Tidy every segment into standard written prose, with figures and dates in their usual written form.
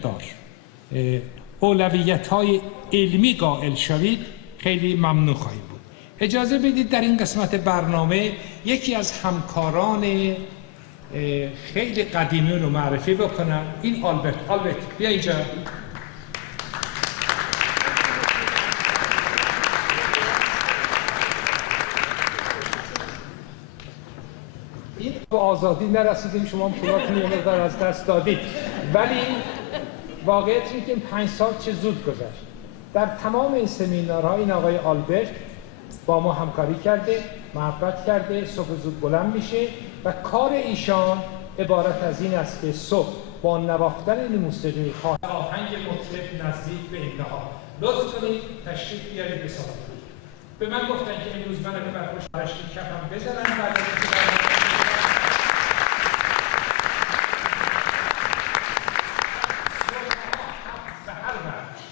مقدار اولویت‌های علمی قائل شوید خیلی ممنون خواهیم بود. اجازه بدید در این قسمت برنامه یکی از همکاران خیلی قدیمی رو معرفی بکنم. این آلبرت بیا اینجا. این به آزادی نرسیدیم، شما پولاتون یه مقدار از دست دادید، ولی واقعیت اینه که این 5 سال چه زود گذشت. در تمام این سمینارها این آقای آلبرت با ما همکاری کرده، محبت کرده، صبح زود بلند میشه و کار ایشان عبارت از این است که صبح با نواختن این موسیقی آهنگ مطرب نزدیک به انتها لطف کنید تشریف بیارید به صحبت. به من گفتن که امروز من رو بر پشت کفم بزنن بعد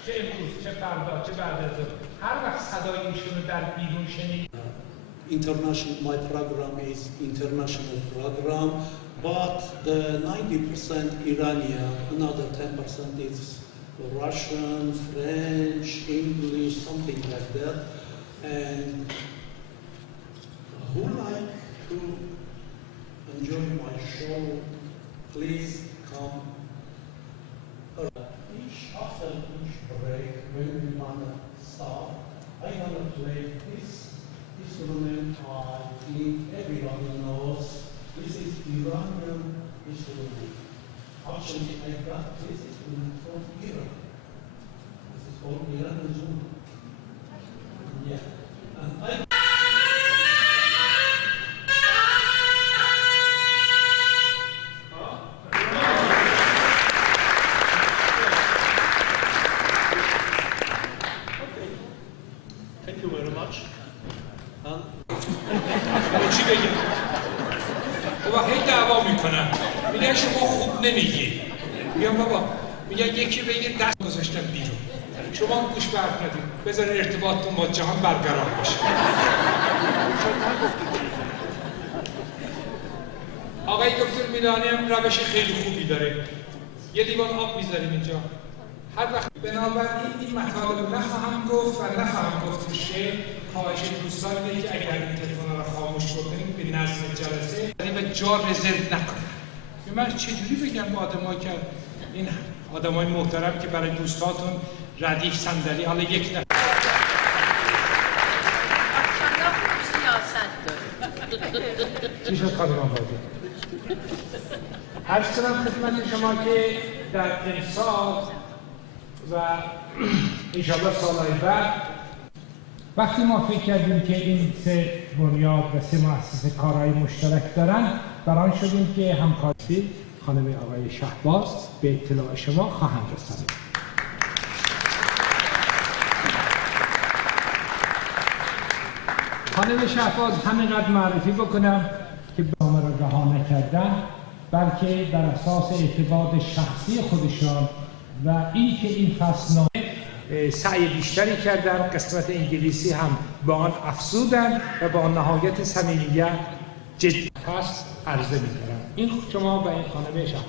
چه امروز چه فردا چه بعد از هر وقت صدای ایشون رو در بیرون شنید. My program is international program, but the 90% Iranian, another 10% is Russian, French, English, something like that. And who like to enjoy my show, please come. After each break, when we wanna start, I wanna play this instrument. I think everybody knows this is Iranian instrument. Actually, I got this instrument from Iran. This is called Iranian Zulu. Yeah. And I چی بگم؟ و هی دعوا میکنن، میگن شما خوب نمیگی. میگم بابا، میگن یکی بگه دست گذاشتن بیرون، شما گوش به حرف ندید، بذارین ارتباطتون با جهان برقرار باشه. آقای دکتر میلانی هم روش خیلی خوبی داره، یه لیوان آب میذاریم اینجا هر وقت. بنابراین این مطالب نخواهم گفت و نخواهم گفت که خواهش دوستان اینه که اگر این تلفن رو خاموش بکنیم به نظم جلسه و جا رزرو نکنیم. من چجوری بگم با آدمایی که این آدمای محترم که برای دوستاتون ردیف صندلی حالا یک نفر چی شد خانم آبادی؟ عرض کنم خدمت شما که در امسال و انشاءالله سالهای بعد وقتی ما فکر کردیم که این 3 بنیاد و 3 مؤسسه کارهای مشترک دارن، بران شدیم که همکاری خانم آقای شهباز به اطلاع شما خواهند رسانید. خانم شهباز همینقدر معرفی بکنم که برنامه را رها نکردن، بلکه بر اساس اعتقاد شخصی خودشان و این که این فصلنامه سعی بیشتری کردن، قسمت انگلیسی هم با آن افزودن و با نهایت صمیمیت جدی پس عرضه می‌کنم. این شما و این خانم شهباز.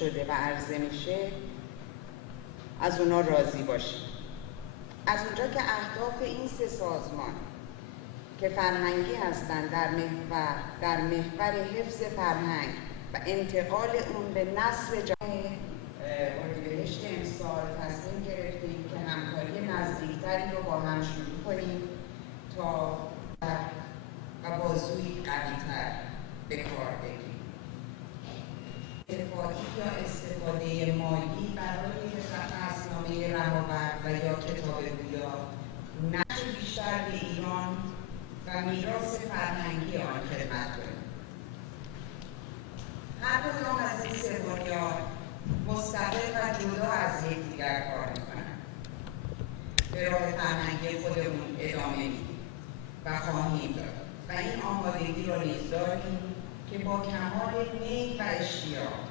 شده و عرضه میشه از اونا راضی باشیم. از اونجا که اهداف این 3 سازمان که فرهنگی هستند در محور حفظ فرهنگ و انتقال اون به نسل جامعه اردیبهشت امسال تصمیم گرفتیم که همکاری نزدیکتری رو با هم شروع کنیم تا و بازوی قوی‌تر به کار بگیریم. یا استفاده مالی برای فصلنامه رهاورد و یا کتاب گویا نقش بیشتر به ایران و میراث فرهنگی آن خدمت کنیم. هر کدام از این 3 بنیاد مستقل و جدا از یکدیگر کار میکنند. به راه فرهنگی خودمون ادامه میدیم و خواهیم داد و این آمادگی را نیز داریم که با کمال میل و اشتیاق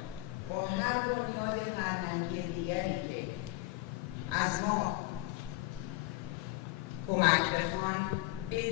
با هر بنیاد فرهنگی دیگری که از ما کمک بخوان به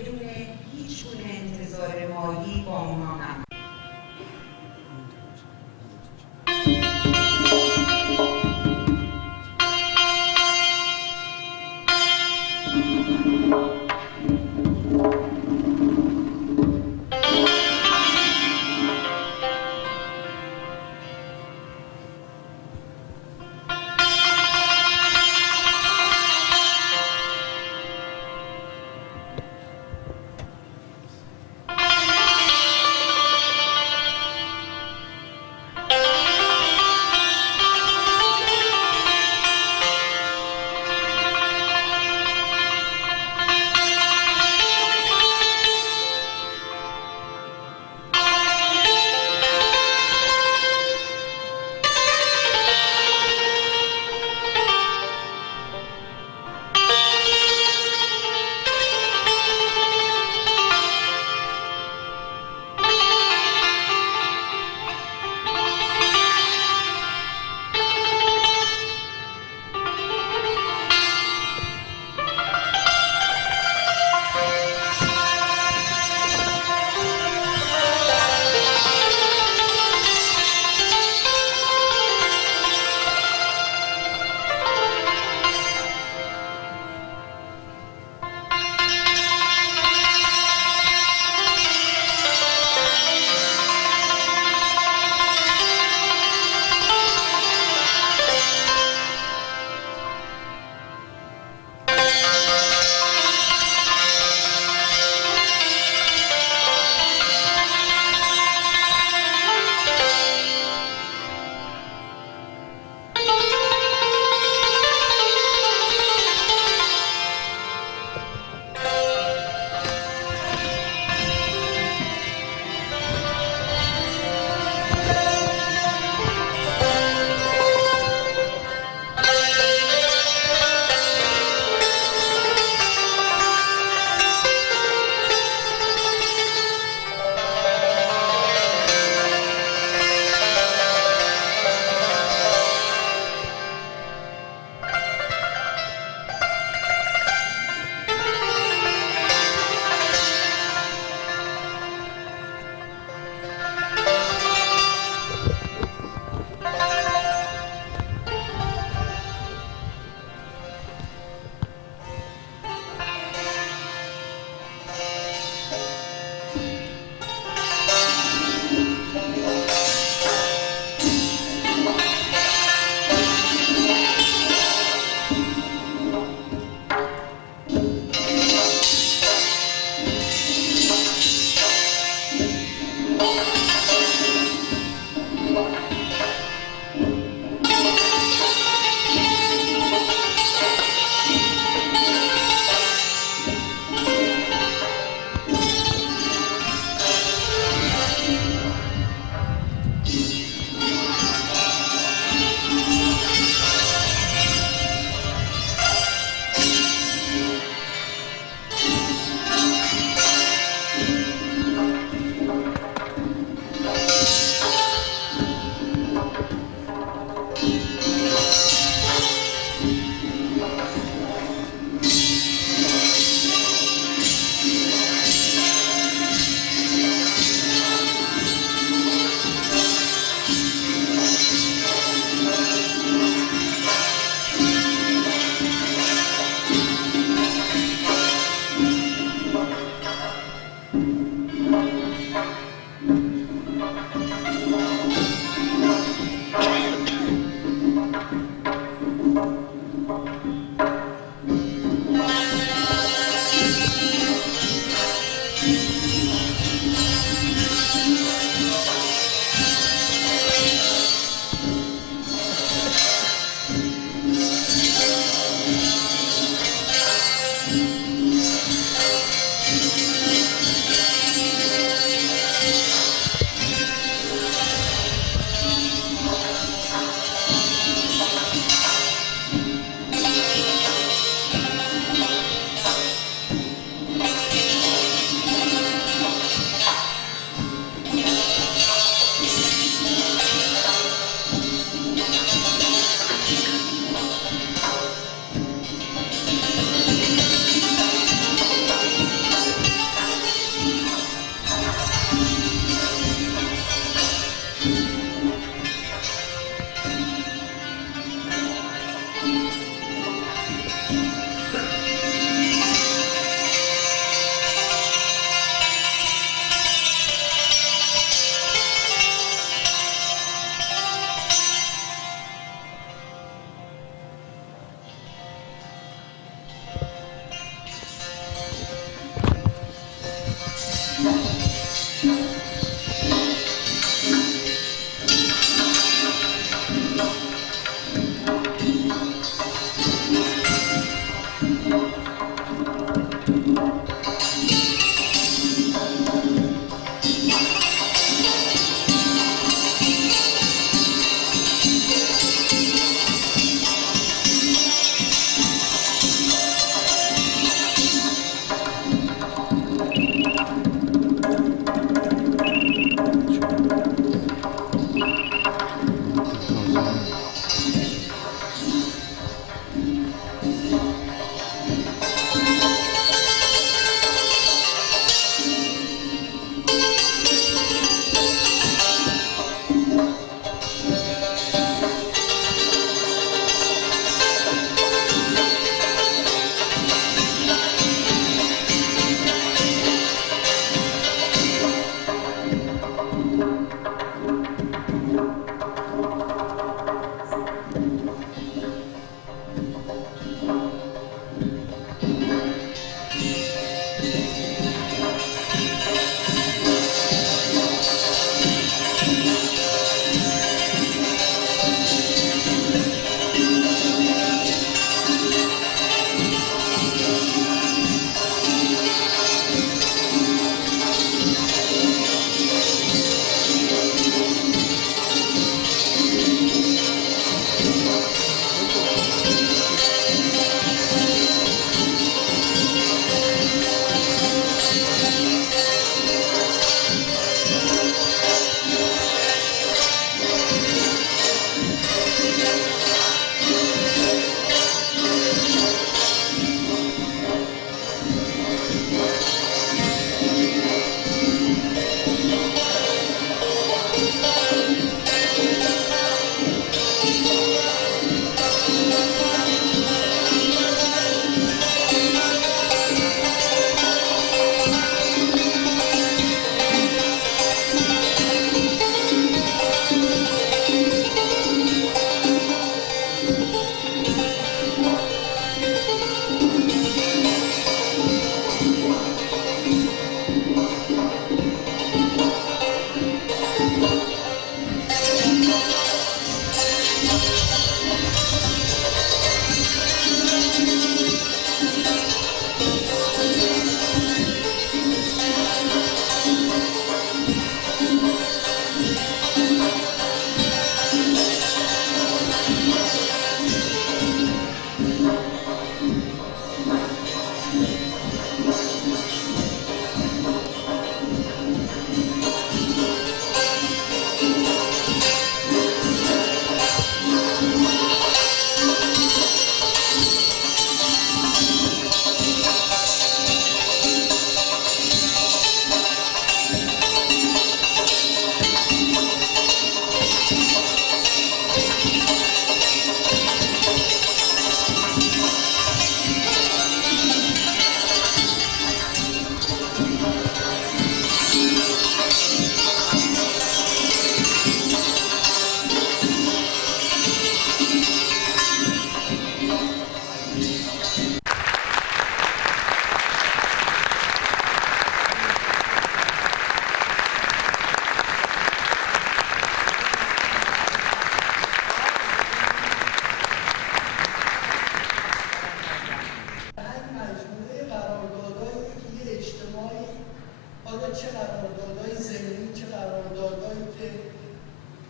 چه قراردادهای ضمنی، چه قراردادهایی که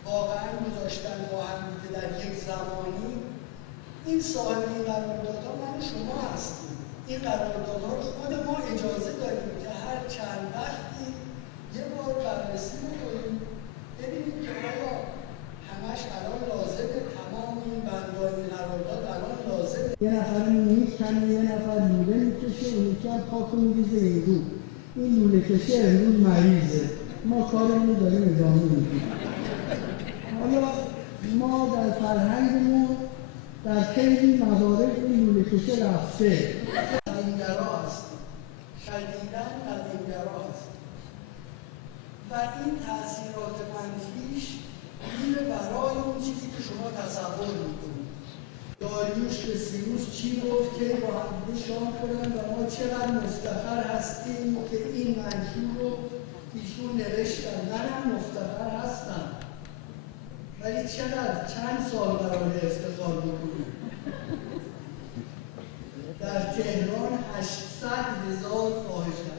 واقعا گذاشتن با هم دیگه در یک زمانی. این صاحب این قراردادها من شما هستیم. این قراردادها رو خود ما اجازه داریم که هر چند وقتی یه بار بررسی بکنیم ببینیم که آیا همش الان لازمه، تمام این بندهای قرارداد الان لازمه. یه نفر میکنه، یه نفر لوله میکشه، اون یکی هم خاکو میریزه بیرون. این لوله کشه امروز مریضه، ما کارمون داریم ادامه میدیم. حالا ما در فرهنگمون در خیلی موارد این لوله کشه رفته. قدیمگرا هستیم، شدیداً قدیمگرا هستیم و این تأثیرات منفیش میره برای اون چیزی که شما تصور میکنید. داریوش به سیروس چی گفت که با همدیگه شام کنن و ما چقدر مفتخر هستیم که این منشور رو ایشون نوشتن. منم مفتخر هستم، ولی چند سال برای افتخار بکنیم. در تهران 800,000 فاحشه،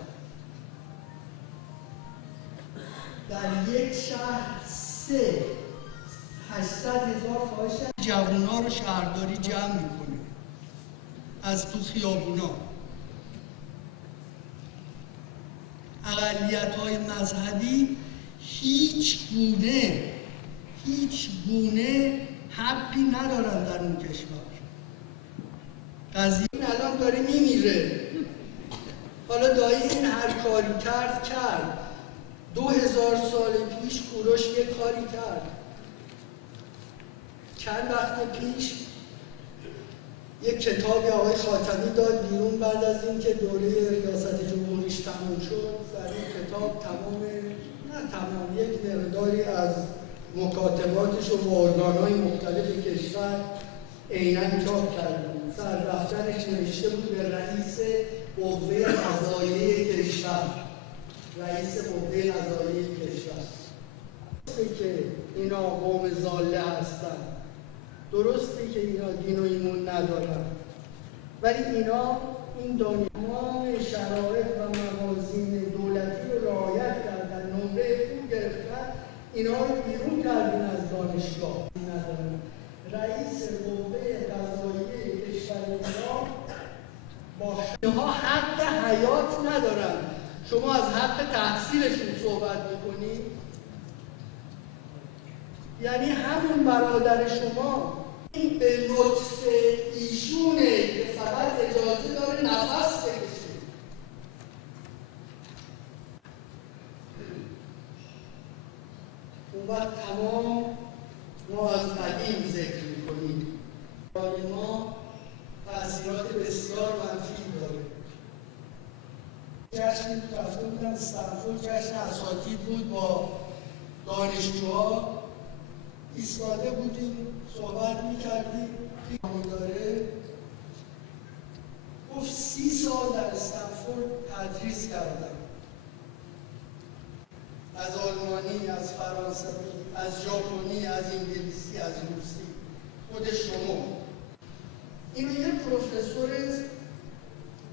در یک شهر 800,000 فاحشه. جوونا رو شهرداری جمع میکنه از تو خیابونا. اقلیت‌های مذهبی هیچ گونه حقی ندارن در اون کشور. قضیه الان داره میمیره. حالا دایی این هر کاری کرد. 2000 سال پیش کوروش یک کاری کرد. چند وقت پیش یک کتابی آقای خاتمی داد بیرون بعد از اینکه دوره ریاست جمهوریش تموم شد. در این کتاب یک مقداری از مکاتباتش و با ارگان‌های مختلف کشور عیناً چاپ کرده بود. سر دفترش نوشته بود به رئیس قوه قضاییه کشور. درسته که اینا قوم ضاله هستن، درسته که اینا دین و ایمون ندارن، ولی اینا این تمام شرایط و موازین دولتی رو رعایت کردن، نمره خوب گرفتن، اینا رو بیرون کردن از دانشگاه. ندارن. رئیس قوه قضاییه کشور ایران با اینها حق حیات ندارن. شما از حق تحصیلشون صحبت میکنید؟ یعنی همون برادر شما این به لطف ایشونه که فقط اجازه داره نفس بکشه. اون وقت تمام ما از قدیم ذکر میکنیم. برای ما تأثیرات بسیار منفی داره. جشنی رفته بودن استنفورد، جشن اساتید بود، با دانشجوها ایستاده بودیم صحبت میکردیم. همون داره گفت 30 سال در استنفورد تدریس کردم، از آلمانی، از فرانسوی، از ژاپنی، از انگلیسی، از روسی. خود شما اینو یه پروفسور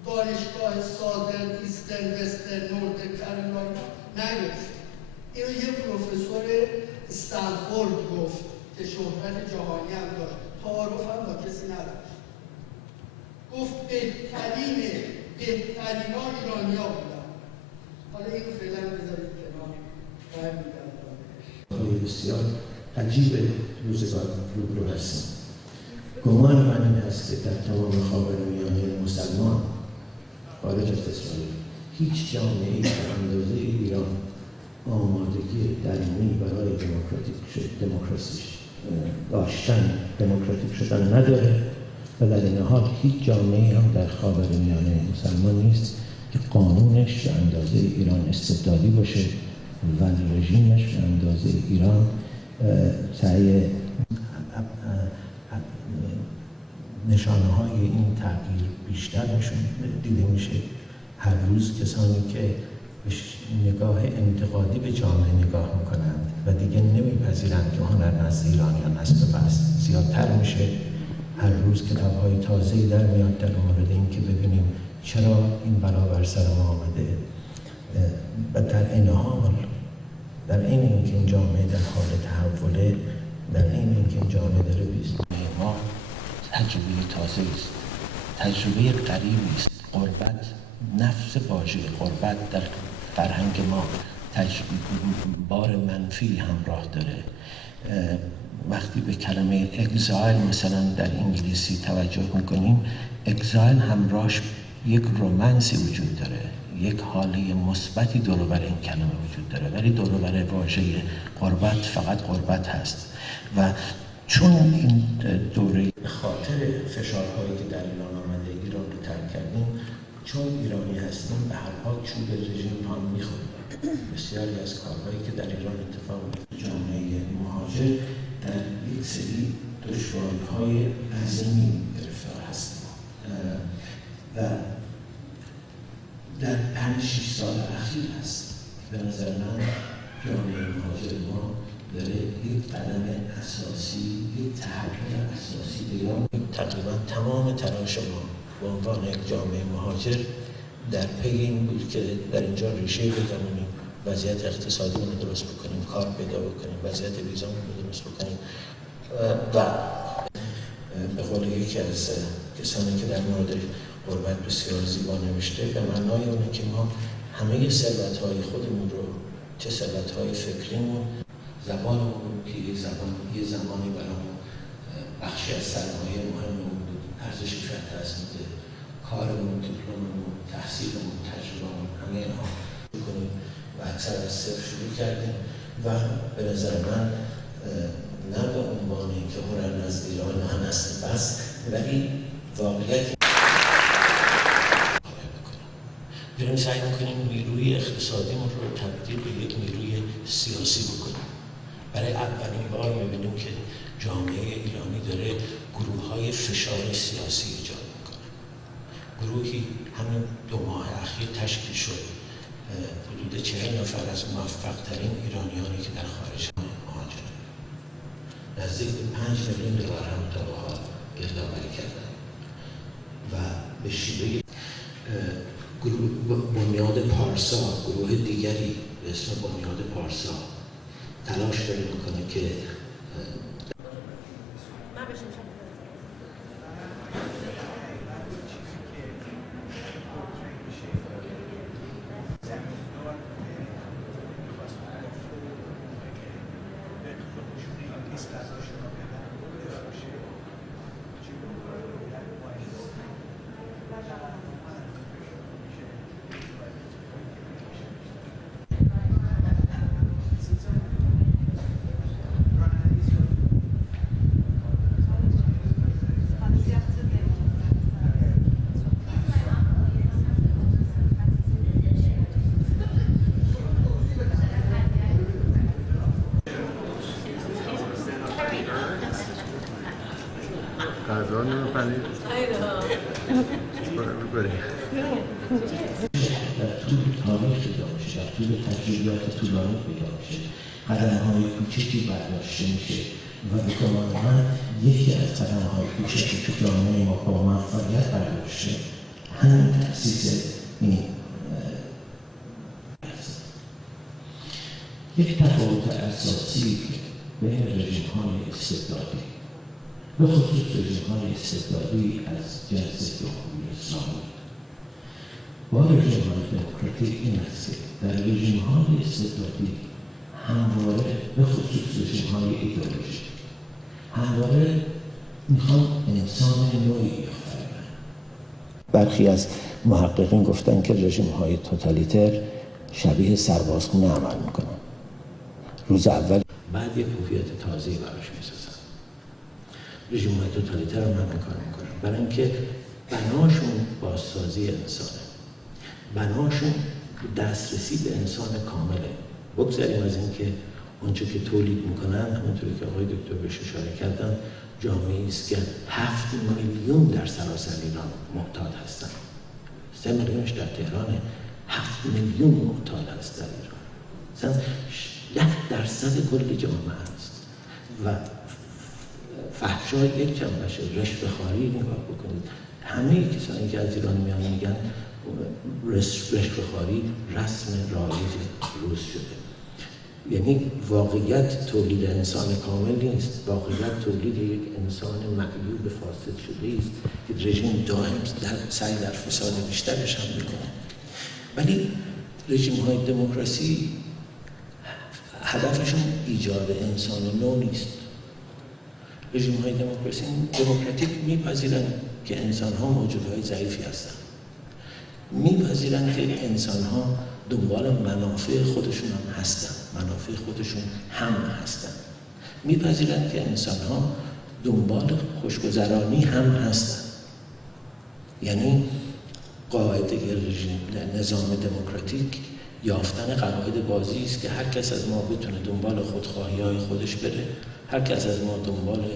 دانشگاه سادرن ایسترن وسترن نورد کارولاینا نگفت، اینو یه پروفسور استنفورد گفت که شهرت جهانی هم داشت، تعارف هم با کسی نداشت. گفت بهترینا ایرانیا بودن. حالا اینو فعلا بذارید کنار، برمیگردم. بسیار عجیب روزگار رو هستیم. گمان من این است که در تمام خاورمیانه مسلمان خارج از اسرائیل هیچ جامعه‌ای به اندازه ایران آمادگی درونی برای دموکراتیک شدن نداره و در این حال هیچ جامعه‌ای هم در خاورمیانه مسلمان نیست که قانونش به اندازه ایران استبدادی باشه و رژیمش به اندازه ایران سعی نشانه های این تغییر بیشتر دیده میشه. هر روز کسانی که نگاه انتقادی به جامعه نگاه میکنند و دیگه نمیپذیرند که هنر نزد ایرانیان است و بس زیادتر میشه. هر روز کتاب‌های تازه‌ای در میاد در مورد این که ببینیم چرا این بلا بر سر ما آمده و در این حال در اینکه این جامعه در حال تحوله، در اینکه این جامعه داره ما تجربه تازه است، تجربه غریبی است. غربت، نفس واژه غربت در فرهنگ ما بار منفی همراه داره. وقتی به کلمه اگزایل مثلا در انگلیسی توجه میکنیم، اگزایل همراهش یک رومانسی وجود داره، یک حاله مثبتی دور و بر این کلمه وجود داره، ولی دور و بر واژه غربت فقط غربت هست. و چون این دوره خاطر فشارهایی که در ایران آمده ایران رو ترک کردیم، چون ایرانی هستیم به هر حال چوب رژیم پان میخوریم. بسیاری از کارهایی که در ایران اتفاق میفته، جامعه مهاجر در یک سری دشواری‌های عظیمی گرفتار هستیم و در 5-6 سال اخیر هست. به نظر من جامعه مهاجر ما داره یک قدم اساسی، یک تحول اساسی ایران. تقریبا تمام تلاش ما به عنوان یک جامعه مهاجر در پی این بود که در اینجا ریشه بگذاریم، وضعیت اقتصادی رو درست بکنیم، کار پیدا بکنیم، وضعیت ویزامون رو درست بکنیم و به قول یکی از کسانی که در مورد غربت بسیار زیبا نوشته، به معنای اونه که ما همه ثروت‌های خودمون رو، چه ثروت‌های فکریمون، زبانمون که یه زمانی برامون بخشی از سرمایه مهممون بود، ارزشش رو دست میده، کارمون، دیپلممون، تحصیلمون، تجربه‌مون، همه اینها می‌کنیم و اکثر از صفر شروع کردیم و به نظر من نه به عنوان اینکه هنر نزد ایران هم هست بس، ولی واقعیت بریم سعی میکنیم نیروی اقتصادیمون رو تبدیل به یک نیروی سیاسی بکنیم. برای اولین بار میبینیم که جامعه ایرانی داره گروه‌های فشار سیاسی ایجاد میکنه. گروهی همین 2 ماه اخیر تشکیل شد، حدود 40 نفر از موفق‌ترین ایرانیانی که در خارج مهاجرن، نزدیک به 5 میلیون دلار هم تا به حال گردآوری کردن و به شیوه بنیاد پارسا، گروه دیگری به اسم بنیاد پارسا تلاش داره میکنه که غذا نمی‌خورید؟ در طول تاریخ پیدا میشه، در طول تجربیات طولانی پیدا میشه، قدم‌های کوچکی برداشته میشه و به گمان من یکی از قدم‌های کوچکی که جامعه ما با موفقیت برداشته همین تأسیس این یک تفاوت اساسی بین رژیم‌های استبدادی به خصوص رژیم‌های استبدادی از جنس جمهوری اسلامی با رژیم‌های دموکراتیک این است که در رژیم‌های استبدادی همواره به خصوص رژیم‌های ایدئولوژیک همواره میخوان انسان نوعی بیافرینند. برخی از محققین گفتن که رژیم‌های توتالیتر شبیه سربازخونه عمل میکنن. روز اول بعد یک هویت تازه‌ای براش میسازن. رژیم‌های توتالیتر هم همین کار میکنن، برای اینکه بناشون بازسازی انسانه، بناشون دسترسی به انسان کامله. بگذاریم از اینکه اونچه که تولید میکنن، همونطوری که آقای دکتر بهش اشاره کردن، جامعه‌ای است که 7 میلیون در سراسر ایران معتاد هستن. 3 میلیونش در تهران، 7 میلیون معتاد هست در ایران. مثلا 10% کل جامعه است و فحشای یک جنبشه، رشوه‌خواری نگاه بکنید. همه کسانی که از ایران میان میگن رشوه‌خواری رسم رایج روز شده. یعنی واقعیت تولید انسان کامل نیست، واقعیت تولید یک انسان معیوب فاسد شده است که رژیم دائم سعی در فساد بیشترش هم میکنه. ولی رژیم‌های دموکراسی هدفشون ایجاد انسان نو نیست. رژیم‌های دموکراتیک میپذیرن که انسان‌ها موجودهای ضعیفی هستند. میپذیرن که انسان‌ها دنبال منافع خودشون هم هستن، منافع خودشون هم هستن. میپذیرن که انسان‌ها دنبال خوشگذرانی هم هستن. یعنی قاعده نظام دموکراتیک یافتن قواعد بازی است که هر کس از ما بتونه دنبال خودخواهی‌های خودش بره، هر کس از ما دنبال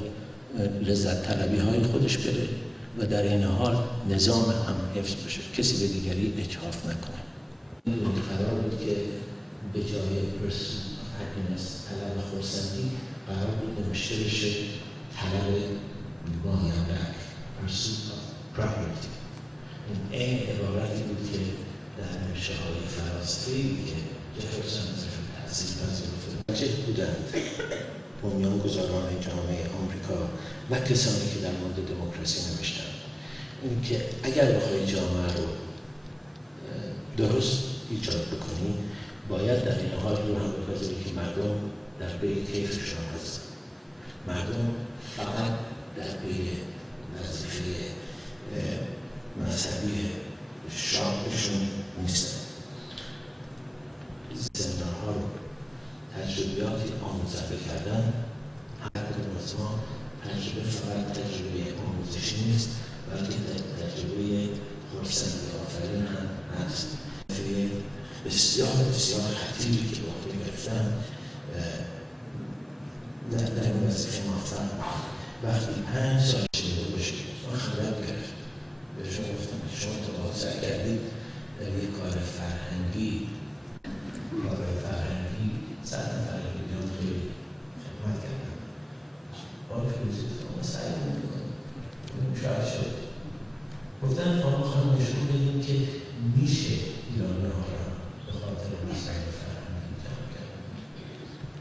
لذت طلبی‌های خودش بره و در این حال نظام هم حفظ بشه، کسی به دیگری اجحاف نکنه. این قرار بود که به جای طلب خرسندی قرار بود نوشته بشه طلب مایندک، pursuit of property. این عبارتی بود که در نوشته‌های فرانسوی که جفرسون ازشون تأثیر پذیرفته چه بودند بنیانگذاران جامعه آمریکا و کسانی که در مورد دموکراسی نوشتند، این که اگر بخوای جامعه رو درست ایجاد بکنی باید در این حال رو هم بپذیری که مردم در پی کیفشون هستن. مردم فقط در پی وظیفه مذهبی شاهشون نیستن. سمینارها رو تجربیاتی آموزنده کردن، هر کدوم از ما تجربه فقط تجربه آموزشی نیست بلکه تجربه خرسندی آفرین هم هست. بسیار بسیار خطیری که به عهده گرفتن در این وظیفه موفق وقتی 5 سال شنیده باشید من خبر گرفت بهشون گفتم که شما تا سعی کردید در یک کار فرهنگی ساعت فرهنگی بیان خیلی خدمت کردن آقای فیروزی ما سعی میکنیم شاید شد گفتن خانم نشون بدیم که میشه ایرانی ها را به خاطر مسئله فرهنگی جمع کرد.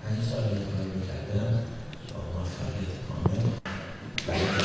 5 سال این کار رو کردن با موفقیت کامل برای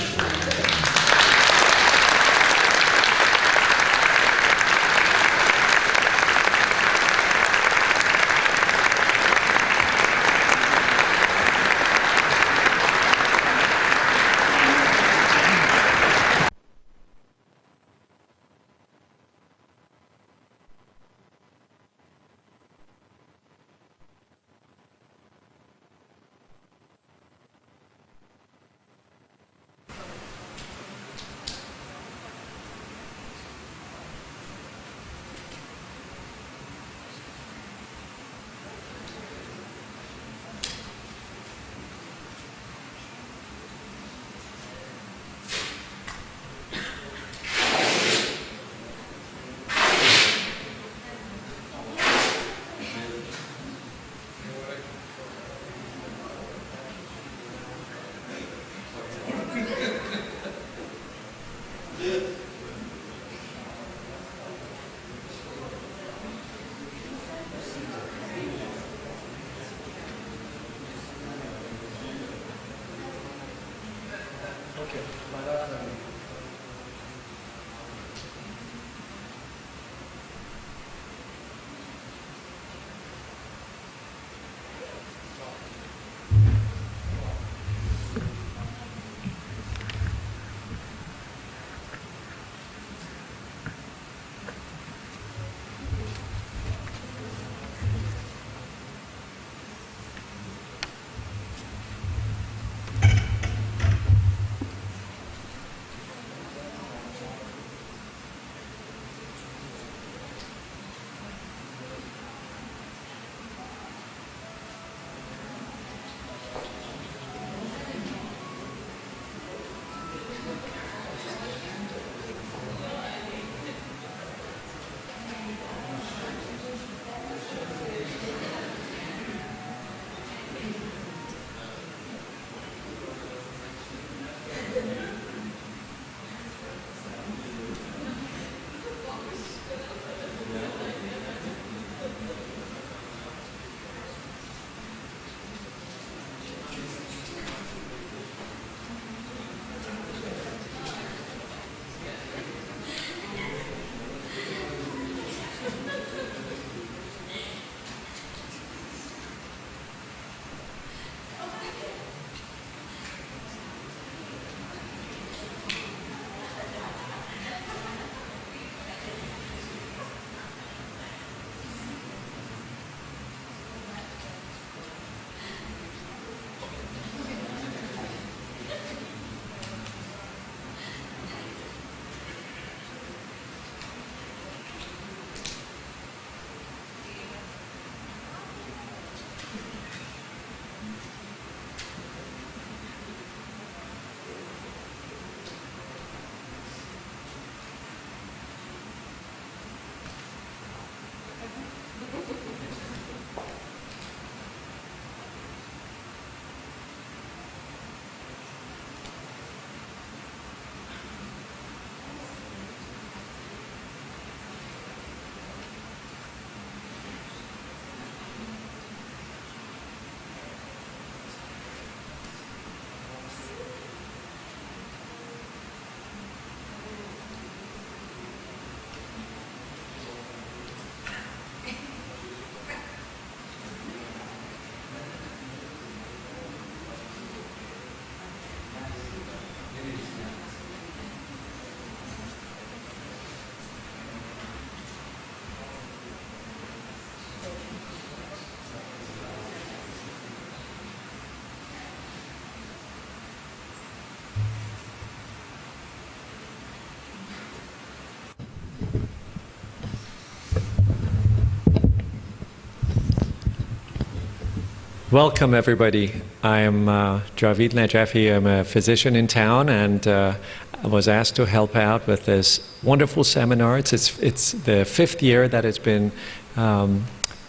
Welcome, everybody. I am Javid Najafi. I'm a physician in town, and I was asked to help out with this wonderful seminar. It's the 5th year that it's been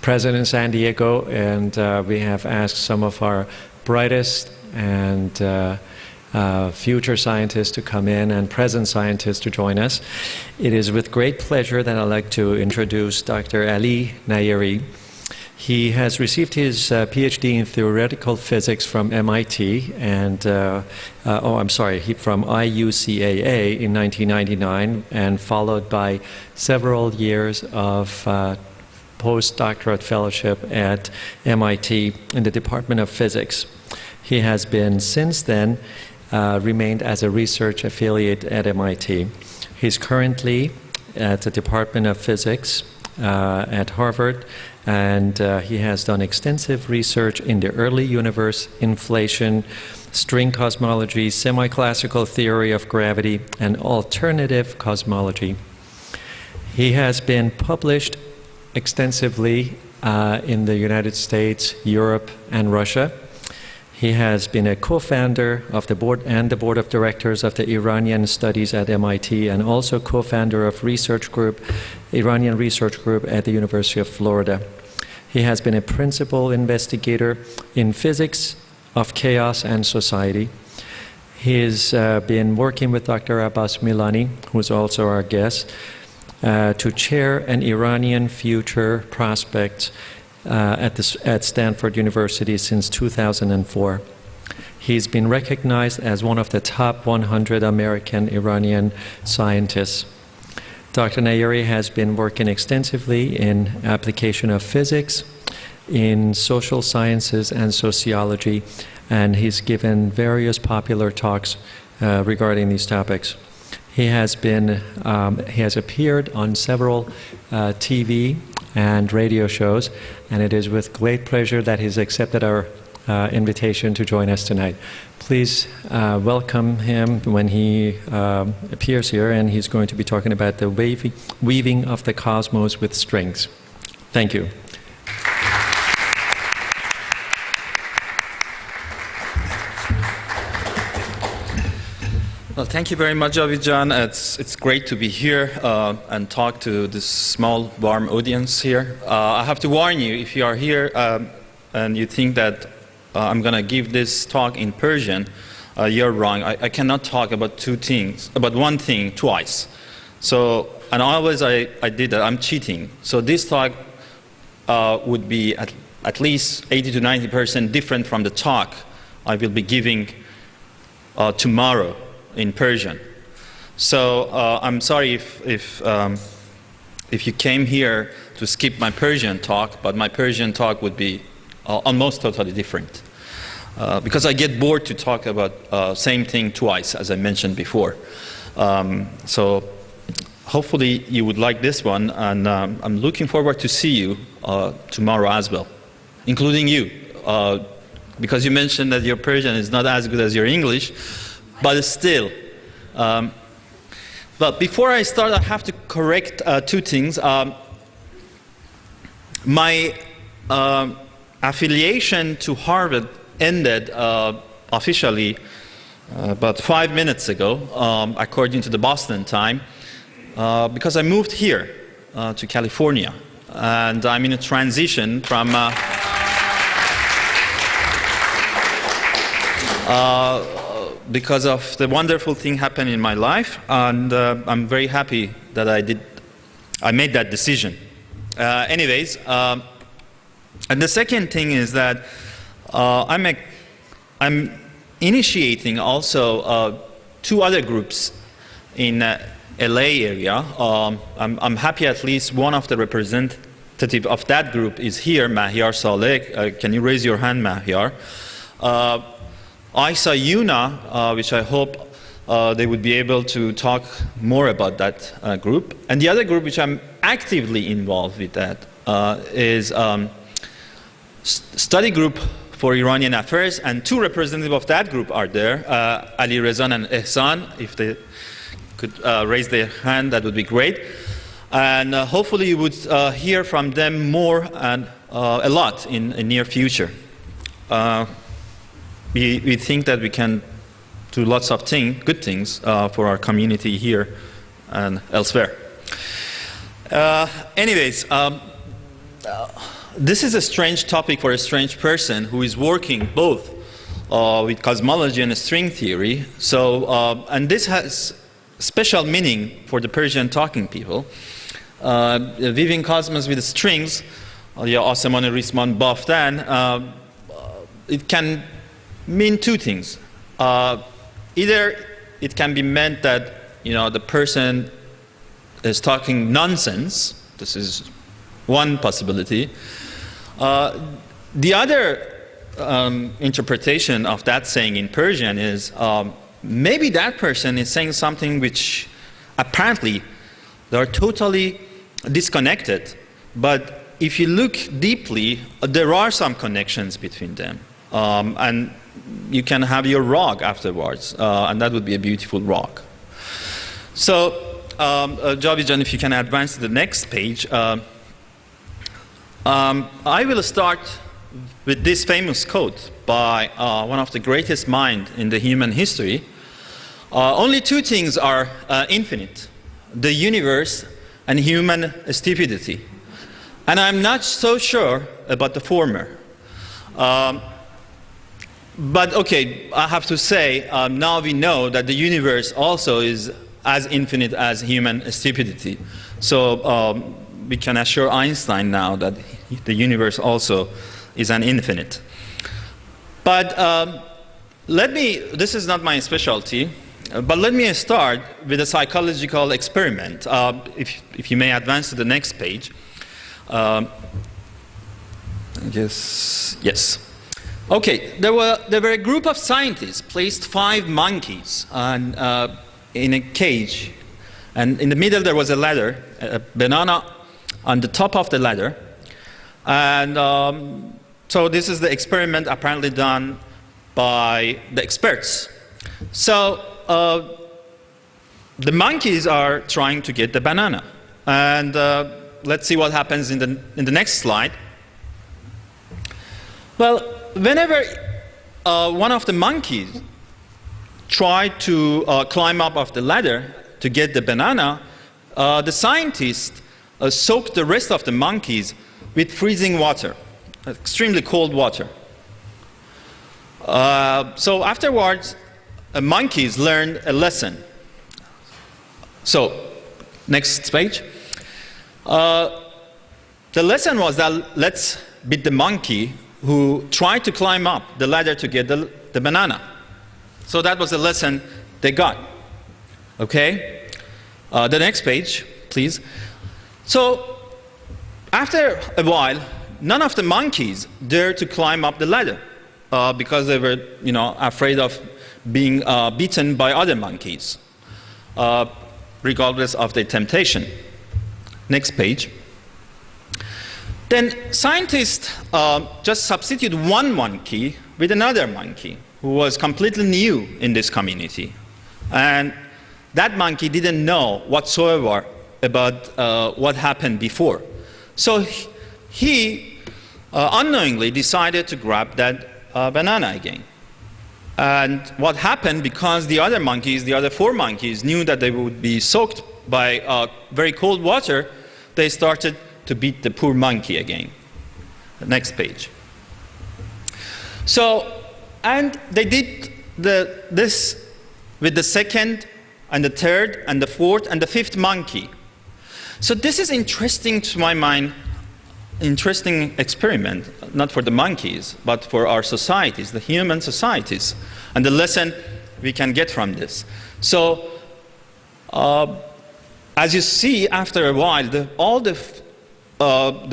present in San Diego, and we have asked some of our brightest and future scientists to come in and present scientists to join us. It is with great pleasure that I'd like to introduce Dr. Ali Nayeri. He has received his PhD in theoretical physics from MIT and, from IUCAA in 1999, and followed by several years of postdoctorate fellowship at MIT in the Department of Physics. He has been, since then, remained as a research affiliate at MIT. He's currently at the Department of Physics at Harvard, and he has done extensive research in the early universe, inflation, string cosmology, semi-classical theory of gravity, and alternative cosmology. He has been published extensively in the United States, Europe, and Russia. He has been a co-founder of the board and the board of directors of the Iranian Studies at MIT, and also co-founder of Iranian Research Group at the University of Florida. He has been a principal investigator in physics of chaos and society. He's been working with Dr. Abbas Milani, who's also our guest, to chair an Iranian future prospect at Stanford University since 2004. He's been recognized as one of the top 100 American Iranian scientists. Dr. Nayeri has been working extensively in application of physics, in social sciences and sociology, and he's given various popular talks regarding these topics. He has appeared on several TV and radio shows, and it is with great pleasure that he's accepted our invitation to join us tonight. Please welcome him when he appears here, and he's going to be talking about the weaving of the cosmos with strings. Thank you. Well, thank you very much, Javidjan. It's great to be here and talk to this small, warm audience here. I have to warn you, if you are here and you think that I'm going to give this talk in Persian, you're wrong. I cannot talk about one thing twice. So, and always I did that. I'm cheating. So this talk would be at least 80 to 90% different from the talk I will be giving tomorrow in Persian. So I'm sorry if you came here to skip my Persian talk, but my Persian talk would be almost totally different. Because I get bored to talk about same thing twice, as I mentioned before. So hopefully you would like this one, and I'm looking forward to see you tomorrow as well, including you, because you mentioned that your Persian is not as good as your English, but still. But before I start, I have to correct two things. My affiliation to Harvard ended officially about 5 minutes ago, according to the Boston time, because I moved here to California, and I'm in a transition from because of the wonderful thing happened in my life, and I'm very happy that I made that decision. Anyways, and the second thing is that I'm initiating also 2 other groups in LA area. I'm happy at least one of the representative of that group is here, Mahyar Saleh. Can you raise your hand, Mahyar? Isa Yuna, which I hope they would be able to talk more about that group. And the other group which I'm actively involved with that is study group for Iranian affairs, and 2 representatives of that group are there, Ali Rezan and Ehsan. If they could raise their hand, that would be great. And hopefully you would hear from them more and a lot in near future. We think that we can do lots of good things for our community here and elsewhere. Anyways, this is a strange topic for a strange person who is working both with cosmology and string theory. So, and this has special meaning for the Persian talking people. Weaving cosmos with strings, ya asaman risman baftan, it can mean 2 things. Either it can be meant that, you know, the person is talking nonsense. This is one possibility. The other interpretation of that saying in Persian is maybe that person is saying something which apparently they are totally disconnected, but if you look deeply, there are some connections between them. And you can have your rag afterwards, and that would be a beautiful rag. So, Javidjan, if you can advance to the next page. I will start with this famous quote by one of the greatest minds in the human history. Only 2 things are infinite: the universe and human stupidity. And I'm not so sure about the former. But okay, I have to say, now we know that the universe also is as infinite as human stupidity. So we can assure Einstein now that the universe also is an infinite. But this is not my specialty, but let me start with a psychological experiment. If you may advance to the next page. Yes. Okay, there were a group of scientists placed 5 monkeys in a cage, and in the middle there was a ladder, a banana on the top of the ladder, and so this is the experiment apparently done by the experts. So the monkeys are trying to get the banana, and let's see what happens in the next slide. Well, whenever one of the monkeys tried to climb up of the ladder to get the banana, the scientists soaked the rest of the monkeys with freezing water, extremely cold water. So afterwards, monkeys learned a lesson. So, next page. The lesson was that let's beat the monkey who tried to climb up the ladder to get the banana. So that was the lesson they got. Okay? The next page, please. So, after a while, none of the monkeys dared to climb up the ladder because they were, afraid of being beaten by other monkeys, regardless of their temptation. Next page. Then scientists just substitute one monkey with another monkey who was completely new in this community. And that monkey didn't know whatsoever about what happened before. So he unknowingly decided to grab that banana again. And what happened, because the other monkeys, the other 4 monkeys, knew that they would be soaked by very cold water, they started to beat the poor monkey again. The next page. So, and they did this with the second and the third and the fourth and the 5th monkey. So this is interesting to my mind, interesting experiment, not for the monkeys, but for our societies, the human societies, and the lesson we can get from this. So, as you see, after a while, all the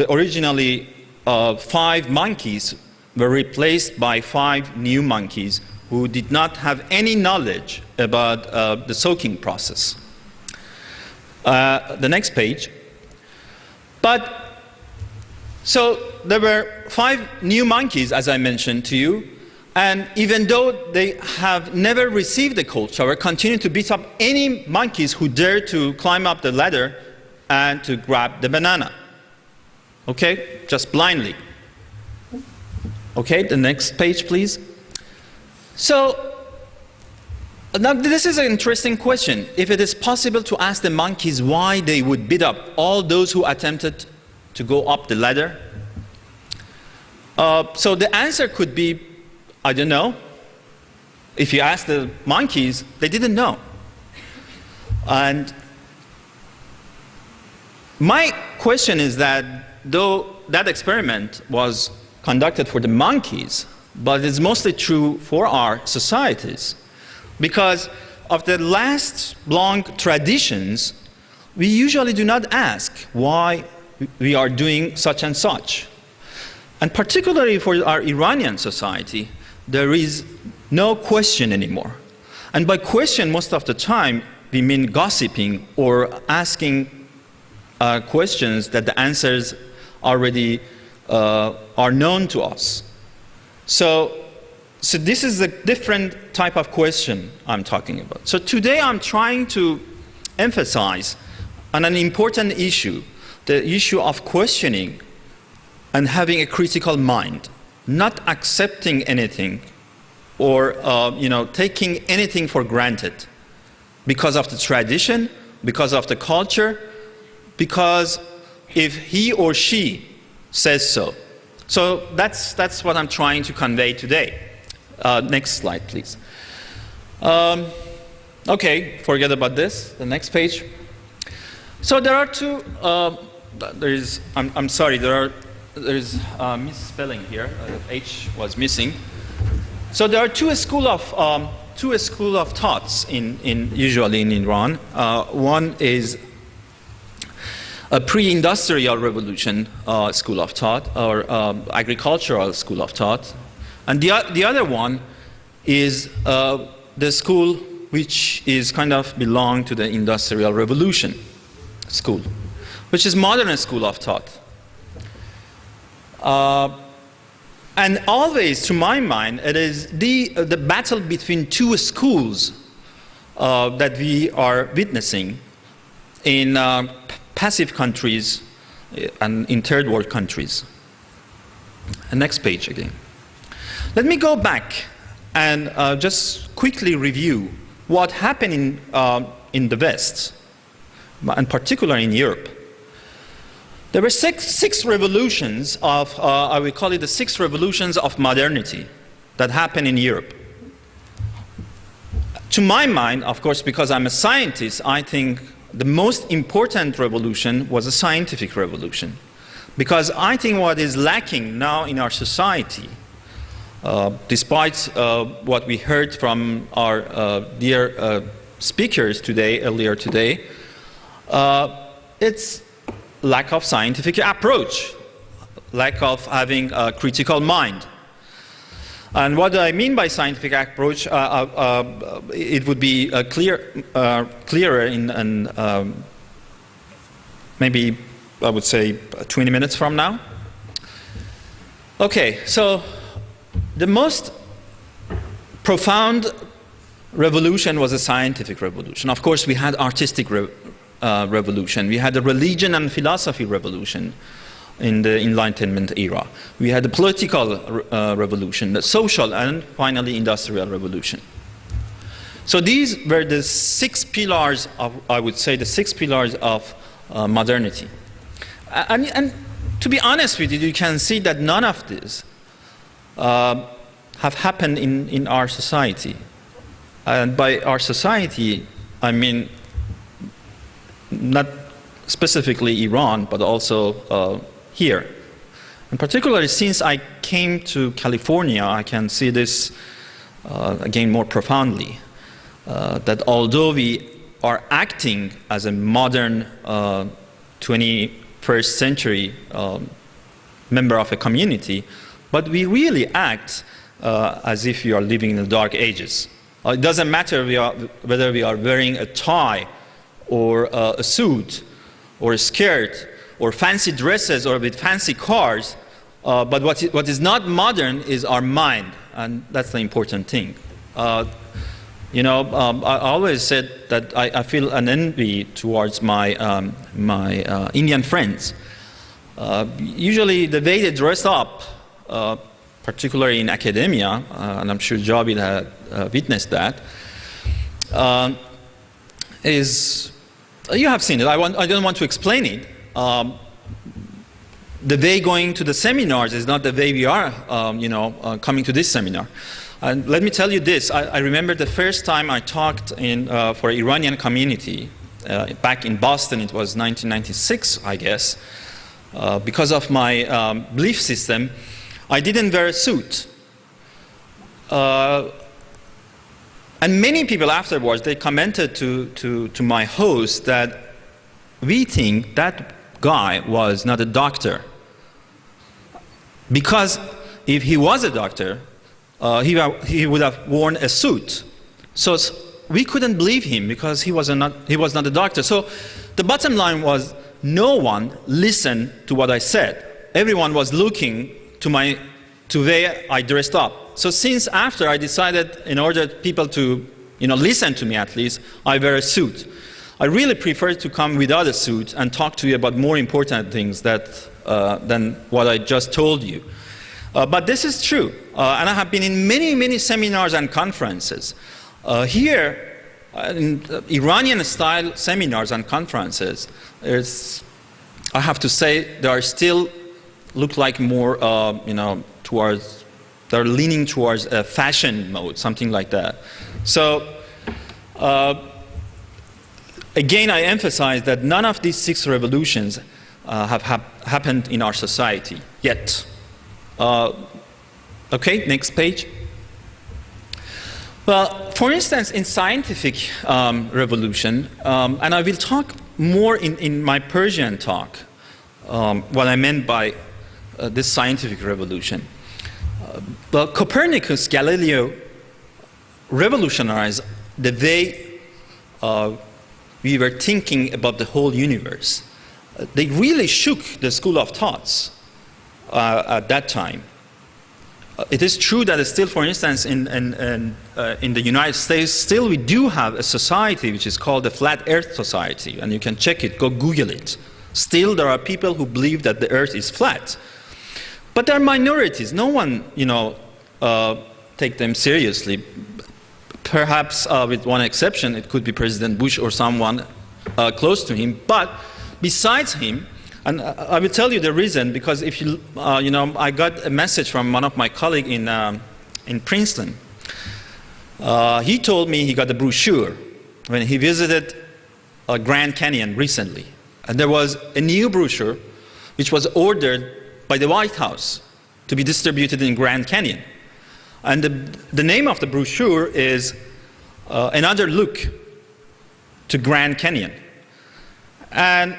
originally 5 monkeys were replaced by 5 new monkeys who did not have any knowledge about the soaking process. The next page. But, so there were 5 new monkeys, as I mentioned to you, and even though they have never received a cold shower, continue to beat up any monkeys who dare to climb up the ladder and to grab the banana. Okay, just blindly. Okay, the next page, please. So, now this is an interesting question. If it is possible to ask the monkeys why they would beat up all those who attempted to go up the ladder. So the answer could be, I don't know. If you ask the monkeys, they didn't know. And my question is that though that experiment was conducted for the monkeys, but it's mostly true for our societies. Because of the last long traditions, we usually do not ask why we are doing such and such. And particularly for our Iranian society, there is no question anymore. And by question, most of the time, we mean gossiping or asking questions that the answers already are known to us. So this is a different type of question I'm talking about. So today I'm trying to emphasize on an important issue, the issue of questioning and having a critical mind, not accepting anything or taking anything for granted because of the tradition, because of the culture, because if he or she says so. So that's what I'm trying to convey today. Next slide, please. Okay, forget about this. The next page. So there are two. I'm sorry. There is misspelling here. H was missing. So there are two schools of thoughts usually in Iran. One is a pre-industrial revolution school of thought, or agricultural school of thought, and the other one is the school which is kind of belong to the industrial revolution school, which is modern school of thought. And always, to my mind, it is the battle between two schools that we are witnessing in passive countries and in third world countries. And next page again. Let me go back and just quickly review what happened in the West, and particularly in Europe. There were six revolutions of, I would call it the 6 revolutions of modernity that happened in Europe. To my mind, of course, because I'm a scientist, I think the most important revolution was a scientific revolution. Because I think what is lacking now in our society, despite what we heard from our dear speakers earlier today, it's lack of scientific approach, lack of having a critical mind. And what I mean by scientific approach, it would be clearer in maybe, I would say, 20 minutes from now. Okay, so the most profound revolution was a scientific revolution. Of course, we had artistic revolution. We had the religion and philosophy revolution in the Enlightenment era. We had the political revolution, the social, and finally industrial revolution. So these were the 6 pillars of, I would say, the 6 pillars of modernity. And to be honest with you, you can see that none of these have happened in our society. And by our society, I mean not specifically Iran, but also here. And particularly since I came to California, I can see this again more profoundly, that although we are acting as a modern 21st century member of a community, but we really act as if we are living in the dark ages. It doesn't matter whether we are wearing a tie or a suit or a skirt or fancy dresses or with fancy cars, but what is not modern is our mind, and that's the important thing. You know, I always said that I feel an envy towards my Indian friends. Usually the way they dress up, particularly in academia, and I'm sure Javed had witnessed that, is, you have seen it, I don't want to explain it. The way going to the seminars is not the way we are, coming to this seminar. And let me tell you this, I remember the first time I talked for an Iranian community, back in Boston, it was 1996, I guess. Because of my belief system, I didn't wear a suit. And many people afterwards, they commented to my host that we think that guy was not a doctor. Because if he was a doctor, he would have worn a suit. So we couldn't believe him because he was not a doctor. So the bottom line was, no one listened to what I said. Everyone was looking to where I dressed up. So since after I decided, in order people to listen to me at least, I wear a suit. I really prefer to come without a suit and talk to you about more important things than what I just told you. But this is true, and I have been in many, many seminars and conferences. Here, in Iranian-style seminars and conferences, I have to say, they are still look like more, they're leaning towards a fashion mode, something like that. So, again, I emphasize that none of these 6 revolutions have happened in our society yet. Okay, next page. Well, for instance, in scientific revolution, and I will talk more in my Persian talk, what I meant by this scientific revolution. But Copernicus, Galileo revolutionized the way we were thinking about the whole universe. They really shook the school of thoughts at that time. It is true that still, for instance, in the United States, still we do have a society which is called the Flat Earth Society, and you can check it, go Google it. Still, there are people who believe that the Earth is flat. But there are minorities. No one, take them seriously. Perhaps with one exception, it could be President Bush or someone close to him. But besides him, and I will tell you the reason, because if you, I got a message from one of my colleagues in Princeton. He told me he got a brochure when he visited Grand Canyon recently. And there was a new brochure which was ordered by the White House to be distributed in Grand Canyon. And the name of the brochure is Another Look to Grand Canyon. And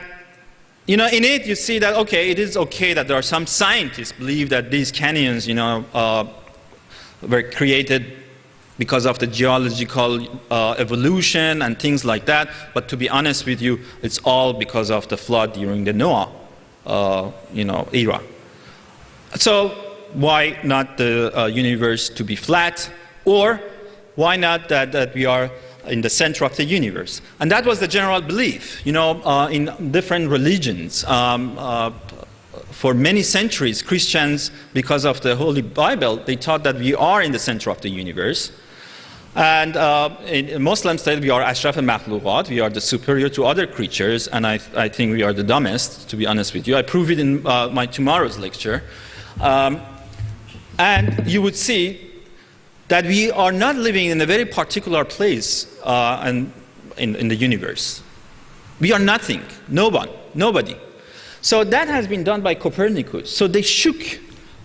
in it you see that, okay, it is okay that there are some scientists believe that these canyons, were created because of the geological evolution and things like that. But to be honest with you, it's all because of the flood during the Noah, era. So why not the universe to be flat? Or why not that we are in the center of the universe? And that was the general belief, in different religions. For many centuries, Christians, because of the Holy Bible, they thought that we are in the center of the universe. And in Muslims say we are ashraf al-makhluqat, we are the superior to other creatures, and I think we are the dumbest, to be honest with you. I prove it in my tomorrow's lecture. And you would see that we are not living in a very particular place in the universe. We are nothing, no one, nobody. So that has been done by Copernicus. So they shook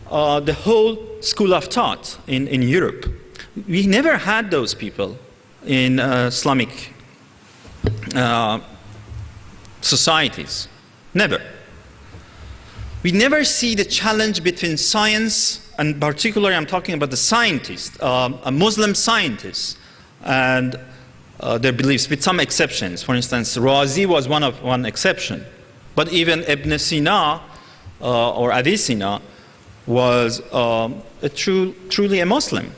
the whole school of thought in Europe. We never had those people in Islamic societies, never. We never see the challenge between science, and particularly I'm talking about the scientists, a Muslim scientists, and their beliefs, with some exceptions. For instance, Razi was one exception. But even Ibn Sina or Avicenna was truly a Muslim.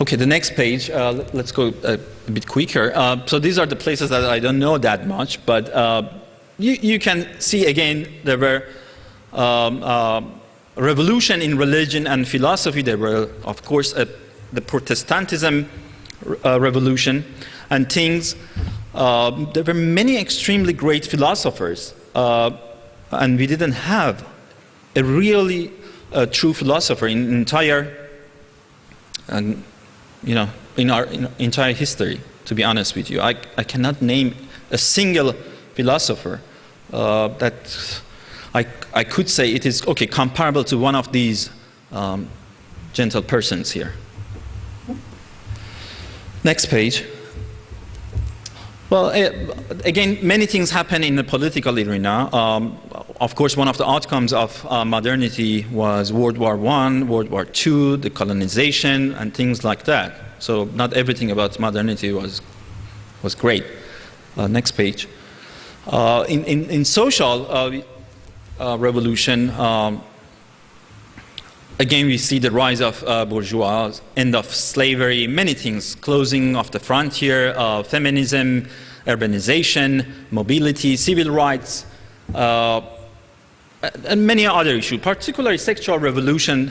Okay, the next page, let's go a bit quicker. So these are the places that I don't know that much, but you can see again there were revolution in religion and philosophy. There were, of course, the Protestantism revolution and things. There were many extremely great philosophers, and we didn't have a really true philosopher in entire, in our entire history. To be honest with you, I cannot name a single philosopher that I could say it is comparable to one of these gentle persons here. Next page. Well, again, many things happen in the political arena. Of course, one of the outcomes of modernity was World War I, World War II, the colonization, and things like that. So not everything about modernity was great. Next page. In social revolution, again, we see the rise of bourgeois, end of slavery, many things, closing of the frontier, feminism, urbanization, mobility, civil rights, and many other issues, particularly sexual revolution,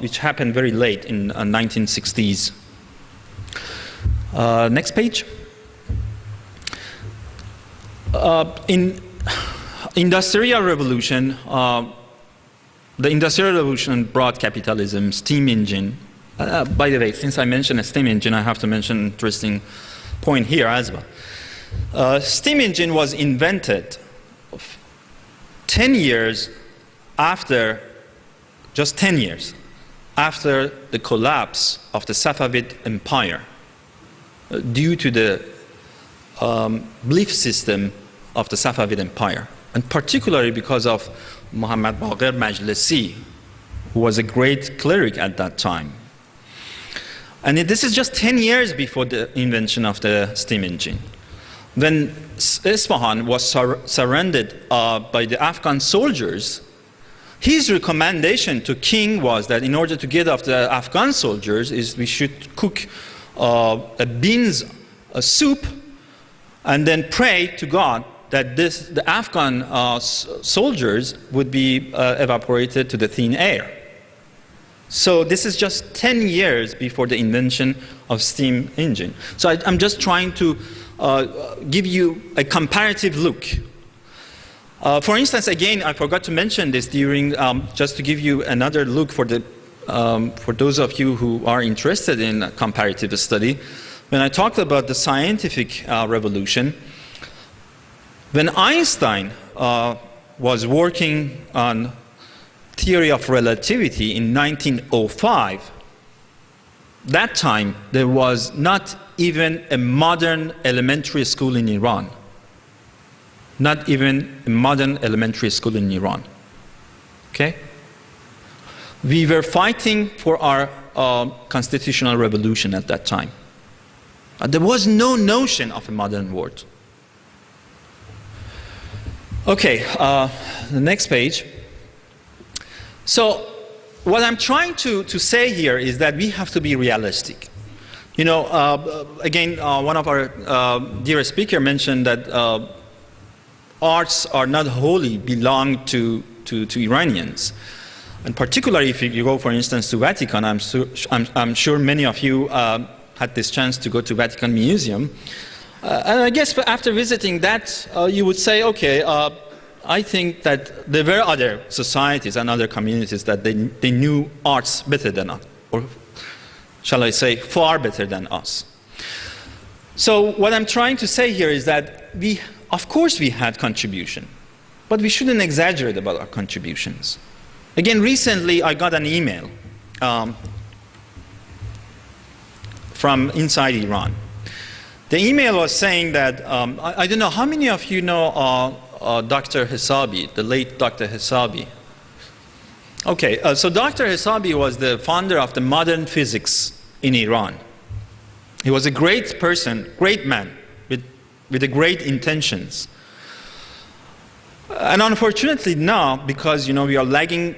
which happened very late in 1960s. Next page. In industrial revolution, the Industrial Revolution brought capitalism, steam engine. By the way, since I mentioned a steam engine, I have to mention an interesting point here as well. Steam engine was invented 10 years after, just 10 years after the collapse of the Safavid Empire due to the belief system of the Safavid Empire, and particularly because of Muhammad Baqir Majlisi, who was a great cleric at that time. And this is just 10 years before the invention of the steam engine. When Isfahan was surrendered by the Afghan soldiers, his recommendation to king was that in order to get off the Afghan soldiers is we should cook a soup and then pray to God that the Afghan soldiers would be evaporated to the thin air. So this is just 10 years before the invention of steam engine. So I'm just trying to give you a comparative look. For instance, again, I forgot to mention this during, just to give you another look for those of you who are interested in comparative study. When I talked about the scientific revolution, when Einstein was working on theory of relativity in 1905, that time there was not even a modern elementary school in Iran. Not even a modern elementary school in Iran. Okay? We were fighting for our constitutional revolution at that time. There was no notion of a modern world. Okay, the next page. So what I'm trying to say here is that we have to be realistic. You know, again, one of our dear speaker mentioned that arts are not wholly belong to Iranians. And particularly if you go, for instance, to Vatican, I'm sure many of you had this chance to go to Vatican Museum. And I guess after visiting that, you would say, okay, I think that there were other societies and other communities that they knew arts better than us, or shall I say, far better than us. So what I'm trying to say here is that of course we had contribution, but we shouldn't exaggerate about our contributions. Again, recently I got an email from inside Iran. The email was saying that, I don't know, how many of you know Dr. Hisabi, the late Dr. Hisabi? Okay, so Dr. Hisabi was the founder of the modern physics in Iran. He was a great person, great man, with great intentions. And unfortunately now, because we are lagging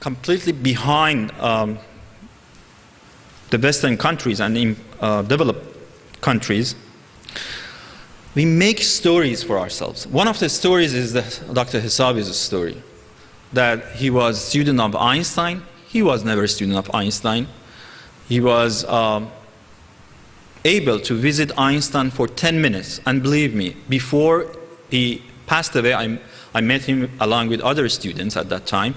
completely behind the Western countries and in developed countries, we make stories for ourselves. One of the stories is Dr. Hisabi's story, that he was a student of Einstein. He was never a student of Einstein. He was able to visit Einstein for 10 minutes. And believe me, before he passed away, I met him along with other students at that time.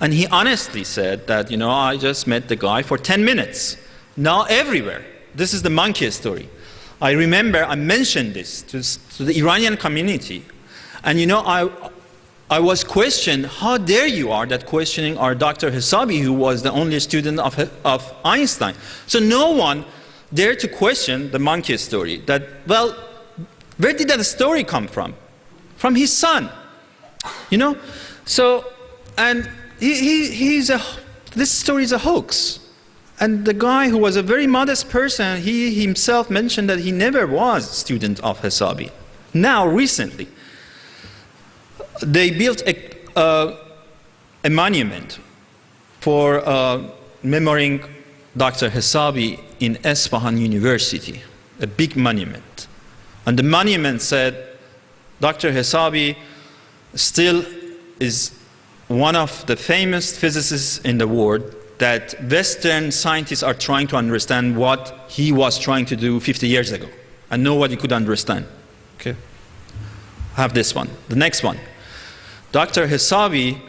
And he honestly said that, I just met the guy for 10 minutes. Now everywhere. This is the monkey story. I remember I mentioned this to the Iranian community. And I was questioned, how dare you are that questioning our Dr. Hisabi, who was the only student of Einstein. So no one dared to question the monkey story. That, well, where did that story come from? From his son. So, and this story is a hoax. And the guy who was a very modest person, he himself mentioned that he never was a student of Hisabi. Now, recently, they built a monument for memorizing Dr. Hisabi in Isfahan University, a big monument. And the monument said, Dr. Hisabi still is one of the famous physicists in the world, that Western scientists are trying to understand what he was trying to do 50 years ago, and nobody could understand. Okay? I have this one. The next one. Dr. Hisabi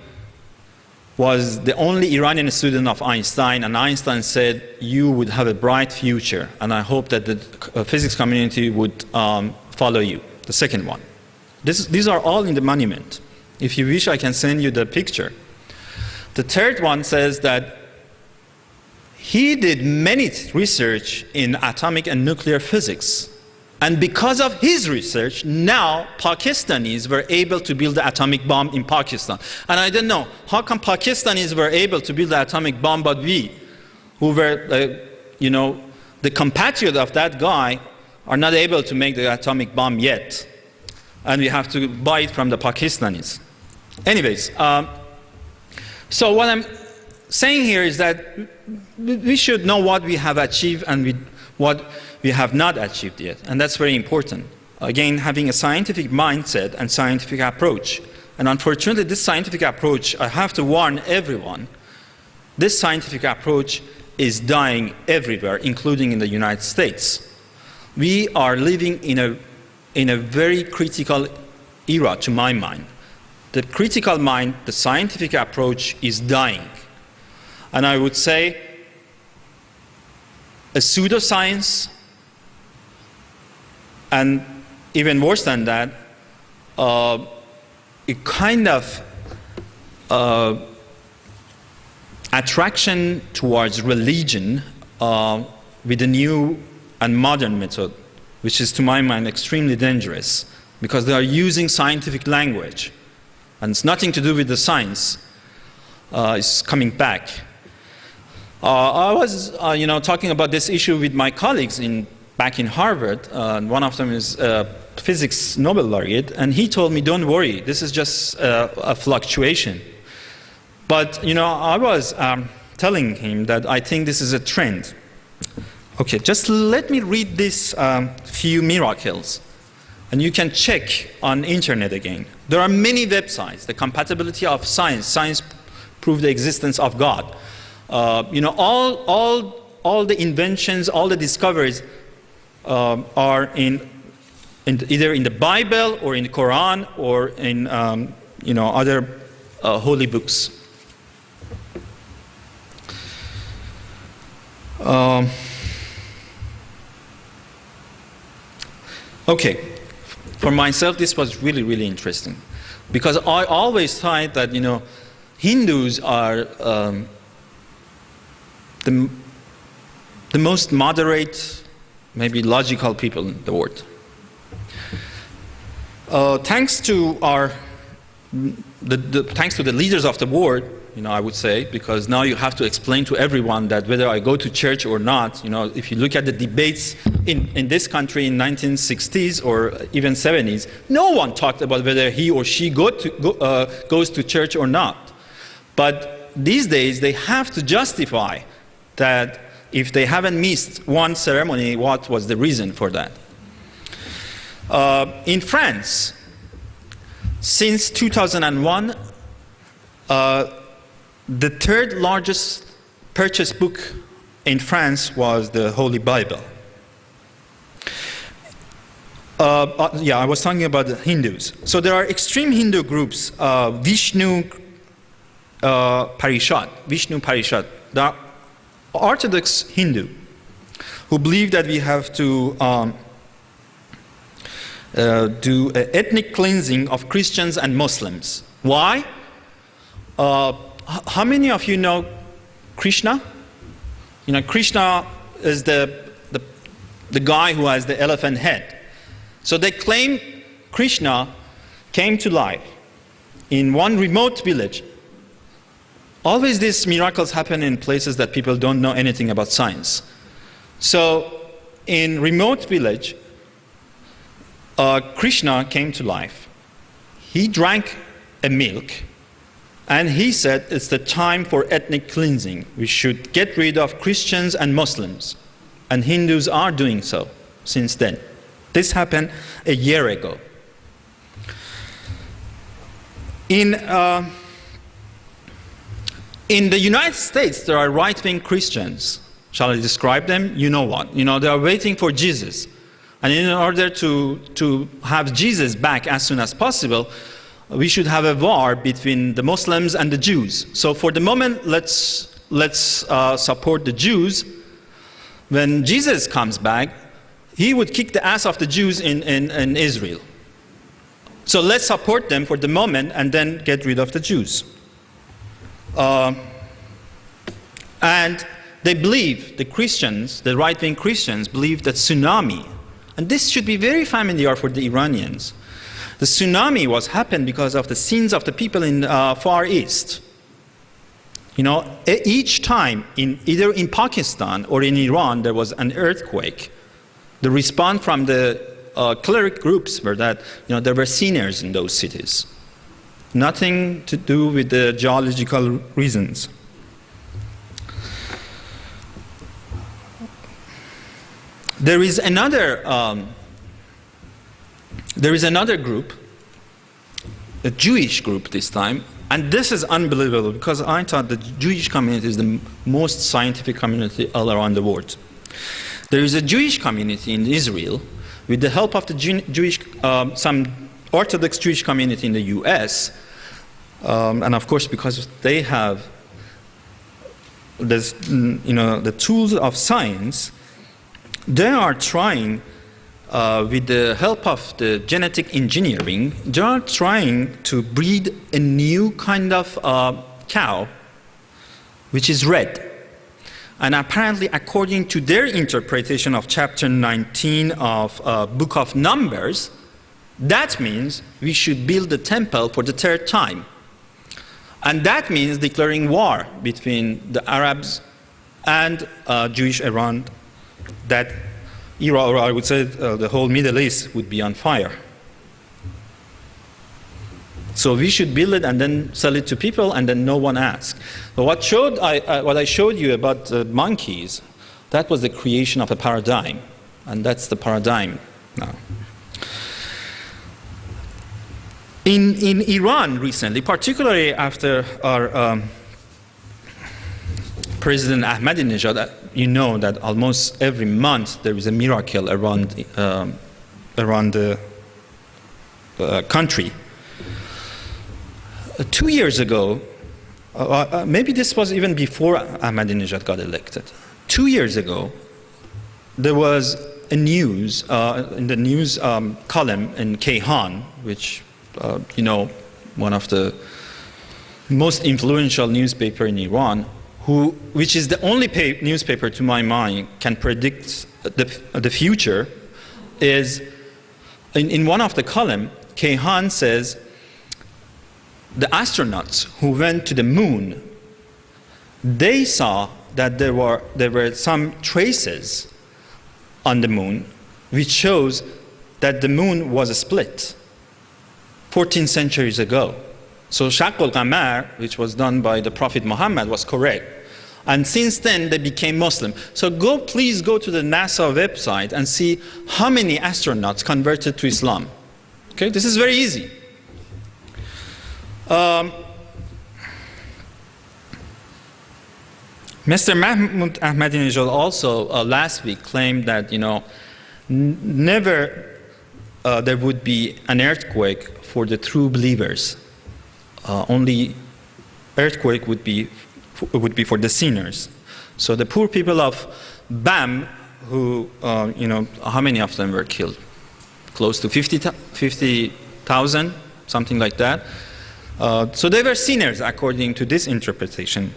was the only Iranian student of Einstein, and Einstein said, you would have a bright future, and I hope that the physics community would follow you. The second one. These are all in the monument. If you wish, I can send you the picture. The third one says that he did many research in atomic and nuclear physics. And because of his research, now Pakistanis were able to build the atomic bomb in Pakistan. And I don't know, how come Pakistanis were able to build the atomic bomb, but we, who were, you know, the compatriot of that guy, are not able to make the atomic bomb yet. And we have to buy it from the Pakistanis. Anyways, so what I'm saying here is that we should know what we have achieved and what we have not achieved yet. And that's very important. Again, having a scientific mindset and scientific approach. And unfortunately, this scientific approach, I have to warn everyone, this scientific approach is dying everywhere, including in the United States. We are living in a very critical era, to my mind. The critical mind, the scientific approach is dying. And I would say a pseudoscience, and even worse than that, a kind of attraction towards religion with a new and modern method, which is, to my mind, extremely dangerous, because they are using scientific language, and it's nothing to do with the science. It's coming back. I was, talking about this issue with my colleagues back in Harvard. One of them is a physics Nobel laureate, and he told me, "Don't worry, this is just a fluctuation." But I was telling him that I think this is a trend. Okay, just let me read these few miracles, and you can check on internet again. There are many websites. The compatibility of science. Science proved the existence of God. All the inventions, all the discoveries are either in the Bible or in the Quran or in other holy books. Okay, for myself, this was really, really interesting, because I always thought that Hindus are the most moderate, maybe logical people in the world. Thanks to the leaders of the world, I would say, because now you have to explain to everyone that whether I go to church or not, if you look at the debates in this country in 1960s or even 70s, no one talked about whether he or she goes to church or not. But these days, they have to justify that if they haven't missed one ceremony, what was the reason for that? In France, since 2001, the third largest purchased book in France was the Holy Bible. I was talking about the Hindus. So there are extreme Hindu groups, Vishnu Parishad. There are Orthodox Hindu who believe that we have to do an ethnic cleansing of Christians and Muslims. Why? How many of you know Krishna? Krishna is the guy who has the elephant head. So they claim Krishna came to life in one remote village. Always these miracles happen in places that people don't know anything about science. So in remote village, Krishna came to life. He drank a milk, and he said it's the time for ethnic cleansing. We should get rid of Christians and Muslims. And Hindus are doing so since then. This happened a year ago. In the United States, there are right-wing Christians. Shall I describe them? You know what? They are waiting for Jesus. And in order to have Jesus back as soon as possible, we should have a war between the Muslims and the Jews. So for the moment, let's support the Jews. When Jesus comes back, he would kick the ass of the Jews in Israel. So let's support them for the moment and then get rid of the Jews. And they believe, the Christians, the right-wing Christians, believe that tsunami, and this should be very familiar for the Iranians. The tsunami happened because of the sins of the people in Far East. You know, each time, either in Pakistan or in Iran, there was an earthquake. The response from the cleric groups were that, you know, there were sinners in those cities. Nothing to do with the geological reasons. There is another group, a Jewish group this time, and this is unbelievable because I thought the Jewish community is the most scientific community all around the world. There is a Jewish community in Israel with the help of the some Orthodox Jewish community in the US, and of course because they have this, you know, the tools of science, they are trying, with the help of the genetic engineering, they are trying to breed a new kind of cow, which is red. And apparently, according to their interpretation of chapter 19 of Book of Numbers, that means we should build the temple for the third time. And that means declaring war between the Arabs and Jewish Iran, that era, or I would say the whole Middle East would be on fire. So we should build it and then sell it to people, and then no one asks. But what I showed you about the monkeys, that was the creation of a paradigm, and that's the paradigm now. In Iran recently, particularly after our President Ahmadinejad, you know that almost every month there is a miracle around the country. 2 years ago, maybe this was even before Ahmadinejad got elected. 2 years ago, there was a news in the news column in Kayhan, which you know, one of the most influential newspaper in Iran, which is the only newspaper, to my mind, can predict the future, is in one of the column, Kayhan says, the astronauts who went to the moon, they saw that there were some traces on the moon, which shows that the moon was split 14 centuries ago. So Shaq al-Qamar, which was done by the Prophet Muhammad, was correct. And since then, they became Muslim. So please go to the NASA website and see how many astronauts converted to Islam. Okay, this is very easy. Mr. Mahmoud Ahmadinejad also last week claimed that, you know, never there would be an earthquake for the true believers. Only earthquake would be for the sinners. So the poor people of Bam, who, you know, how many of them were killed? Close to 50,000, something like that. So they were sinners according to this interpretation.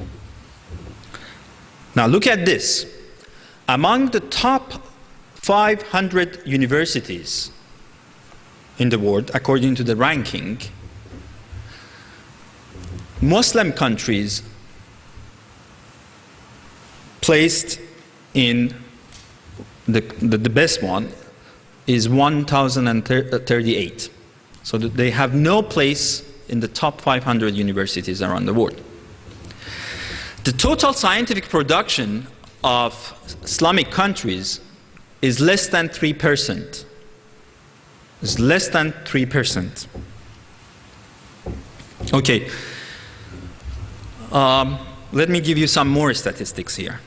Now look at this. Among the top 500 universities in the world, according to the ranking, Muslim countries placed in the best one is 1,038. So they have no place in the top 500 universities around the world. The total scientific production of Islamic countries is less than 3%. It's less than 3%. Okay. Let me give you some more statistics here.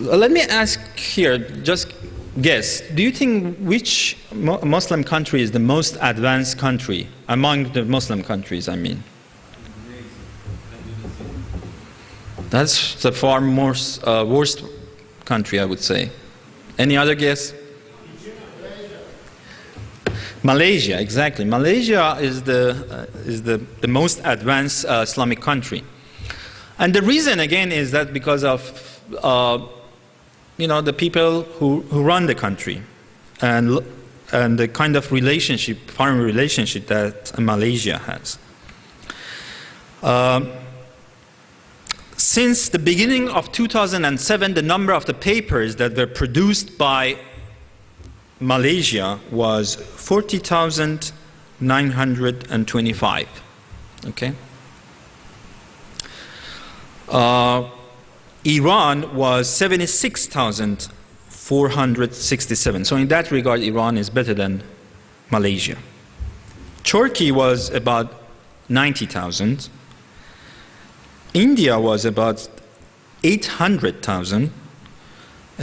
Let me ask here, just guess, do you think which Muslim country is the most advanced country among the Muslim countries, I mean? That's the far most worst country, I would say. Any other guess? Malaysia, exactly. Malaysia is the most advanced Islamic country. And the reason, again, is that because of the people who run the country and the kind of relationship, foreign relationship that Malaysia has. Since the beginning of 2007, the number of the papers that were produced by Malaysia was 40,925. Okay. Iran was 76,467. So in that regard, Iran is better than Malaysia. Turkey was about 90,000. India was about 800,000.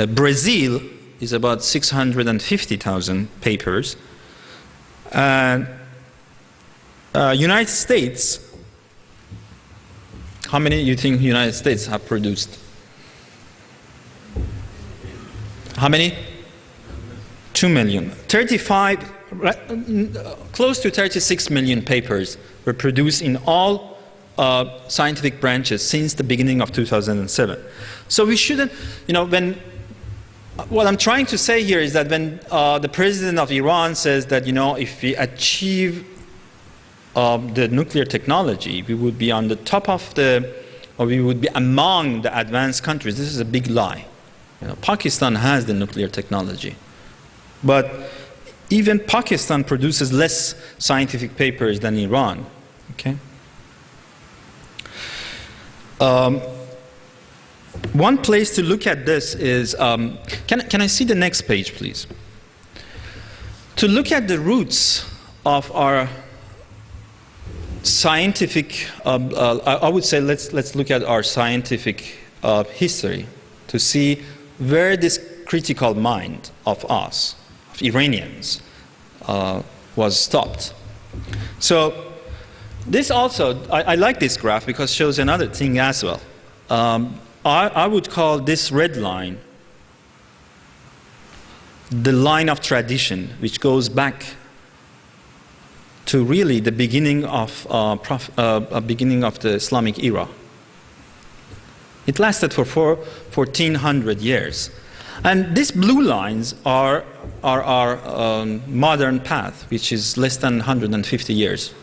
Brazil is about 650,000 papers. And United States, how many you think United States have produced? How many? 2 million. 35, close to 36 million papers were produced in all scientific branches since the beginning of 2007. So we shouldn't, what I'm trying to say here is that when the president of Iran says that, if we achieve the nuclear technology, we would be on the top of or we would be among the advanced countries, this is a big lie. Pakistan has the nuclear technology. But even Pakistan produces less scientific papers than Iran. Okay? One place to look at this is, can I see the next page, please? To look at the roots of our scientific, I would say let's look at our scientific history to see where this critical mind of us, of Iranians, was stopped. So this also, I like this graph because it shows another thing as well. I would call this red line the line of tradition, which goes back to really the beginning of the Islamic era. It lasted for 1400 years. And these blue lines are our modern path, which is less than 150 years.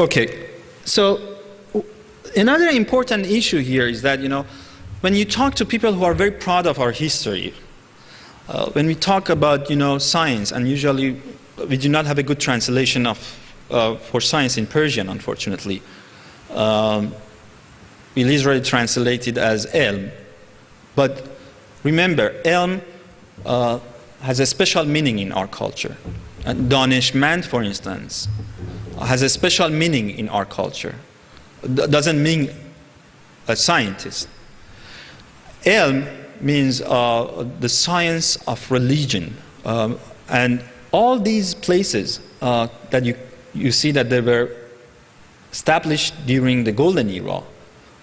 Okay, so another important issue here is that, when you talk to people who are very proud of our history, when we talk about, science, and usually we do not have a good translation for science in Persian, unfortunately. It is already translated as ilm. But remember, ilm has a special meaning in our culture. And danishmand, for instance, has a special meaning in our culture. Doesn't mean a scientist. Ilm means the science of religion. And all these places that you see that they were established during the golden era,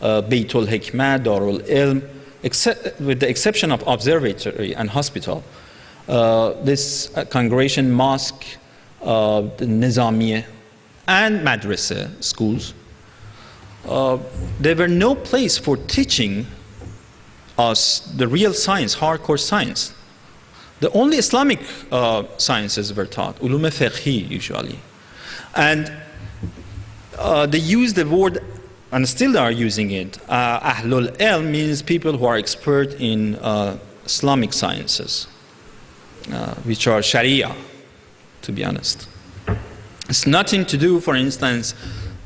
Beitul Hikmah, Darul Ilm, with the exception of observatory and hospital, this congregation, mosque, the Nizamiye, and madrasa schools, there were no place for teaching us the real science, hardcore science. The only Islamic sciences were taught, ulum fiqhi usually. And they use the word, and still are using it, Ahlul Ilm means people who are expert in Islamic sciences, which are Sharia, to be honest. It's nothing to do, for instance,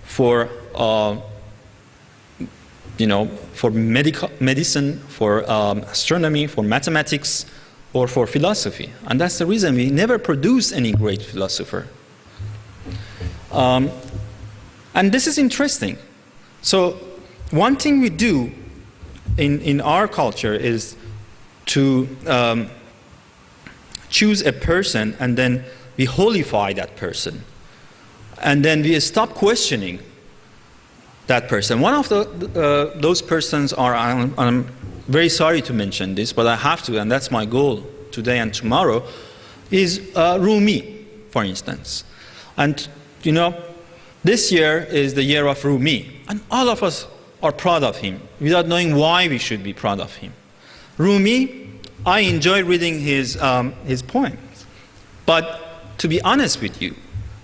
for medicine, for astronomy, for mathematics, or for philosophy. And that's the reason we never produce any great philosopher. And this is interesting. So one thing we do in our culture is to choose a person and then we holify that person. And then we stop questioning that person. One of those persons are, I'm very sorry to mention this, but I have to, and that's my goal today and tomorrow, is Rumi, for instance. And, you know, this year is the year of Rumi, and all of us are proud of him, without knowing why we should be proud of him. Rumi, I enjoy reading his poems, but to be honest with you,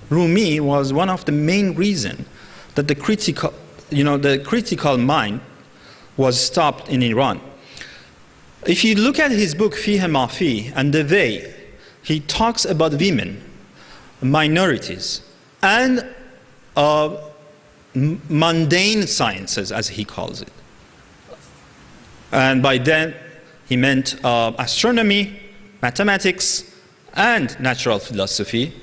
Rumi was one of the main reasons that the critical mind was stopped in Iran. If you look at his book Fihe Mafi and the way he talks about women, minorities, and mundane sciences, as he calls it. And by then, he meant astronomy, mathematics, and natural philosophy.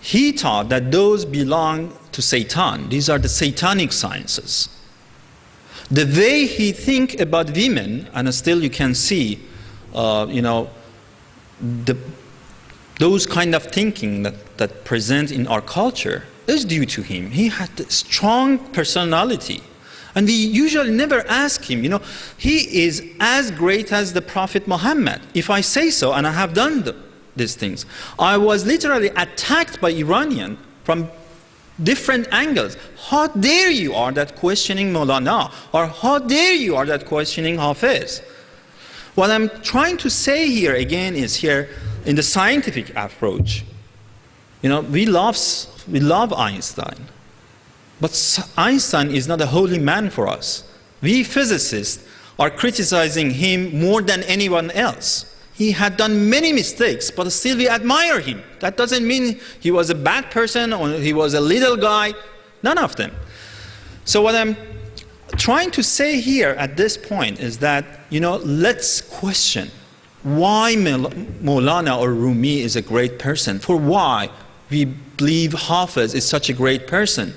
He thought that those belong to Satan. These are the satanic sciences. The way he think about women, and still you can see, those kind of thinking that present in our culture is due to him. He had a strong personality. And we usually never ask him, he is as great as the Prophet Muhammad. If I say so, and I have done these things. I was literally attacked by Iranian from different angles. How dare you are that questioning Maulana? Or how dare you are that questioning Hafiz? What I'm trying to say here again is here in the scientific approach. We love Einstein. But Einstein is not a holy man for us. We physicists are criticizing him more than anyone else. He had done many mistakes, but still we admire him. That doesn't mean he was a bad person or he was a little guy. None of them. So what I'm trying to say here at this point is that, let's question why Maulana or Rumi is a great person, for why we believe Hafiz is such a great person.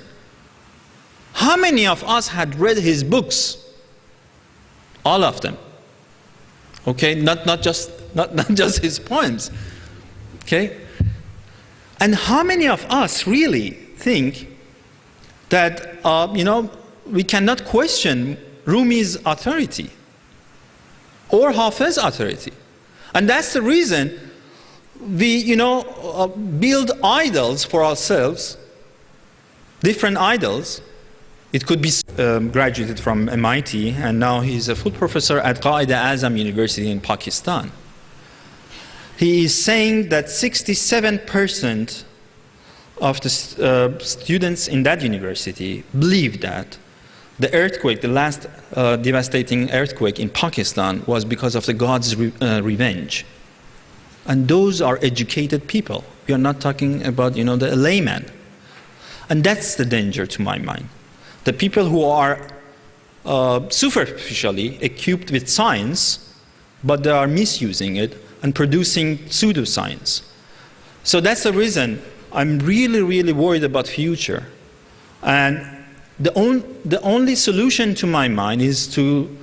How many of us had read his books? All of them. Okay, not just his poems. Okay? And how many of us really think that, we cannot question Rumi's authority or Hafiz's authority? And that's the reason we, build idols for ourselves, different idols. It could be graduated from MIT, and now he's a full professor at Qaeda-Azam University in Pakistan. He is saying that 67% of the students in that university believe that the earthquake, the last devastating earthquake in Pakistan, was because of the God's revenge. And those are educated people. We are not talking about, the layman. And that's the danger to my mind. The people who are superficially equipped with science, but they are misusing it and producing pseudoscience. So that's the reason I'm really, really worried about future. And the only solution to my mind is to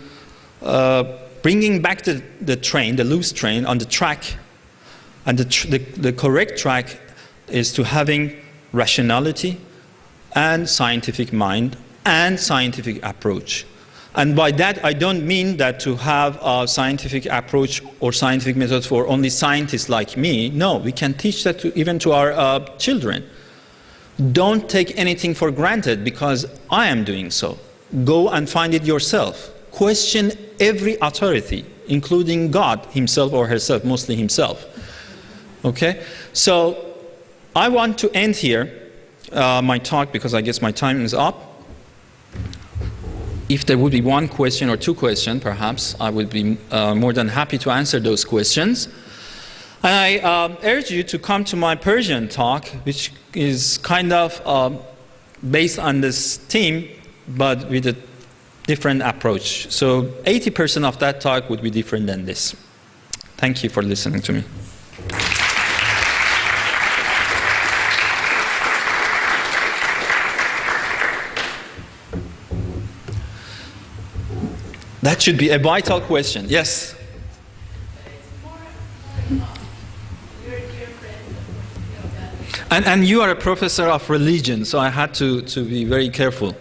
bringing back the train, the loose train, on the track. And the correct track is to having rationality and scientific mind and scientific approach. And by that, I don't mean that to have a scientific approach or scientific methods for only scientists like me. No, we can teach that even to our children. Don't take anything for granted because I am doing so. Go and find it yourself. Question every authority, including God himself or herself, mostly himself. Okay? So I want to end here my talk because I guess my time is up. If there would be one question or two questions, perhaps, I would be more than happy to answer those questions. And I urge you to come to my Persian talk, which is kind of based on this theme, but with a different approach. So 80% of that talk would be different than this. Thank you for listening to me. That should be a vital question. Yes? And you are a professor of religion, so I had to be very careful.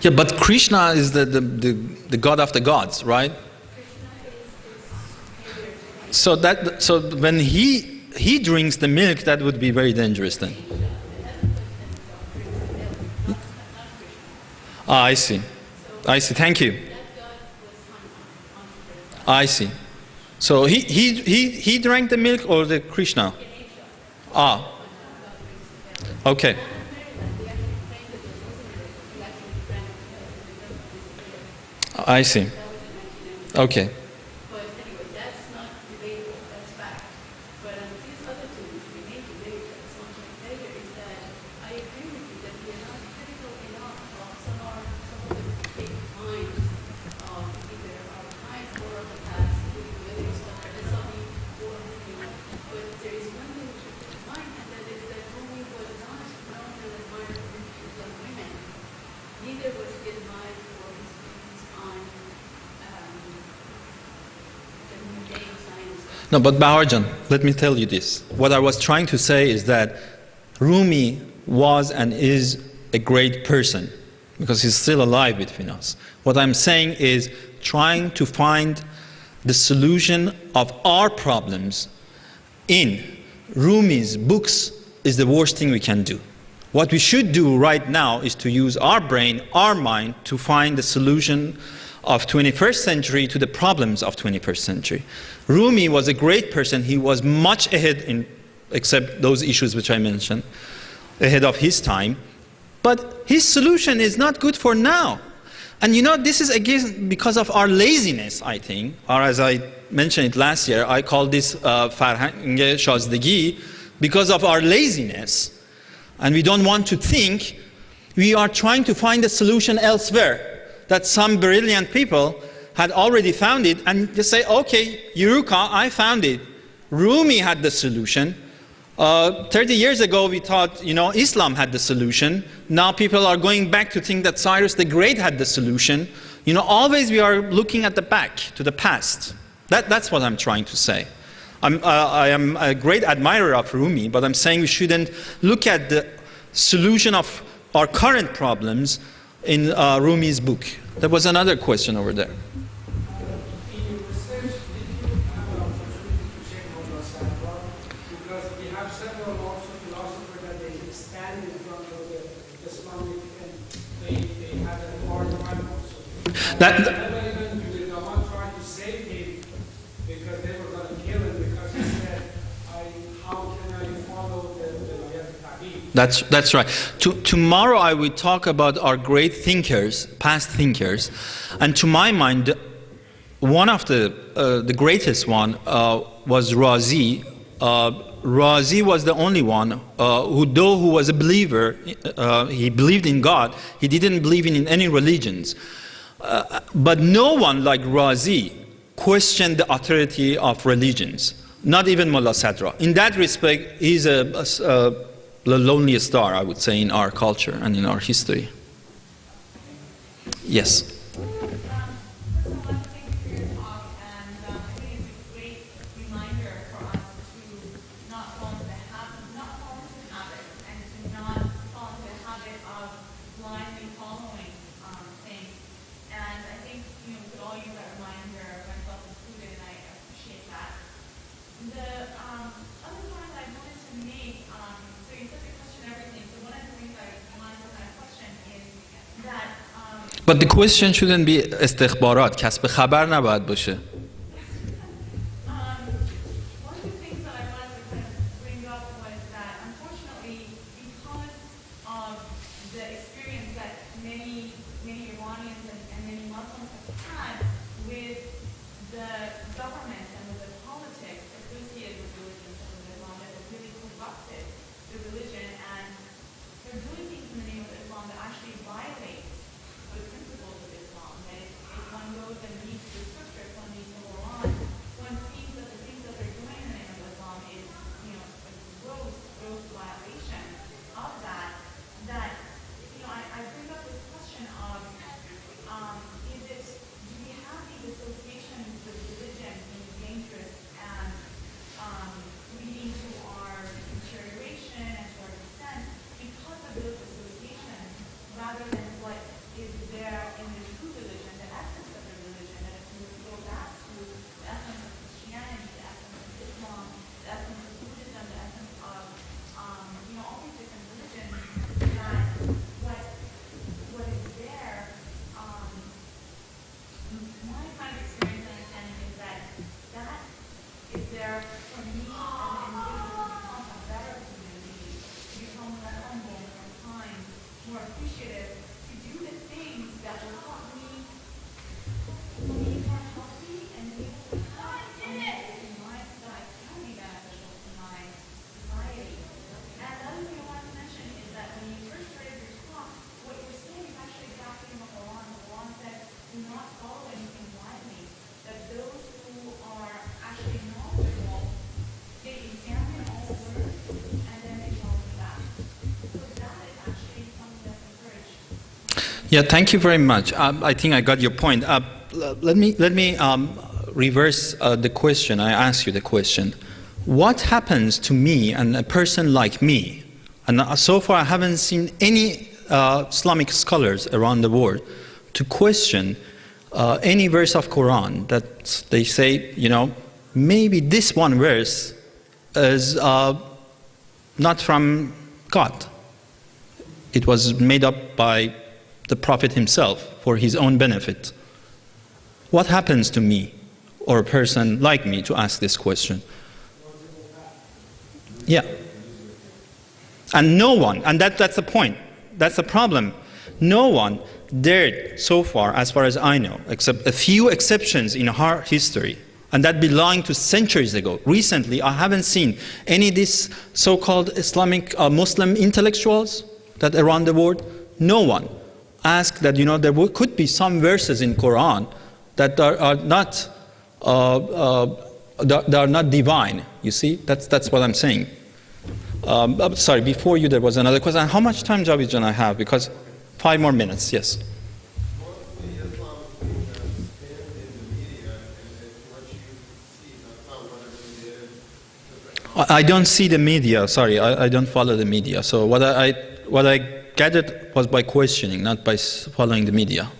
Yeah, but Krishna is the god of the gods, right? So when he drinks the milk, that would be very dangerous then. Ah, I see. Thank you. I see. So he drank the milk or the Krishna? Ah. Okay. I see. Okay. No, but Baharjan, let me tell you this. What I was trying to say is that Rumi was and is a great person because he's still alive between us. What I'm saying is trying to find the solution of our problems in Rumi's books is the worst thing we can do. What we should do right now is to use our brain, our mind, to find the solution of 21st century to the problems of 21st century. Rumi was a great person. He was much ahead except those issues which I mentioned, ahead of his time. But his solution is not good for now. And you know, this is again because of our laziness, I think, or as I mentioned it last year, I call this فرهنگی شازدگی, because of our laziness. And we don't want to think, we are trying to find a solution elsewhere, that some brilliant people had already found it, and just say, okay, Eureka, I found it. Rumi had the solution. 30 years ago, we thought, you know, Islam had the solution. Now people are going back to think that Cyrus the Great had the solution. You know, always we are looking at the back, to the past. That's what I'm trying to say. I am a great admirer of Rumi, but I'm saying we shouldn't look at the solution of our current problems in Rumi's book. There was another question over there. That, tried to save him because they were going to kill him because he said, how can I follow the That's right. Tomorrow I will talk about our great thinkers, past thinkers, and to my mind, one of the greatest one was Razi. Razi was the only one who was a believer. He believed in God. He didn't believe in any religions. But no one like Razi questioned the authority of religions, not even Mullah Sadra. In that respect, he's the loneliest star, I would say, in our culture and in our history. Yes. But the question shouldn't be استخبارات. کسب خبر نباید باشه. where for me as an individual to become a better community, to become more humble, more kind, more appreciative, to do the things that will help me be more healthy and be able to have amazing lives that can be beneficial to my society. And another thing I want to mention is that when you first started your talk, what you were saying is actually exactly what the Quran. The Quran said, do not follow anything blindly. That those who are actually knowledgeable, they examine all the words and then they tell me that. So that is actually something that's encouraged. Yeah, thank you very much. I think I got your point. Let me reverse the question. I asked you the question. What happens to me and a person like me? And so far I haven't seen any Islamic scholars around the world to question any verse of Quran that they say, you know, maybe this one verse is not from God. It was made up by the Prophet himself for his own benefit. What happens to me or a person like me to ask this question? Yeah. And no one, and that's the point, that's the problem. No one dared so far as I know, except a few exceptions in our history, and that belong to centuries ago. Recently, I haven't seen any of these so-called Islamic Muslim intellectuals that around the world, no one asked that, you know, there could be some verses in Quran that are not divine. You see, that's what I'm saying. Sorry, before you there was another question. How much time, Javid-jan, I have? Because 5 more minutes, yes. I don't see the media, sorry, I don't follow the media. So what I gathered was by questioning, not by following the media.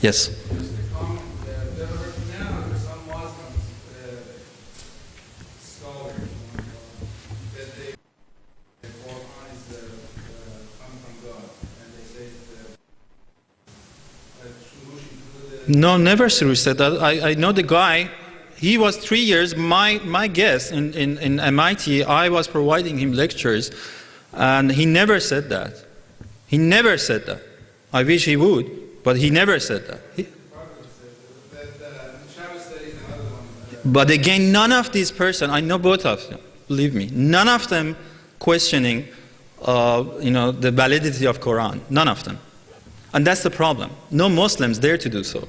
Yes? No, never seriously said that. I know the guy. He was 3 years my guest in MIT. I was providing him lectures, and he never said that. He never said that. I wish he would, but he never said that. But again, none of these persons, I know both of them, believe me, none of them questioning, you know, the validity of Quran. None of them. And that's the problem. No Muslims dare to do so.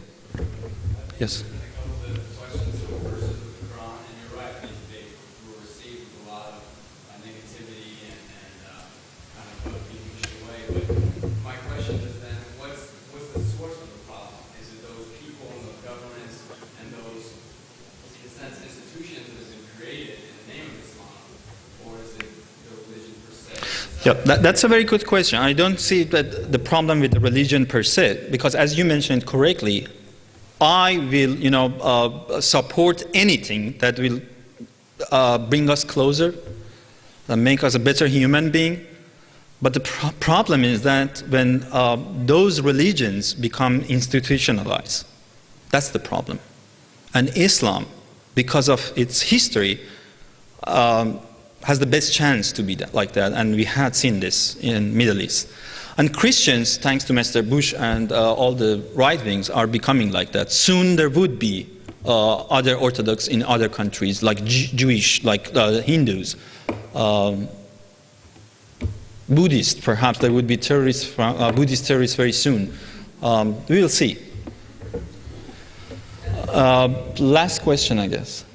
Yes. Yeah, that's a very good question. I don't see that the problem with the religion per se, because as you mentioned correctly, I will, you know, support anything that will bring us closer, make us a better human being. But the problem is that when those religions become institutionalized, that's the problem. And Islam, because of its history, has the best chance to be like that, and we had seen this in Middle East. And Christians, thanks to Mr. Bush and all the right wings, are becoming like that. Soon there would be other Orthodox in other countries, like Jewish, like Hindus, Buddhist. Perhaps there would be terrorists, Buddhist terrorists very soon. We will see. Last question, I guess.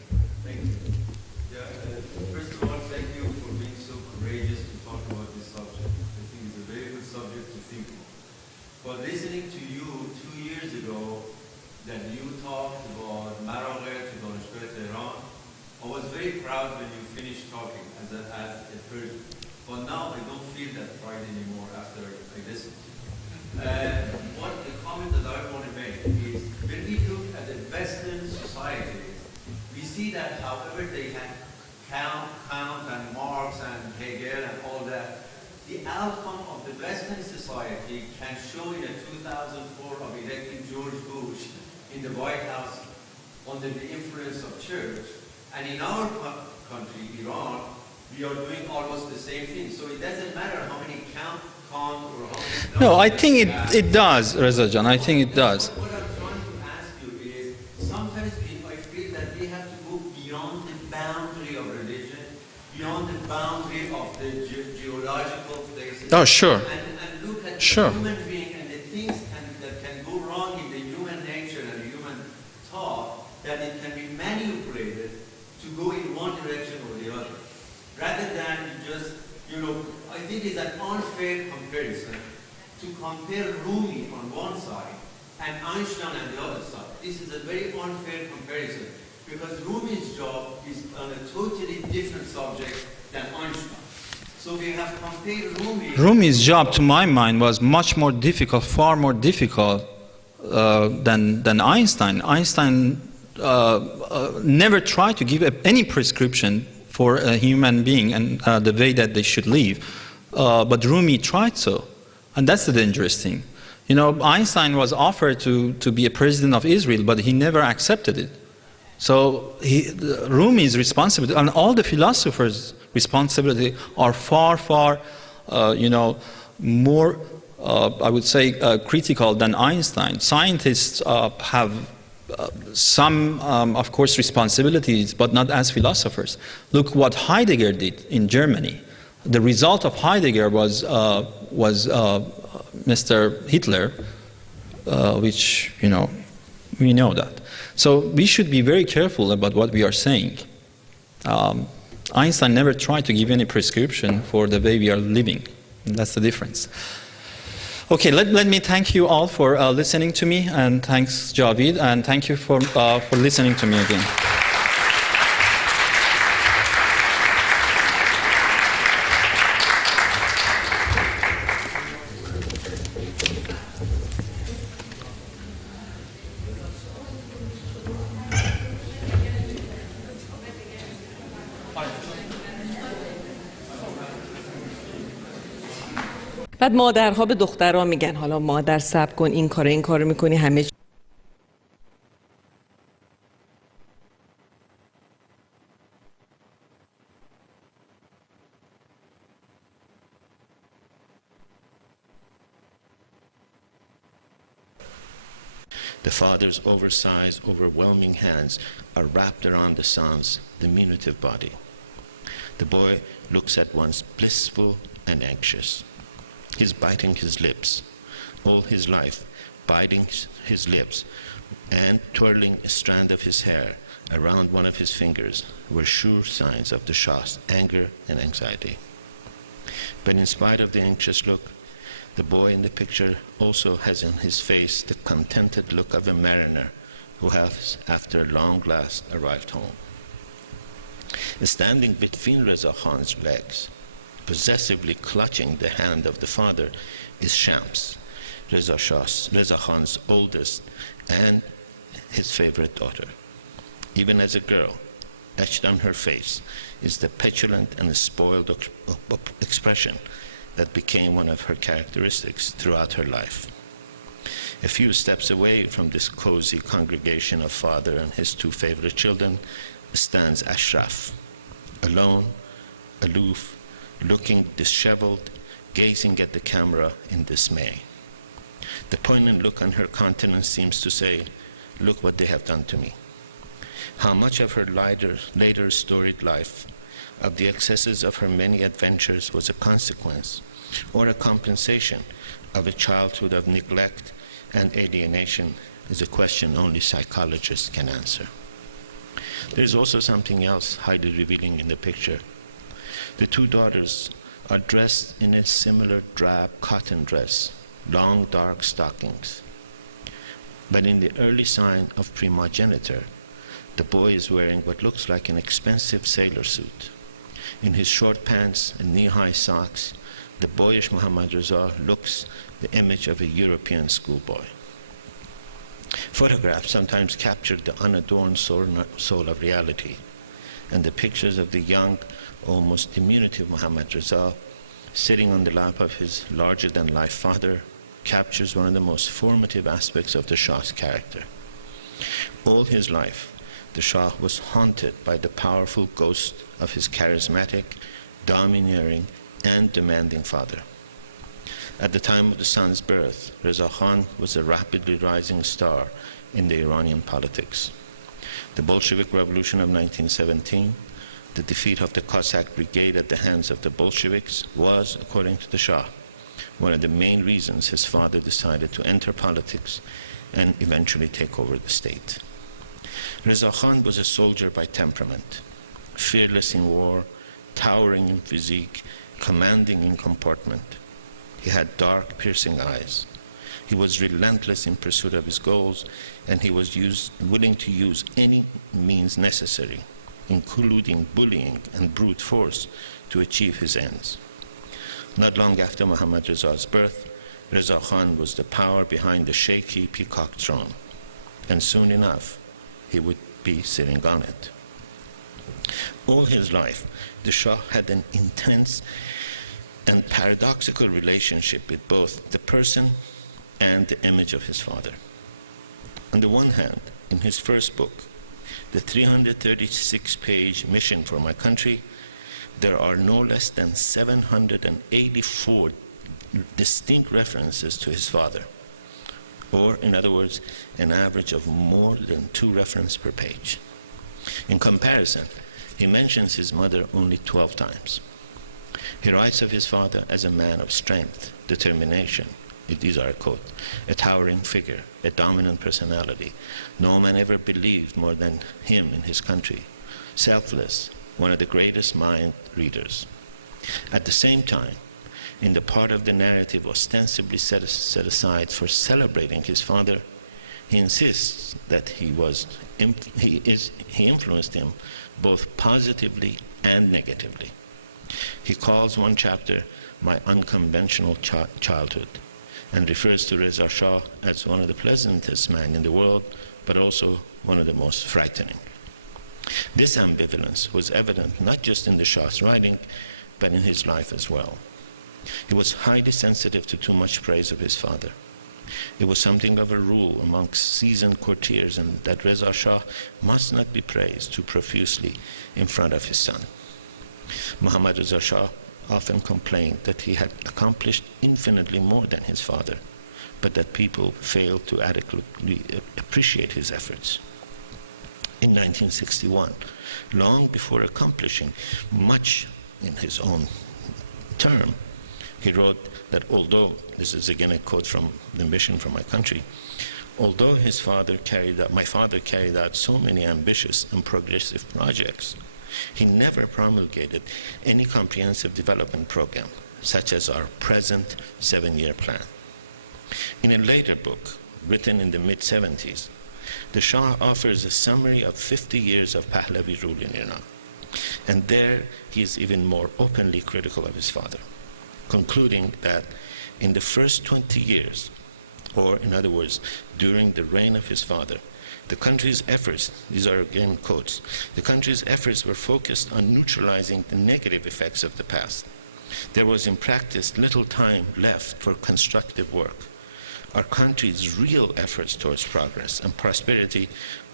under the influence of church. And in our country, Iran, we are doing almost the same thing. So it doesn't matter how many count or how many... No, I think it does, Reza Jan. I think it does. What I'm trying to ask you is, sometimes I feel that we have to go beyond the boundary of religion, beyond the boundary of the geological places. Oh, sure. And look at Sure. the human being and the things that can go wrong in the human nature and the human thought, that it can be manipulated to go in one direction or the other. Rather than just, I think it's an unfair comparison to compare Rumi on one side and Einstein on the other side. This is a very unfair comparison because Rumi's job is on a totally different subject than Einstein. So we have compared Rumi. Rumi's job, to my mind, was much more difficult, far more difficult than Einstein. Einstein never tried to give any prescription for a human being and the way that they should live. But Rumi tried so. And that's the dangerous thing. Einstein was offered to be a president of Israel, but he never accepted it. So Rumi's responsibility, and all the philosophers' responsibility are far, far, more, I would say, critical than Einstein. Scientists have some, of course, responsibilities, but not as philosophers. Look what Heidegger did in Germany. The result of Heidegger was Mr. Hitler, which, we know that. So we should be very careful about what we are saying. Einstein never tried to give any prescription for the way we are living. And that's the difference. Okay, let me thank you all for listening to me, and thanks Javid, and thank you for listening to me again. بعد مادرها به دخترها میگن حالا مادر صبر کن، این کارو میکنی همه The father's oversized, overwhelming hands are wrapped around the son's diminutive body. The boy looks at once blissful and anxious. He's biting his lips, all his life, biting his lips and twirling a strand of his hair around one of his fingers were sure signs of the Shah's anger and anxiety. But in spite of the anxious look, the boy in the picture also has in his face the contented look of a mariner who has, after long last, arrived home. Standing between Reza Khan's legs, possessively clutching the hand of the father, is Shams, Reza Khan's oldest and his favorite daughter. Even as a girl, etched on her face is the petulant and spoiled expression that became one of her characteristics throughout her life. A few steps away from this cozy congregation of father and his two favorite children stands Ashraf, alone, aloof, looking disheveled, gazing at the camera in dismay. The poignant look on her countenance seems to say, look what they have done to me. How much of her later storied life, of the excesses of her many adventures, was a consequence or a compensation of a childhood of neglect and alienation is a question only psychologists can answer. There's also something else highly revealing in the picture. The two daughters are dressed in a similar drab cotton dress, long dark stockings. But in the early sign of primogeniture, the boy is wearing what looks like an expensive sailor suit. In his short pants and knee-high socks, the boyish Muhammad Reza looks the image of a European schoolboy. Photographs sometimes capture the unadorned soul of reality, and the pictures of the young, almost diminutive Muhammad Reza sitting on the lap of his larger-than-life father captures one of the most formative aspects of the Shah's character. All All his life, the Shah was haunted by the powerful ghost of his charismatic, domineering, and demanding father. At the time of the son's birth, Reza Khan was a rapidly rising star in the Iranian politics. The Bolshevik Revolution of 1917, the defeat of the Cossack Brigade at the hands of the Bolsheviks, was, according to the Shah, one of the main reasons his father decided to enter politics and eventually take over the state. Reza Khan was a soldier by temperament, fearless in war, towering in physique, commanding in comportment. He had dark, piercing eyes. He was relentless in pursuit of his goals, and he was willing to use any means necessary, including bullying and brute force, to achieve his ends. Not long after Muhammad Reza's birth, Reza Khan was the power behind the shaky peacock throne, and soon enough, he would be sitting on it. All his life, the Shah had an intense and paradoxical relationship with both the person and the image of his father. On the one hand, in his first book, the 336-page Mission for My Country, there are no less than 784 distinct references to his father, or, in other words, an average of more than 2 references per page. In comparison, he mentions his mother only 12 times. He writes of his father as a man of strength, determination, these are a quote, a towering figure, a dominant personality. No man ever believed more than him in his country. Selfless, one of the greatest mind readers. At the same time, in the part of the narrative ostensibly set aside for celebrating his father, he insists that he influenced him both positively and negatively. He calls one chapter My Unconventional Childhood, and refers to Reza Shah as one of the pleasantest men in the world, but also one of the most frightening. This ambivalence was evident not just in the Shah's writing, but in his life as well. He was highly sensitive to too much praise of his father. It was something of a rule amongst seasoned courtiers, and that Reza Shah must not be praised too profusely in front of his son. Muhammad Reza Shah often complained that he had accomplished infinitely more than his father, but that people failed to adequately appreciate his efforts. In 1961, long before accomplishing much in his own term, he wrote that although, this is again a quote from the Mission for My Country, although my father carried out so many ambitious and progressive projects, he never promulgated any comprehensive development program, such as our present 7-year plan. In a later book, written in the mid-70s, the Shah offers a summary of 50 years of Pahlavi rule in Iran. And there he is even more openly critical of his father, concluding that in the first 20 years, or in other words, during the reign of his father, the country's efforts, these are again quotes, the country's efforts were focused on neutralizing the negative effects of the past. There was in practice little time left for constructive work. Our country's real efforts towards progress and prosperity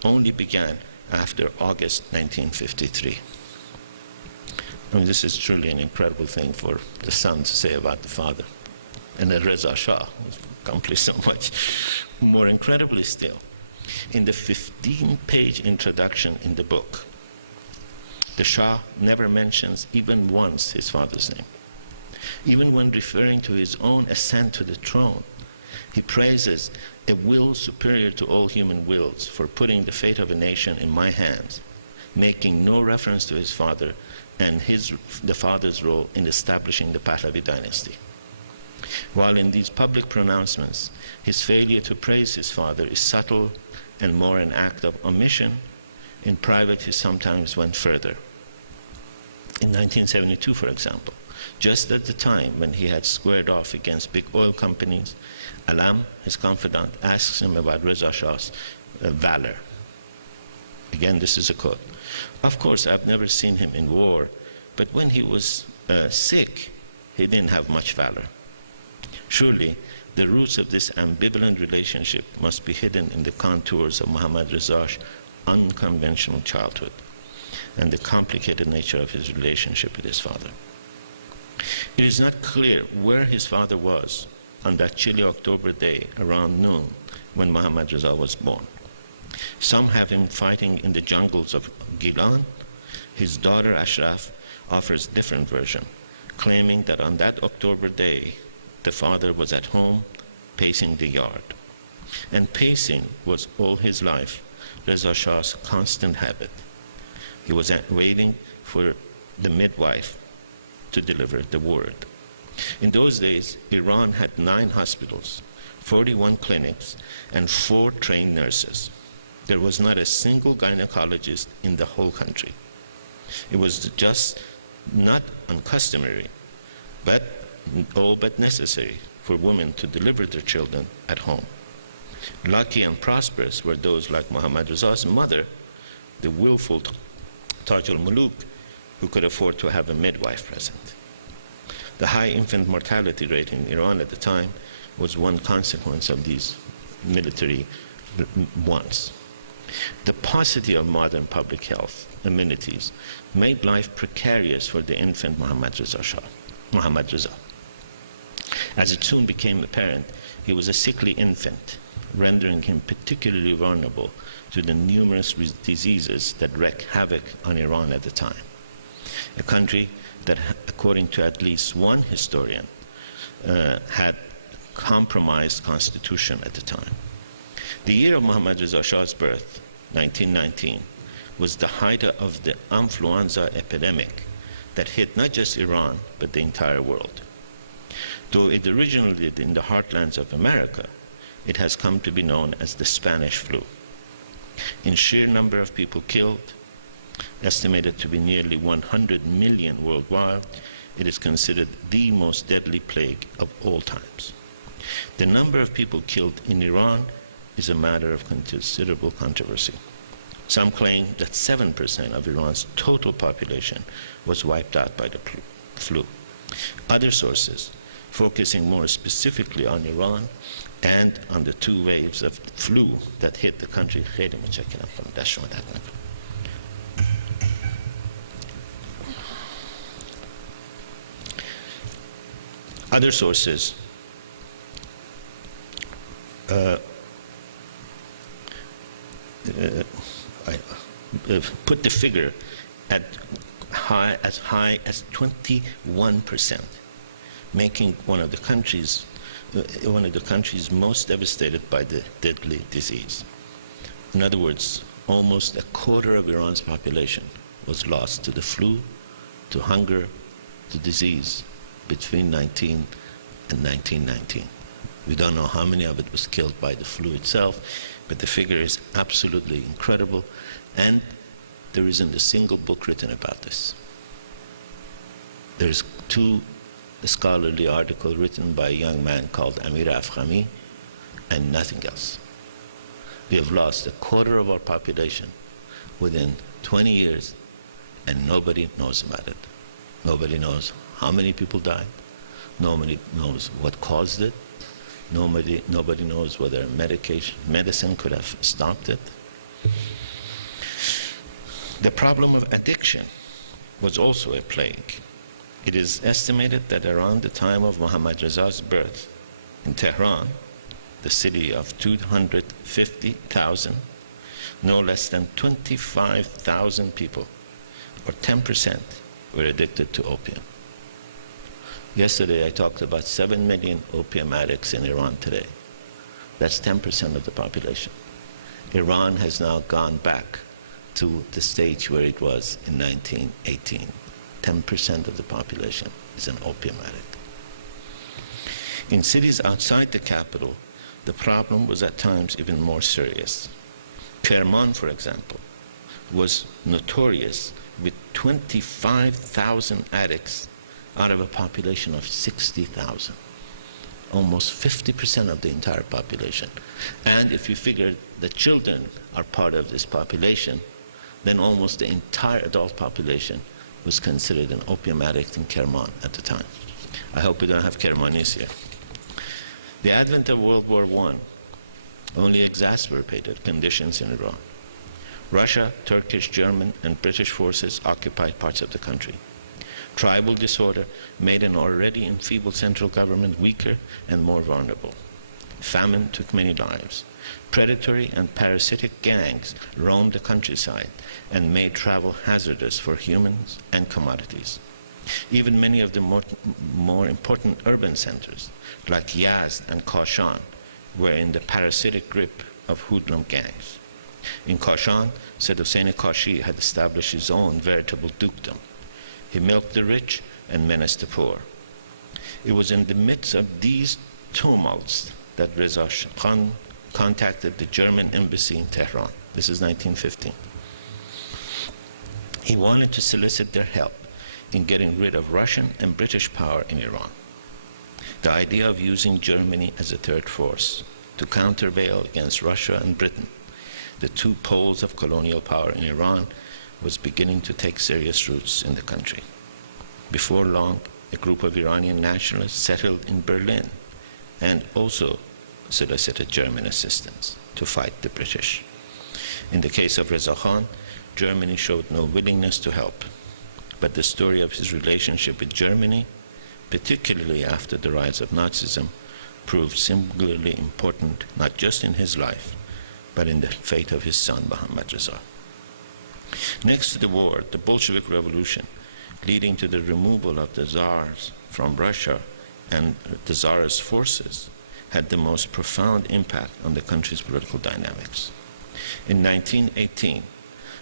only began after August 1953. I mean, this is truly an incredible thing for the son to say about the father. And that Reza Shah accomplished so much. More incredibly still, in the 15-page introduction in the book, the Shah never mentions even once his father's name. Even when referring to his own ascent to the throne, he praises a will superior to all human wills for putting the fate of a nation in my hands, making no reference to his father and the father's role in establishing the Pahlavi dynasty. While in these public pronouncements, his failure to praise his father is subtle and more an act of omission, in private he sometimes went further. In 1972, for example, just at the time when he had squared off against big oil companies, Alam, his confidant, asks him about Reza Shah's valor. Again, this is a quote. Of course, I've never seen him in war, but when he was sick, he didn't have much valor. Surely, the roots of this ambivalent relationship must be hidden in the contours of Mohammad Reza's unconventional childhood and the complicated nature of his relationship with his father. It is not clear where his father was on that chilly October day around noon when Mohammad Reza was born. Some have him fighting in the jungles of Gilan. His daughter Ashraf offers a different version, claiming that on that October day, the father was at home pacing the yard. And pacing was all his life Reza Shah's constant habit. He was waiting for the midwife to deliver the word. In those days, Iran had 9 hospitals, 41 clinics, and 4 trained nurses. There was not a single gynecologist in the whole country. It was just not uncustomary, but all but necessary for women to deliver their children at home. Lucky and prosperous were those like Mohammad Reza's mother, the willful Taj al-Muluk, who could afford to have a midwife present. The high infant mortality rate in Iran at the time was one consequence of these military wants. The paucity of modern public health amenities made life precarious for the infant Mohammad Reza. As it soon became apparent, he was a sickly infant, rendering him particularly vulnerable to the numerous diseases that wreaked havoc on Iran at the time, a country that, according to at least one historian, had compromised constitution at the time. The year of Mohammad Reza Shah's birth, 1919, was the height of the influenza epidemic that hit not just Iran, but the entire world. Though it originated in the heartlands of America, it has come to be known as the Spanish flu. In sheer number of people killed, estimated to be nearly 100 million worldwide, it is considered the most deadly plague of all times. The number of people killed in Iran is a matter of considerable controversy. Some claim that 7% of Iran's total population was wiped out by the flu. Other sources, focusing more specifically on Iran and on the 2 waves of flu that hit the country. Other sources put the figure at as high as 21%, making one of the countries most devastated by the deadly disease. In other words, almost a quarter of Iran's population was lost to the flu, to hunger, to disease between 19 and 1919. We don't know how many of it was killed by the flu itself, but the figure is absolutely incredible, and there isn't a single book written about this. There's 2 scholarly articles written by a young man called Amir Afkhami, and nothing else. We have lost a quarter of our population within 20 years, and nobody knows about it. Nobody knows how many people died. Nobody knows what caused it. Nobody knows whether medicine could have stopped it. The problem of addiction was also a plague. It is estimated that around the time of Mohammad Reza's birth in Tehran, the city of 250,000, no less than 25,000 people, or 10%, were addicted to opium. Yesterday I talked about 7 million opium addicts in Iran today. That's 10% of the population. Iran has now gone back to the stage where it was in 1918. 10% of the population is an opium addict. In cities outside the capital, the problem was at times even more serious. Kerman, for example, was notorious with 25,000 addicts out of a population of 60,000. Almost 50% of the entire population. And if you figure the children are part of this population, then almost the entire adult population was considered an opium addict in Kerman at the time. I hope we don't have Kermanis here. The advent of World War I only exacerbated conditions in Iran. Russia, Turkish, German, and British forces occupied parts of the country. Tribal disorder made an already enfeebled central government weaker and more vulnerable. Famine took many lives. Predatory and parasitic gangs roamed the countryside and made travel hazardous for humans and commodities. Even many of the more important urban centers, like Yazd and Kashan, were in the parasitic grip of hoodlum gangs. In Kashan, Said Hossein Kashi had established his own veritable dukedom. He milked the rich and menaced the poor. It was in the midst of these tumults that Reza Khan contacted the German embassy in Tehran. This is 1915. He wanted to solicit their help in getting rid of Russian and British power in Iran. The idea of using Germany as a third force to countervail against Russia and Britain, the two poles of colonial power in Iran, was beginning to take serious roots in the country. Before long, a group of Iranian nationalists settled in Berlin and also solicited German assistance to fight the British. In the case of Reza Khan, Germany showed no willingness to help, but the story of his relationship with Germany, particularly after the rise of Nazism, proved singularly important not just in his life, but in the fate of his son, Mohammad Reza. Next to the war, the Bolshevik Revolution, leading to the removal of the Tsars from Russia and the Tsarist forces, had the most profound impact on the country's political dynamics. In 1918,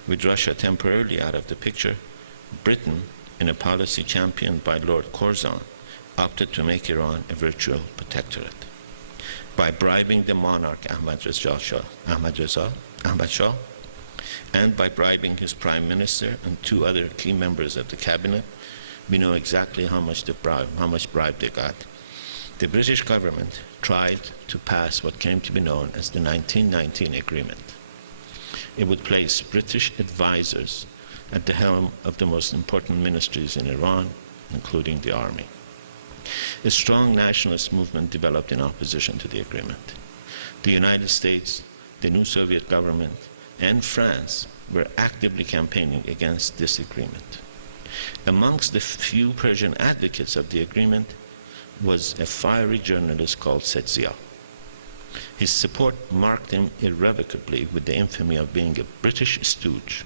with Russia temporarily out of the picture, Britain, in a policy championed by Lord Curzon, opted to make Iran a virtual protectorate. By bribing the monarch Ahmad Shah, and by bribing his prime minister and two other key members of the cabinet, we know exactly how much bribe they got. The British government tried to pass what came to be known as the 1919 Agreement. It would place British advisors at the helm of the most important ministries in Iran, including the army. A strong nationalist movement developed in opposition to the agreement. The United States, the new Soviet government, and France were actively campaigning against this agreement. Amongst the few Persian advocates of the agreement was a fiery journalist called Said Zia. His support marked him irrevocably with the infamy of being a British stooge.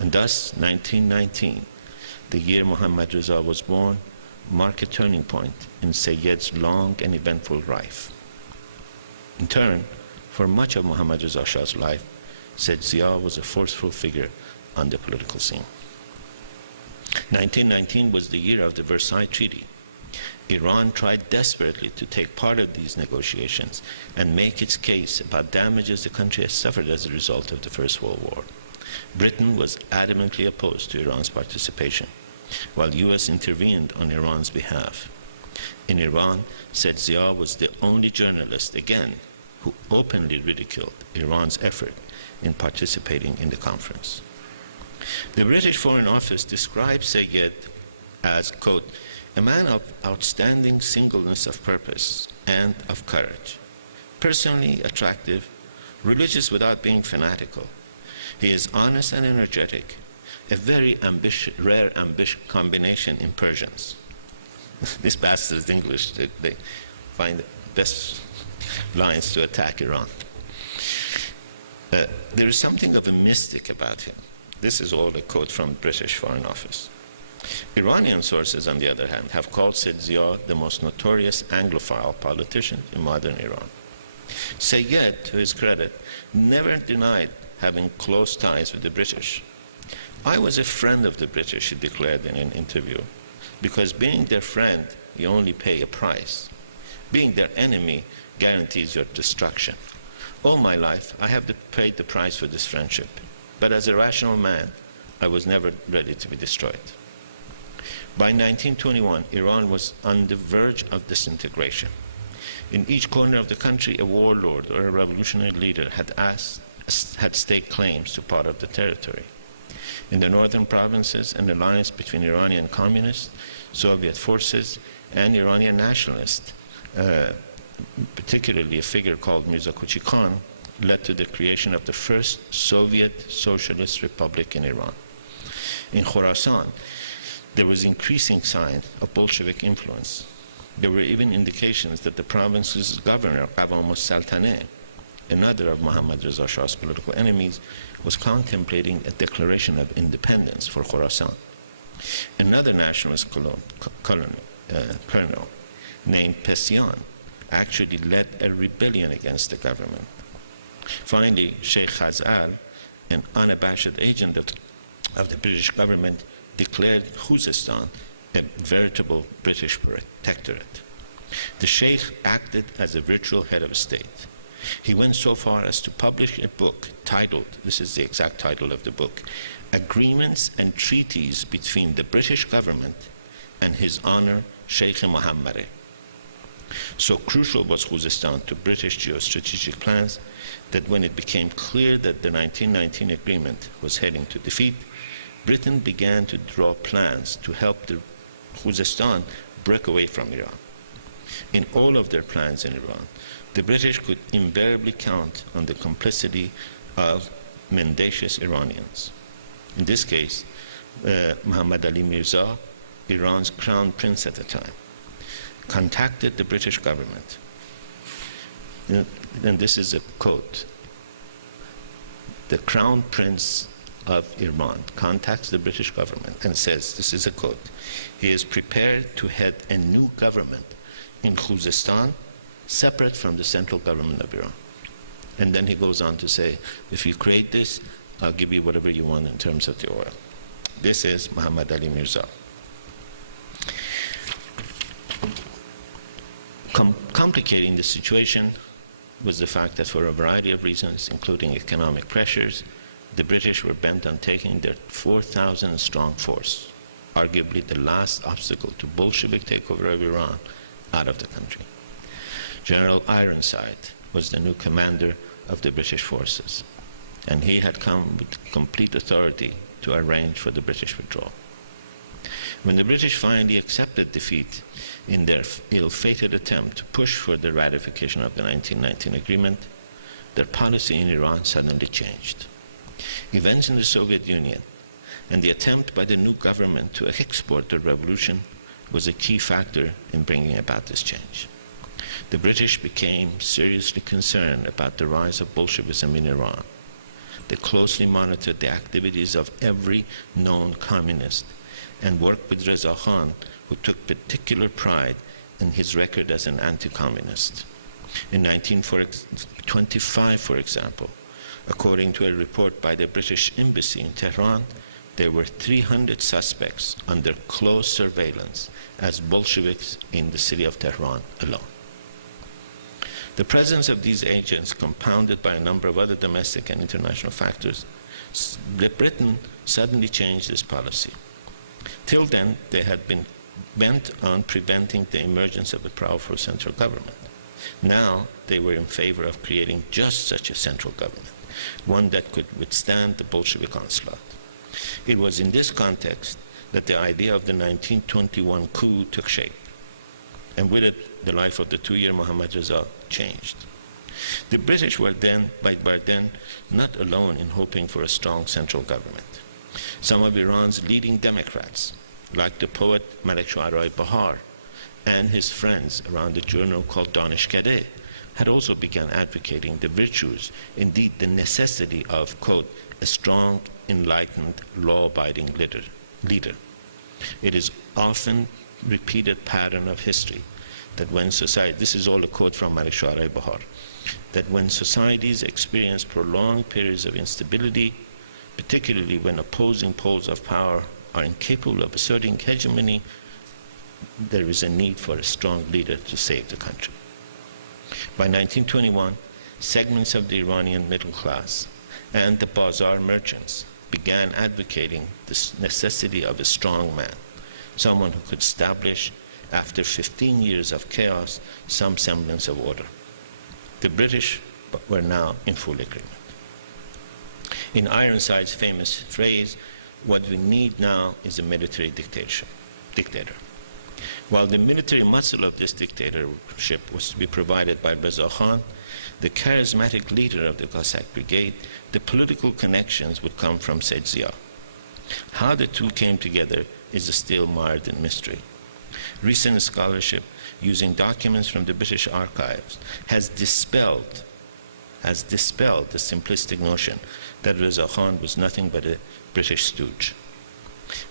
And thus, 1919, the year Mohammad Reza was born, marked a turning point in Sayyid's long and eventful life. In turn, for much of Mohammad Reza Shah's life, Said Zia was a forceful figure on the political scene. 1919 was the year of the Versailles Treaty. Iran tried desperately to take part of these negotiations and make its case about damages the country has suffered as a result of the First World War. Britain was adamantly opposed to Iran's participation, while the US intervened on Iran's behalf. In Iran, Said Zia was the only journalist, again, who openly ridiculed Iran's effort in participating in the conference. The British Foreign Office described Sayyid as, quote, a man of outstanding singleness of purpose and of courage, personally attractive, religious without being fanatical. He is honest and energetic, a very rare combination in Persians. This bastard's English, they find the best lines to attack Iran. There is something of a mystic about him. This is all a quote from British Foreign Office. Iranian sources, on the other hand, have called Said Zia the most notorious Anglophile politician in modern Iran. Sayyid, to his credit, never denied having close ties with the British. I was a friend of the British, he declared in an interview, because being their friend, you only pay a price. Being their enemy guarantees your destruction. All my life, I have paid the price for this friendship, but as a rational man, I was never ready to be destroyed. By 1921, Iran was on the verge of disintegration. In each corner of the country, a warlord or a revolutionary leader had staked claims to part of the territory. In the northern provinces, an alliance between Iranian communists, Soviet forces, and Iranian nationalists particularly a figure called Mirza Kuchi Khan, led to the creation of the first Soviet Socialist Republic in Iran. In Khorasan, there was increasing sign of Bolshevik influence. There were even indications that the province's governor, Qavam al-Saltaneh, another of Muhammad Reza Shah's political enemies, was contemplating a declaration of independence for Khorasan. Another nationalist colonel named Pesian actually led a rebellion against the government. Finally, Sheikh Khazar, an unabashed agent of the British government, declared Khuzestan a veritable British protectorate. The Sheikh acted as a virtual head of state. He went so far as to publish a book titled, this is the exact title of the book, Agreements and Treaties Between the British Government and His Honor Sheikh Mohammad. So crucial was Khuzestan to British geostrategic plans that when it became clear that the 1919 agreement was heading to defeat, Britain began to draw plans to help the Khuzestan break away from Iran. In all of their plans in Iran, the British could invariably count on the complicity of mendacious Iranians. In this case, Muhammad Ali Mirza, Iran's crown prince at the time, contacted the British government. And this is a quote. The crown prince of Iran contacts the British government and says, this is a quote, he is prepared to head a new government in Khuzestan separate from the central government of Iran. And then he goes on to say, if you create this, I'll give you whatever you want in terms of the oil. This is Muhammad Ali Mirza. Complicating the situation was the fact that for a variety of reasons, including economic pressures, the British were bent on taking their 4,000 strong force, arguably the last obstacle to Bolshevik takeover of Iran, out of the country. General Ironside was the new commander of the British forces, and he had come with complete authority to arrange for the British withdrawal. When the British finally accepted defeat in their ill-fated attempt to push for the ratification of the 1919 agreement, their policy in Iran suddenly changed. Events in the Soviet Union and the attempt by the new government to export the revolution was a key factor in bringing about this change. The British became seriously concerned about the rise of Bolshevism in Iran. They closely monitored the activities of every known communist and worked with Reza Khan, who took particular pride in his record as an anti-communist. In 1925, for example, according to a report by the British Embassy in Tehran, there were 300 suspects under close surveillance as Bolsheviks in the city of Tehran alone. The presence of these agents, compounded by a number of other domestic and international factors, Britain suddenly changed its policy. Till then, they had been bent on preventing the emergence of a powerful central government. Now, they were in favor of creating just such a central government, one that could withstand the Bolshevik onslaught. It was in this context that the idea of the 1921 coup took shape, and with it, the life of the two-year Mohammad Reza changed. The British were then, by then, not alone in hoping for a strong central government. Some of Iran's leading Democrats, like the poet Malik Shu'arai Bahar and his friends around a journal called Danishkadeh, had also begun advocating the virtues, indeed the necessity of, quote, a strong, enlightened, law-abiding leader. It is often repeated pattern of history that when society, this is all a quote from Malik Shu'arai Bahar, that when societies experience prolonged periods of instability, particularly when opposing poles of power are incapable of asserting hegemony, there is a need for a strong leader to save the country. By 1921, segments of the Iranian middle class and the bazaar merchants began advocating the necessity of a strong man, someone who could establish, after 15 years of chaos, some semblance of order. The British were now in full agreement. In Ironside's famous phrase, what we need now is a military dictator. While the military muscle of this dictatorship was to be provided by Reza Khan, the charismatic leader of the Cossack Brigade, the political connections would come from Said Zia. How the two came together is still mired in mystery. Recent scholarship using documents from the British archives has dispelled the simplistic notion that Reza Khan was nothing but a British stooge.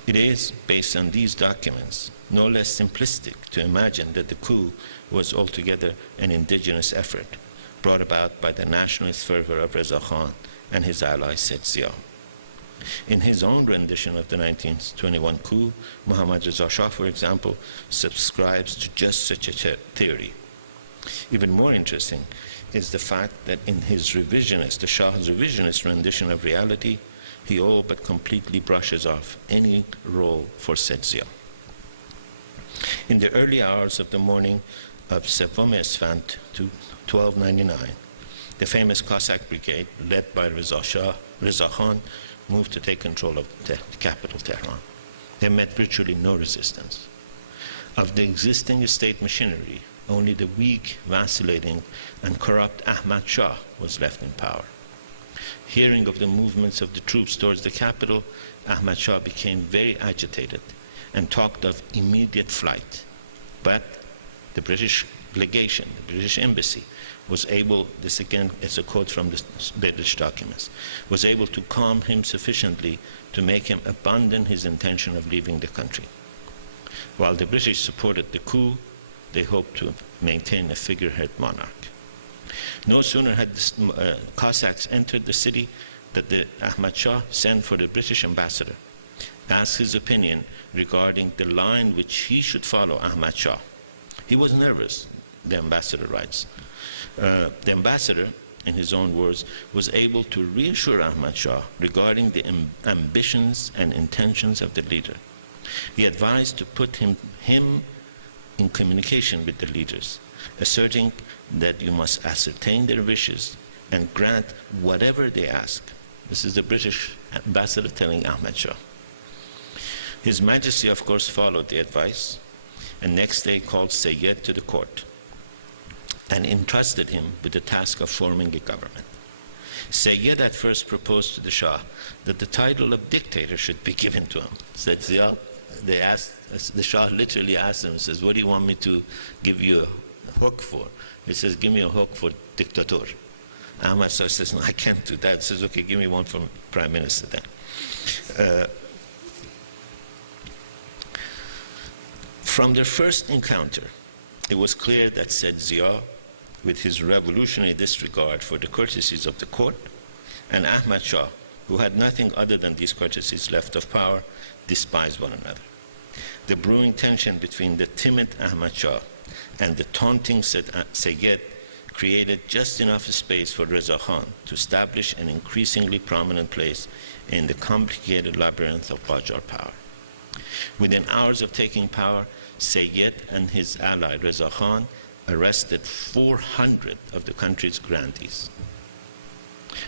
It is, based on these documents, no less simplistic to imagine that the coup was altogether an indigenous effort brought about by the nationalist fervor of Reza Khan and his ally Said Zia. In his own rendition of the 1921 coup, Mohammad Reza Shah, for example, subscribes to just such a theory. Even more interesting is the fact that in his revisionist, the Shah's revisionist rendition of reality, he all but completely brushes off any role for Said Zia. In the early hours of the morning of Sevam Esfand to 1299, the famous Cossack Brigade, led by Reza Khan, moved to take control of the capital, Tehran. They met virtually no resistance. Of the existing state machinery, only the weak, vacillating, and corrupt Ahmad Shah was left in power. Hearing of the movements of the troops towards the capital, Ahmad Shah became very agitated and talked of immediate flight. But the British legation, the British embassy, was able, this again is a quote from the British documents, was able to calm him sufficiently to make him abandon his intention of leaving the country. While the British supported the coup, they hoped to maintain a figurehead monarch. No sooner had the Cossacks entered the city that the Ahmad Shah sent for the British ambassador, asked his opinion regarding the line which he should follow Ahmad Shah. He was nervous, the ambassador writes. The ambassador, in his own words, was able to reassure Ahmad Shah regarding the ambitions and intentions of the leader. He advised to put him in communication with the leaders, asserting that you must ascertain their wishes and grant whatever they ask. This is the British ambassador telling Ahmad Shah. His Majesty, of course, followed the advice, and next day called Sayyid to the court and entrusted him with the task of forming a government. Sayyid at first proposed to the Shah that the title of dictator should be given to him. Said Zia, the Shah literally asked him, says, what do you want me to give you a hook for? He says, give me a hook for dictator. Ahmad Shah says, no, I can't do that. He says, okay, give me one from Prime Minister then. From their first encounter, it was clear that Said Zia, with his revolutionary disregard for the courtesies of the court, and Ahmad Shah, who had nothing other than these courtesies left of power, despised one another. The brewing tension between the timid Ahmad Shah and the taunting Sayyid created just enough space for Reza Khan to establish an increasingly prominent place in the complicated labyrinth of Qajar power. Within hours of taking power, Sayyid and his ally Reza Khan arrested 400 of the country's grandees.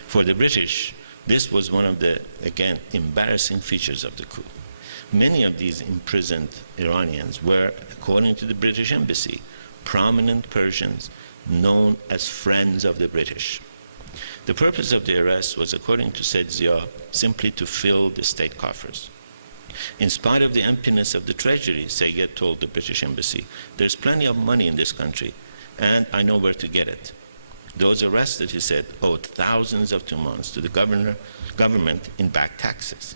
For the British, this was one of the, again, embarrassing features of the coup. Many of these imprisoned Iranians were, according to the British embassy, prominent Persians known as friends of the British. The purpose of the arrest was, according to Said Zia, simply to fill the state coffers. In spite of the emptiness of the treasury, Sayyid told the British embassy, there's plenty of money in this country, and I know where to get it. Those arrested, he said, owed thousands of tumans to the government in back taxes.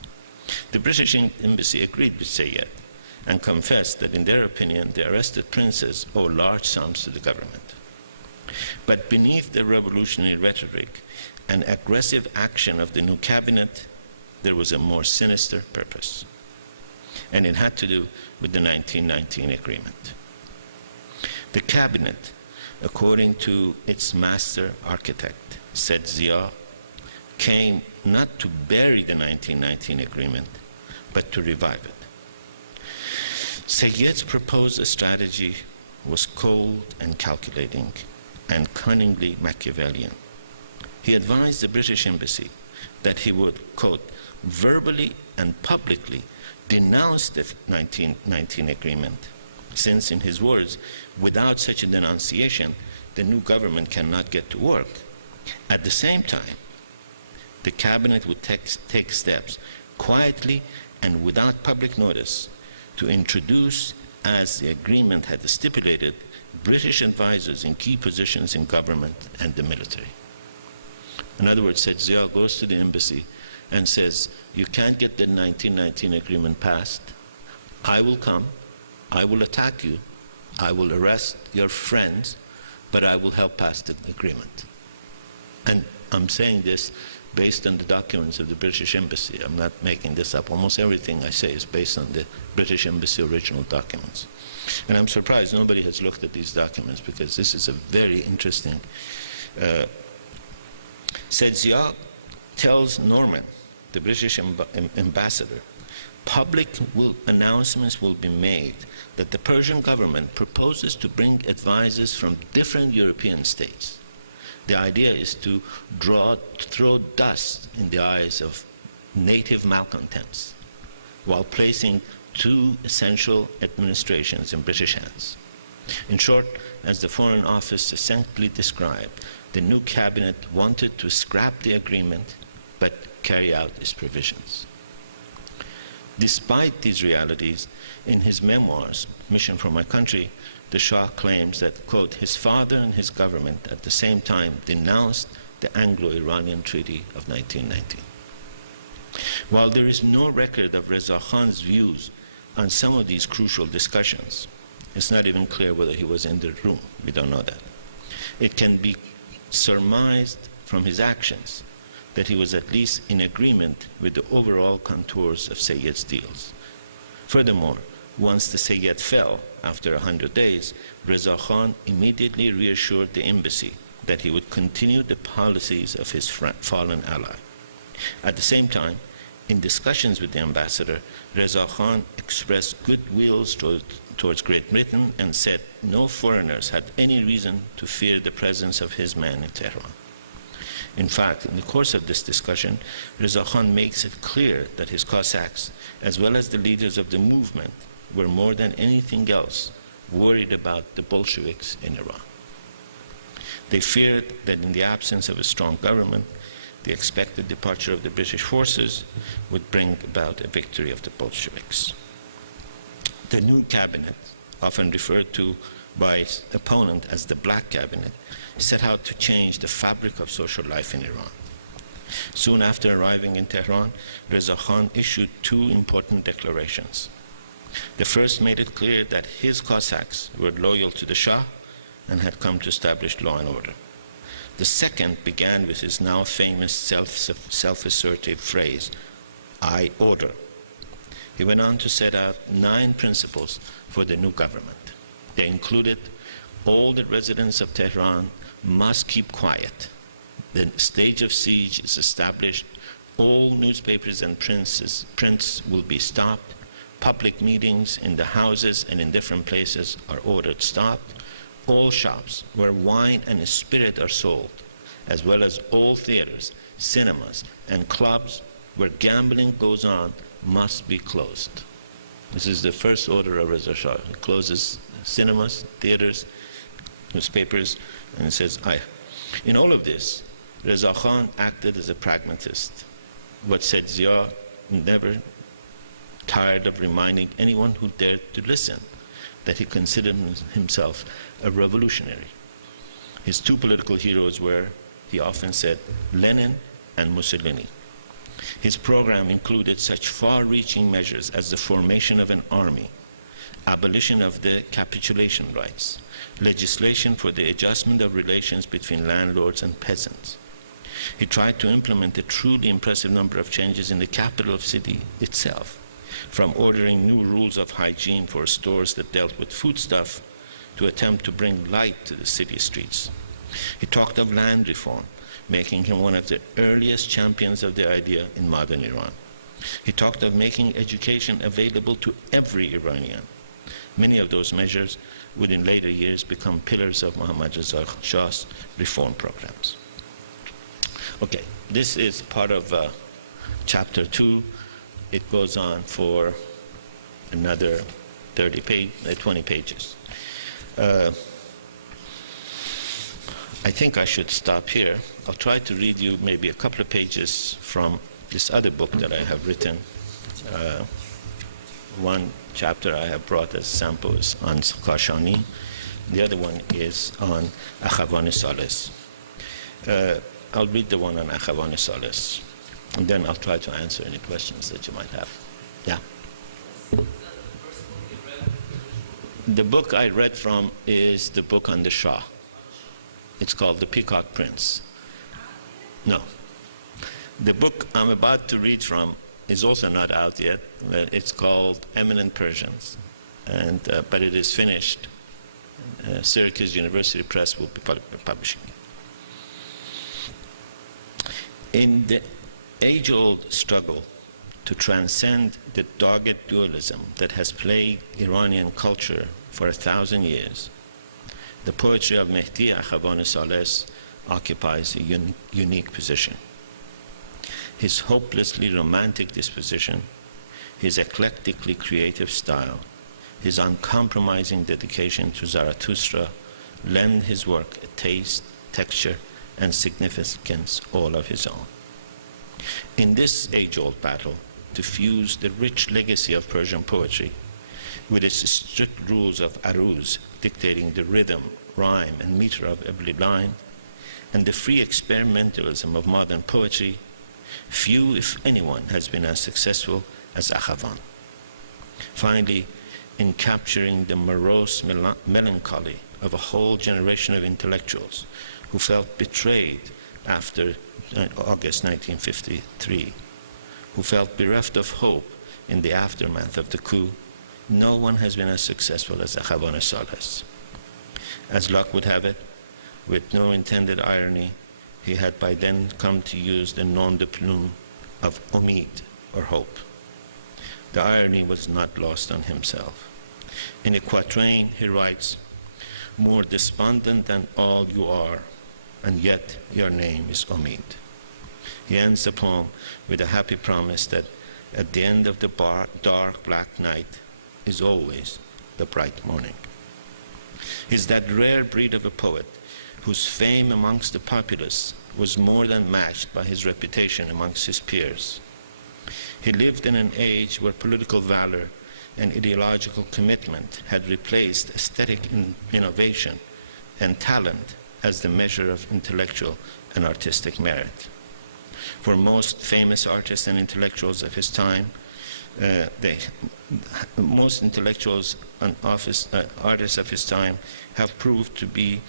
The British embassy agreed with Sayyid and confessed that in their opinion, the arrested princes owe large sums to the government. But beneath the revolutionary rhetoric and aggressive action of the new cabinet, there was a more sinister purpose. And it had to do with the 1919 agreement. The cabinet, according to its master architect, Said Zia, came not to bury the 1919 agreement, but to revive it. Sayyid's proposed strategy was cold and calculating and cunningly Machiavellian. He advised the British embassy that he would, quote, verbally and publicly denounce the 1919 agreement since, in his words, without such a denunciation, the new government cannot get to work. At the same time, the cabinet would take steps quietly and without public notice to introduce, as the agreement had stipulated, British advisors in key positions in government and the military. In other words, said Zia goes to the embassy and says, you can't get the 1919 agreement passed. I will come, I will attack you, I will arrest your friends, but I will help pass the agreement. And I'm saying this based on the documents of the British Embassy. I'm not making this up. Almost everything I say is based on the British Embassy original documents. And I'm surprised nobody has looked at these documents, because this is a very interesting. Said Zia tells Norman, the British ambassador, public announcements will be made that the Persian government proposes to bring advisors from different European states. The idea is to throw dust in the eyes of native malcontents while placing two essential administrations in British hands. In short, as the Foreign Office succinctly described, the new cabinet wanted to scrap the agreement but carry out its provisions. Despite these realities, in his memoirs, Mission for My Country, the Shah claims that, quote, his father and his government at the same time denounced the Anglo-Iranian Treaty of 1919. While there is no record of Reza Khan's views on some of these crucial discussions, it's not even clear whether he was in the room. We don't know that. It can be surmised from his actions that he was at least in agreement with the overall contours of Sayyid's deals. Furthermore, once the Sayyid fell after 100 days, Reza Khan immediately reassured the embassy that he would continue the policies of his fallen ally. At the same time, in discussions with the ambassador, Reza Khan expressed goodwill towards Great Britain and said no foreigners had any reason to fear the presence of his men in Tehran. In fact, in the course of this discussion, Reza Khan makes it clear that his Cossacks, as well as the leaders of the movement, were more than anything else worried about the Bolsheviks in Iran. They feared that in the absence of a strong government, the expected departure of the British forces would bring about a victory of the Bolsheviks. The new cabinet, often referred to by its opponent as the Black Cabinet, set out to change the fabric of social life in Iran. Soon after arriving in Tehran, Reza Khan issued two important declarations. The first made it clear that his Cossacks were loyal to the Shah and had come to establish law and order. The second began with his now famous self-assertive phrase, I order. He went on to set out 9 principles for the new government. They included all the residents of Tehran must keep quiet. The state of siege is established. All newspapers and prints will be stopped. Public meetings in the houses and in different places are ordered stopped. All shops where wine and spirit are sold, as well as all theaters, cinemas, and clubs where gambling goes on, must be closed. This is the first order of Reza Shah. He closes cinemas, theaters, newspapers, and it says, I. In all of this, Reza Khan acted as a pragmatist. What said Zia never tired of reminding anyone who dared to listen that he considered himself a revolutionary. His two political heroes were, he often said, Lenin and Mussolini. His program included such far-reaching measures as the formation of an army, abolition of the capitulation rights, legislation for the adjustment of relations between landlords and peasants. He tried to implement a truly impressive number of changes in the capital city itself, from ordering new rules of hygiene for stores that dealt with foodstuff to attempt to bring light to the city streets. He talked of land reform, making him one of the earliest champions of the idea in modern Iran. He talked of making education available to every Iranian. Many of those measures would in later years become pillars of Mohammad Reza Shah's reform programs. Okay, this is part of chapter 2. It goes on for another 20 pages. I think I should stop here. I'll try to read you maybe a couple of pages from this other book that I have written. One chapter I have brought as samples on Kashani. The other one is on Akhavan Salis. I'll read the one on Akhavan Salis, and then I'll try to answer any questions that you might have. Yeah. The book I read from is the book on the Shah. It's called The Peacock Prince. No. The book I'm about to read from is also not out yet. It's called Eminent Persians, and but it is finished. Syracuse University Press will be publishing it. In the age-old struggle to transcend the dogged dualism that has plagued Iranian culture for 1,000 years, the poetry of Mehdi Akhavan Sales occupies a unique position. His hopelessly romantic disposition, his eclectically creative style, his uncompromising dedication to Zarathustra lend his work a taste, texture, and significance all of his own. In this age-old battle to fuse the rich legacy of Persian poetry with its strict rules of aruz, dictating the rhythm, rhyme, and meter of every line, and the free experimentalism of modern poetry, few, if anyone, has been as successful as Akhavan. Finally, in capturing the morose melancholy of a whole generation of intellectuals who felt betrayed after August 1953, who felt bereft of hope in the aftermath of the coup, no one has been as successful as Akhavan Sales. As luck would have it, with no intended irony, he had by then come to use the nom de plume of Omid, or hope. The irony was not lost on himself. In a quatrain, he writes, "More despondent than all you are, and yet your name is Omid." He ends the poem with a happy promise that at the end of the dark black night is always the bright morning. He's that rare breed of a poet whose fame amongst the populace was more than matched by his reputation amongst his peers. He lived in an age where political valor and ideological commitment had replaced aesthetic innovation and talent as the measure of intellectual and artistic merit. For most famous artists and intellectuals of his time, most intellectuals and artists of his time have proved to be,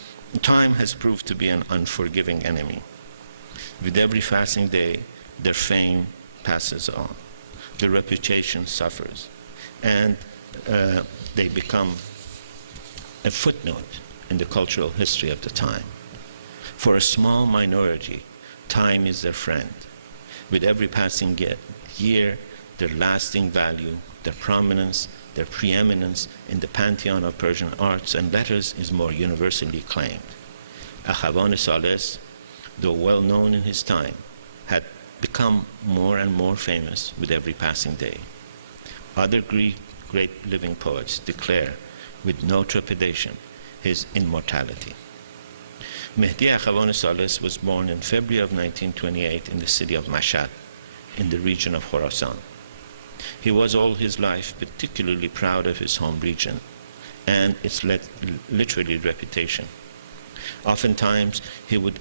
time has proved to be an unforgiving enemy. With every passing day, their fame passes on, their reputation suffers, and they become a footnote in the cultural history of the time. For a small minority, time is their friend. With every passing year, their lasting value, their prominence, their preeminence in the pantheon of Persian arts and letters is more universally claimed. Akhavan Sales, though well known in his time, had become more and more famous with every passing day. Other great living poets declare with no trepidation his immortality. Mehdi Akhavan Sales was born in February of 1928 in the city of Mashhad, in the region of Khorasan. He was all his life particularly proud of his home region and its literary reputation. Oftentimes, he would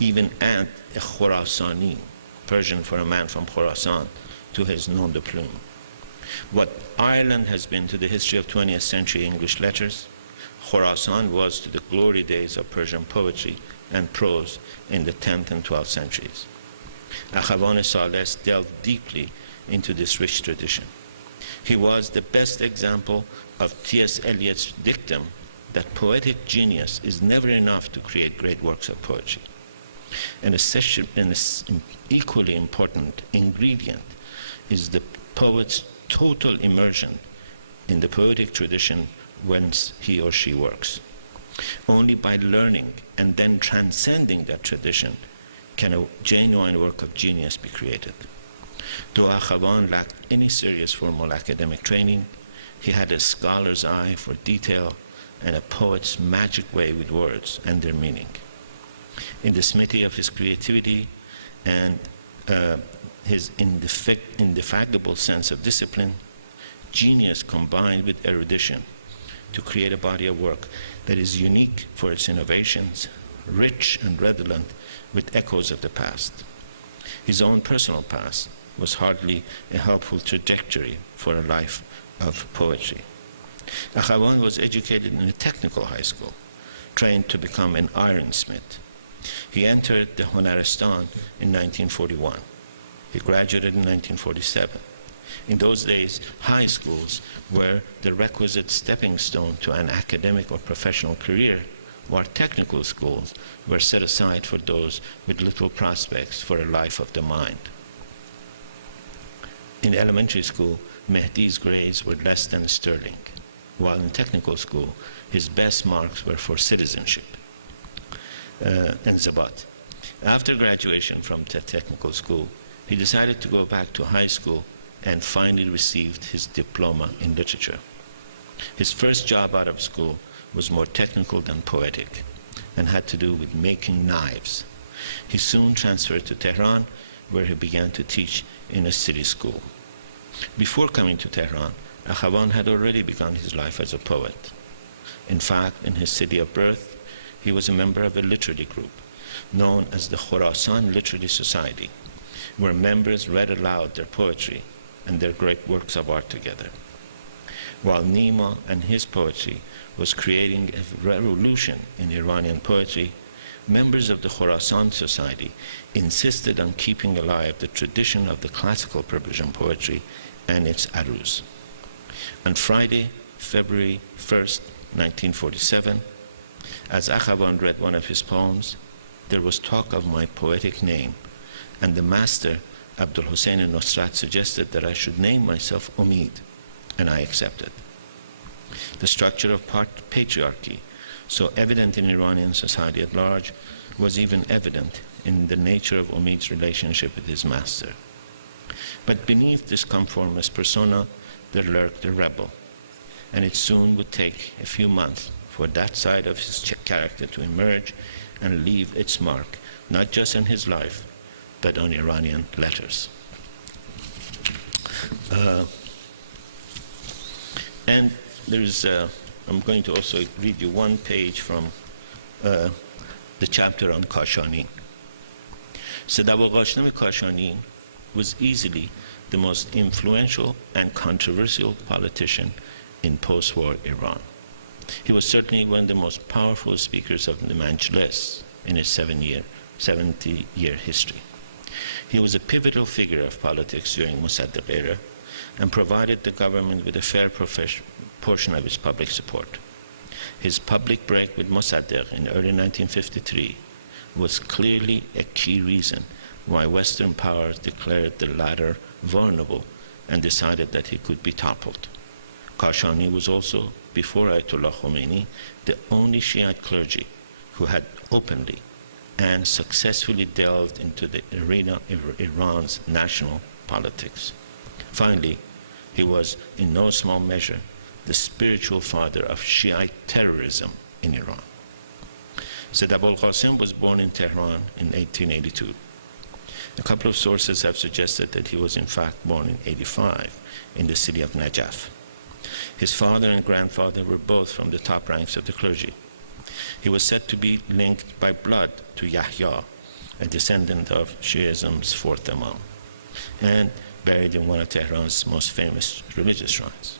even add a Khorasani, Persian for a man from Khorasan, to his nom de plume. What Ireland has been to the history of 20th century English letters, Khorasan was to the glory days of Persian poetry and prose in the 10th and 12th centuries. Akhavan Sales delved deeply into this rich tradition. He was the best example of T.S. Eliot's dictum that poetic genius is never enough to create great works of poetry. An equally important ingredient is the poet's total immersion in the poetic tradition whence he or she works. Only by learning and then transcending that tradition can a genuine work of genius be created. Though Akhavan lacked any serious formal academic training, He had a scholar's eye for detail and a poet's magic way with words and their meaning. In the smithy of his creativity and his indefatigable sense of discipline, genius combined with erudition to create a body of work that is unique for its innovations, rich and redolent with echoes of the past. His own personal past was hardly a helpful trajectory for a life of poetry. Akhavan was educated in a technical high school, trained to become an ironsmith. He entered the Honaristan in 1941. He graduated in 1947. In those days, high schools were the requisite stepping stone to an academic or professional career, while technical schools were set aside for those with little prospects for a life of the mind. In elementary school, Mehdi's grades were less than sterling, while in technical school, his best marks were for citizenship and zabat. After graduation from the technical school, he decided to go back to high school and finally received his diploma in literature. His first job out of school was more technical than poetic and had to do with making knives. He soon transferred to Tehran, where he began to teach in a city school. Before coming to Tehran, Akhavan had already begun his life as a poet. In fact, in his city of birth, he was a member of a literary group known as the Khorasan Literary Society, where members read aloud their poetry and their great works of art together. While Nima and his poetry was creating a revolution in Iranian poetry, members of the Khorasan Society insisted on keeping alive the tradition of the classical Persian poetry and its aruz. On Friday, February 1st, 1947, as Akhavan read one of his poems, there was talk of my poetic name, and the master, Abdul Hussein Nosrat, suggested that I should name myself Omid, and I accepted. The structure of patriarchy, so evident in Iranian society at large, was even evident in the nature of Omid's relationship with his master. But beneath this conformist persona, there lurked a rebel, and it soon would take a few months for that side of his character to emerge and leave its mark, not just on his life, but on Iranian letters. And there's, I'm going to also read you one page from the chapter on Kashani. Sadabogashtam Kashani was easily the most influential and controversial politician in post-war Iran. He was certainly one of the most powerful speakers of the Majlis in its 70-year history. He was a pivotal figure of politics during Mossadegh era and provided the government with a fair portion of its public support. His public break with Mossadegh in early 1953 was clearly a key reason why Western powers declared the latter vulnerable and decided that he could be toppled. Kashani was also, before Ayatollah Khomeini, the only Shiite clergy who had openly and successfully delved into the arena of Iran's national politics. Finally, he was, in no small measure, the spiritual father of Shiite terrorism in Iran. Said Abul Qasim was born in Tehran in 1882. A couple of sources have suggested that he was in fact born in 85 in the city of Najaf. His father and grandfather were both from the top ranks of the clergy. He was said to be linked by blood to Yahya, a descendant of Shiism's fourth Imam, and buried in one of Tehran's most famous religious shrines.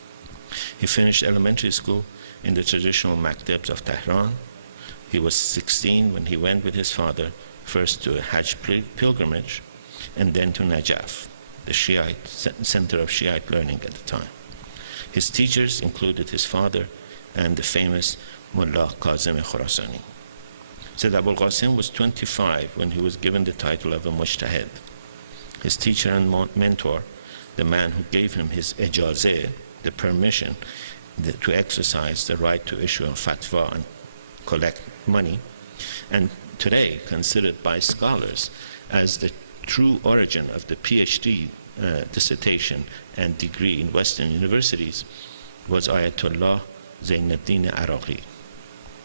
He finished elementary school in the traditional maktabs of Tehran. He was 16 when he went with his father first to a Hajj pilgrimage and then to Najaf, the Shiite center of Shiite learning at the time. His teachers included his father and the famous Mullah Kazem Khorasani. Said Abul Qasim was 25 when he was given the title of a mujtahid. His teacher and mentor, the man who gave him his ijazeh, the permission to exercise the right to issue a fatwa and collect money, and today considered by scholars as the true origin of the PhD dissertation and degree in Western universities, was Ayatollah Zainuddin Iraqi,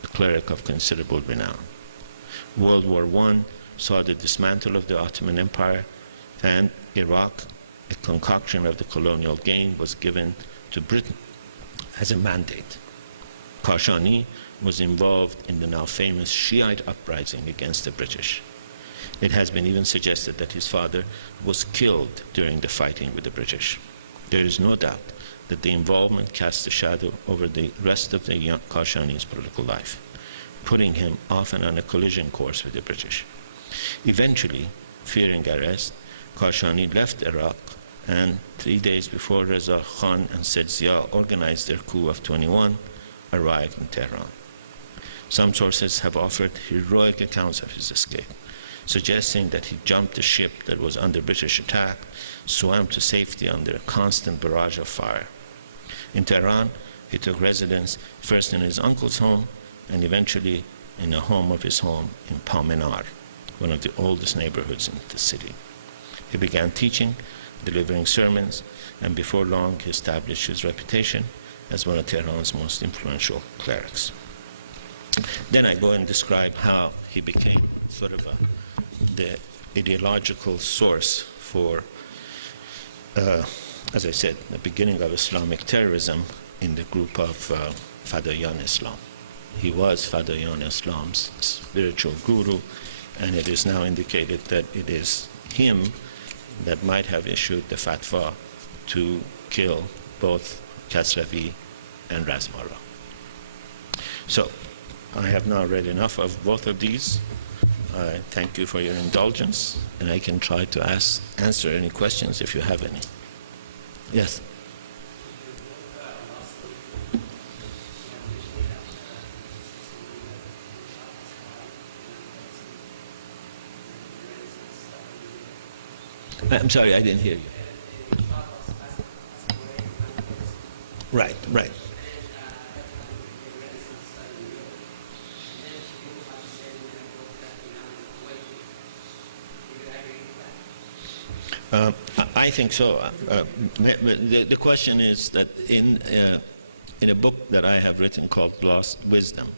a cleric of considerable renown. World War I saw the dismantle of the Ottoman Empire, and Iraq, a concoction of the colonial gain, was given to Britain as a mandate. Kashani was involved in the now famous Shiite uprising against the British. It has been even suggested that his father was killed during the fighting with the British. There is no doubt that the involvement cast a shadow over the rest of the young Kashani's political life, putting him often on a collision course with the British. Eventually, fearing arrest, Kashani left Iraq, and 3 days before Reza Khan and Said Zia organized their coup of 21, arrived in Tehran. Some sources have offered heroic accounts of his escape, suggesting that he jumped a ship that was under British attack, swam to safety under a constant barrage of fire. In Tehran, he took residence first in his uncle's home and eventually in a home of his home in Pamenar, one of the oldest neighborhoods in the city. He began teaching, delivering sermons, and before long he established his reputation as one of Tehran's most influential clerics. Then I go and describe how he became sort of the ideological source for, as I said, the beginning of Islamic terrorism in the group of Fadayan Islam. He was Fadayan Islam's spiritual guru, and it is now indicated that it is him that might have issued the fatwa to kill both Kasravi and Razmara. So, I have now read enough of both of these. I thank you for your indulgence, and I can try to answer any questions if you have any. Yes? I'm sorry, I didn't hear you. Right, right. I think so. The question is that in a book that I have written called Lost Wisdom,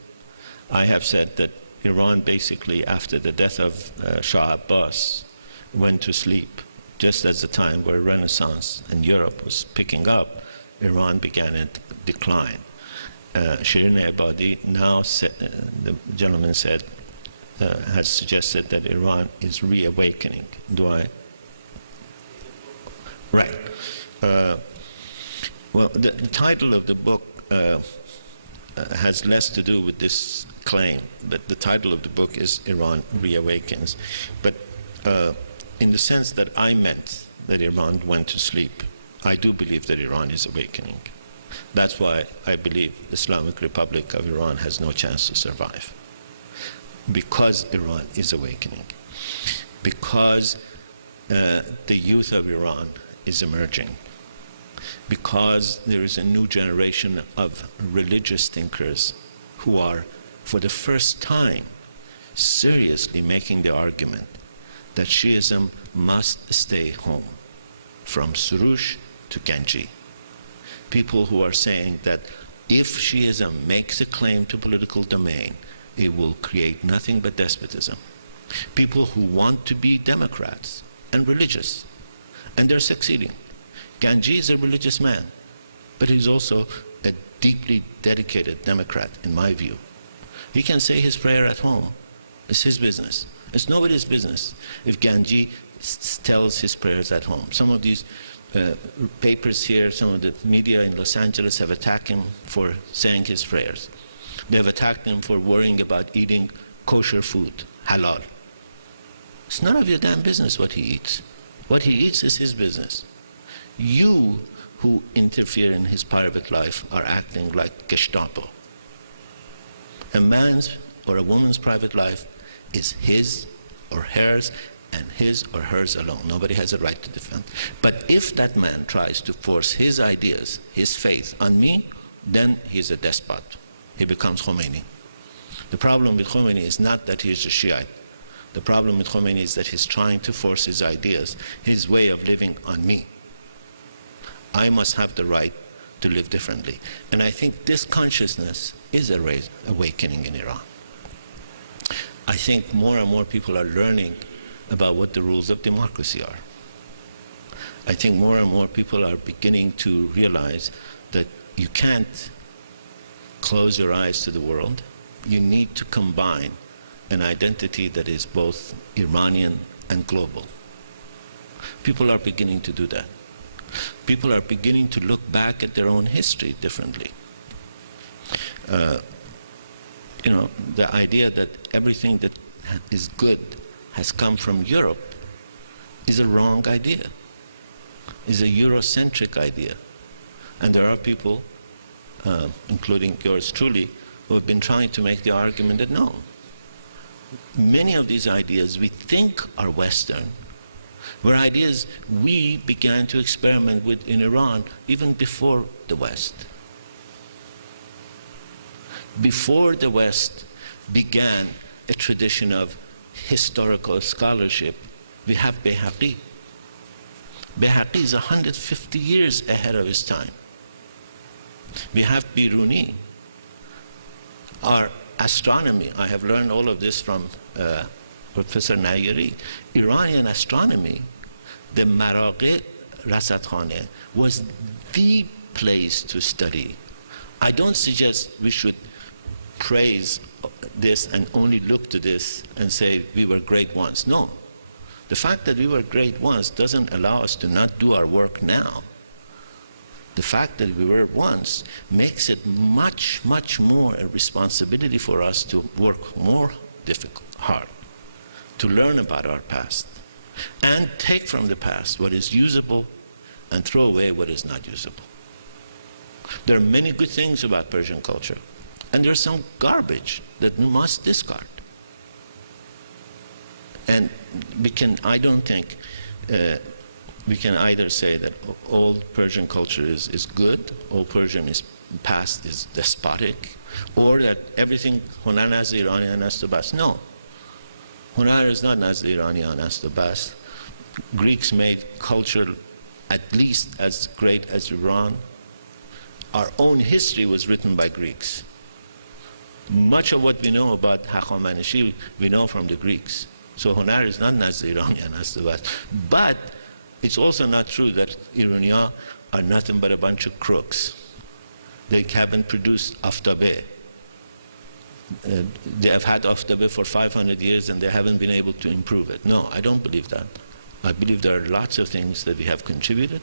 I have said that Iran basically, after the death of Shah Abbas, went to sleep. Just as the time where Renaissance in Europe was picking up, Iran began a decline. Shirin Ebadi now, the gentleman said, has suggested that Iran is reawakening. Do I? Right. Well, the title of the book has less to do with this claim, but the title of the book is Iran Reawakens. But in the sense that I meant that Iran went to sleep, I do believe that Iran is awakening. That's why I believe the Islamic Republic of Iran has no chance to survive. Because Iran is awakening. Because the youth of Iran is emerging. Because there is a new generation of religious thinkers who are, for the first time, seriously making the argument that Shiism must stay home, from Surush to Ganji. People who are saying that if Shiism makes a claim to political domain, it will create nothing but despotism. People who want to be democrats and religious, and they're succeeding. Ganji is a religious man, but he's also a deeply dedicated democrat, in my view. He can say his prayer at home. It's his business. It's nobody's business if Ganji tells his prayers at home. Some of these papers here, some of the media in Los Angeles have attacked him for saying his prayers. They've attacked him for worrying about eating kosher food, halal. It's none of your damn business what he eats. What he eats is his business. You who interfere in his private life are acting like Gestapo. A man's or a woman's private life is his or hers, and his or hers alone. Nobody has a right to defend. But if that man tries to force his ideas, his faith on me, then he's a despot. He becomes Khomeini. The problem with Khomeini is not that he's a Shiite. The problem with Khomeini is that he's trying to force his ideas, his way of living on me. I must have the right to live differently. And I think this consciousness is awakening in Iran. I think more and more people are learning about what the rules of democracy are. I think more and more people are beginning to realize that you can't close your eyes to the world. You need to combine an identity that is both Iranian and global. People are beginning to do that. People are beginning to look back at their own history differently. You know, the idea that everything that is good has come from Europe is a wrong idea, is a Eurocentric idea. And there are people, including yours truly, who have been trying to make the argument that no, many of these ideas we think are Western were ideas we began to experiment with in Iran even before the West. Before the West began a tradition of historical scholarship, we have Behaqi. Behaqi is 150 years ahead of his time. We have Biruni. Our astronomy, I have learned all of this from Professor Nayeri. Iranian astronomy, the Maraghe Rasadkhane, was the place to study. I don't suggest we should praise this and only look to this and say we were great once. No. The fact that we were great once doesn't allow us to not do our work now. The fact that we were once makes it much, much more a responsibility for us to work more hard, to learn about our past, and take from the past what is usable and throw away what is not usable. There are many good things about Persian culture, and there's some garbage that we must discard. And I don't think we can either say that old Persian culture is good, old Persian past is despotic, or that everything Hunar nazd Iranian ast to bas. No. Hunar is not nazd Iranian ast to bas. Greeks made culture at least as great as Iran. Our own history was written by Greeks. Much of what we know about Hakhamaneshi we know from the Greeks. So Hunar is not nazd Iranian ast to bas. But it's also not true that Iranians are nothing but a bunch of crooks. They haven't produced aftabe. They have had aftabe for 500 years and they haven't been able to improve it. No, I don't believe that. I believe there are lots of things that we have contributed.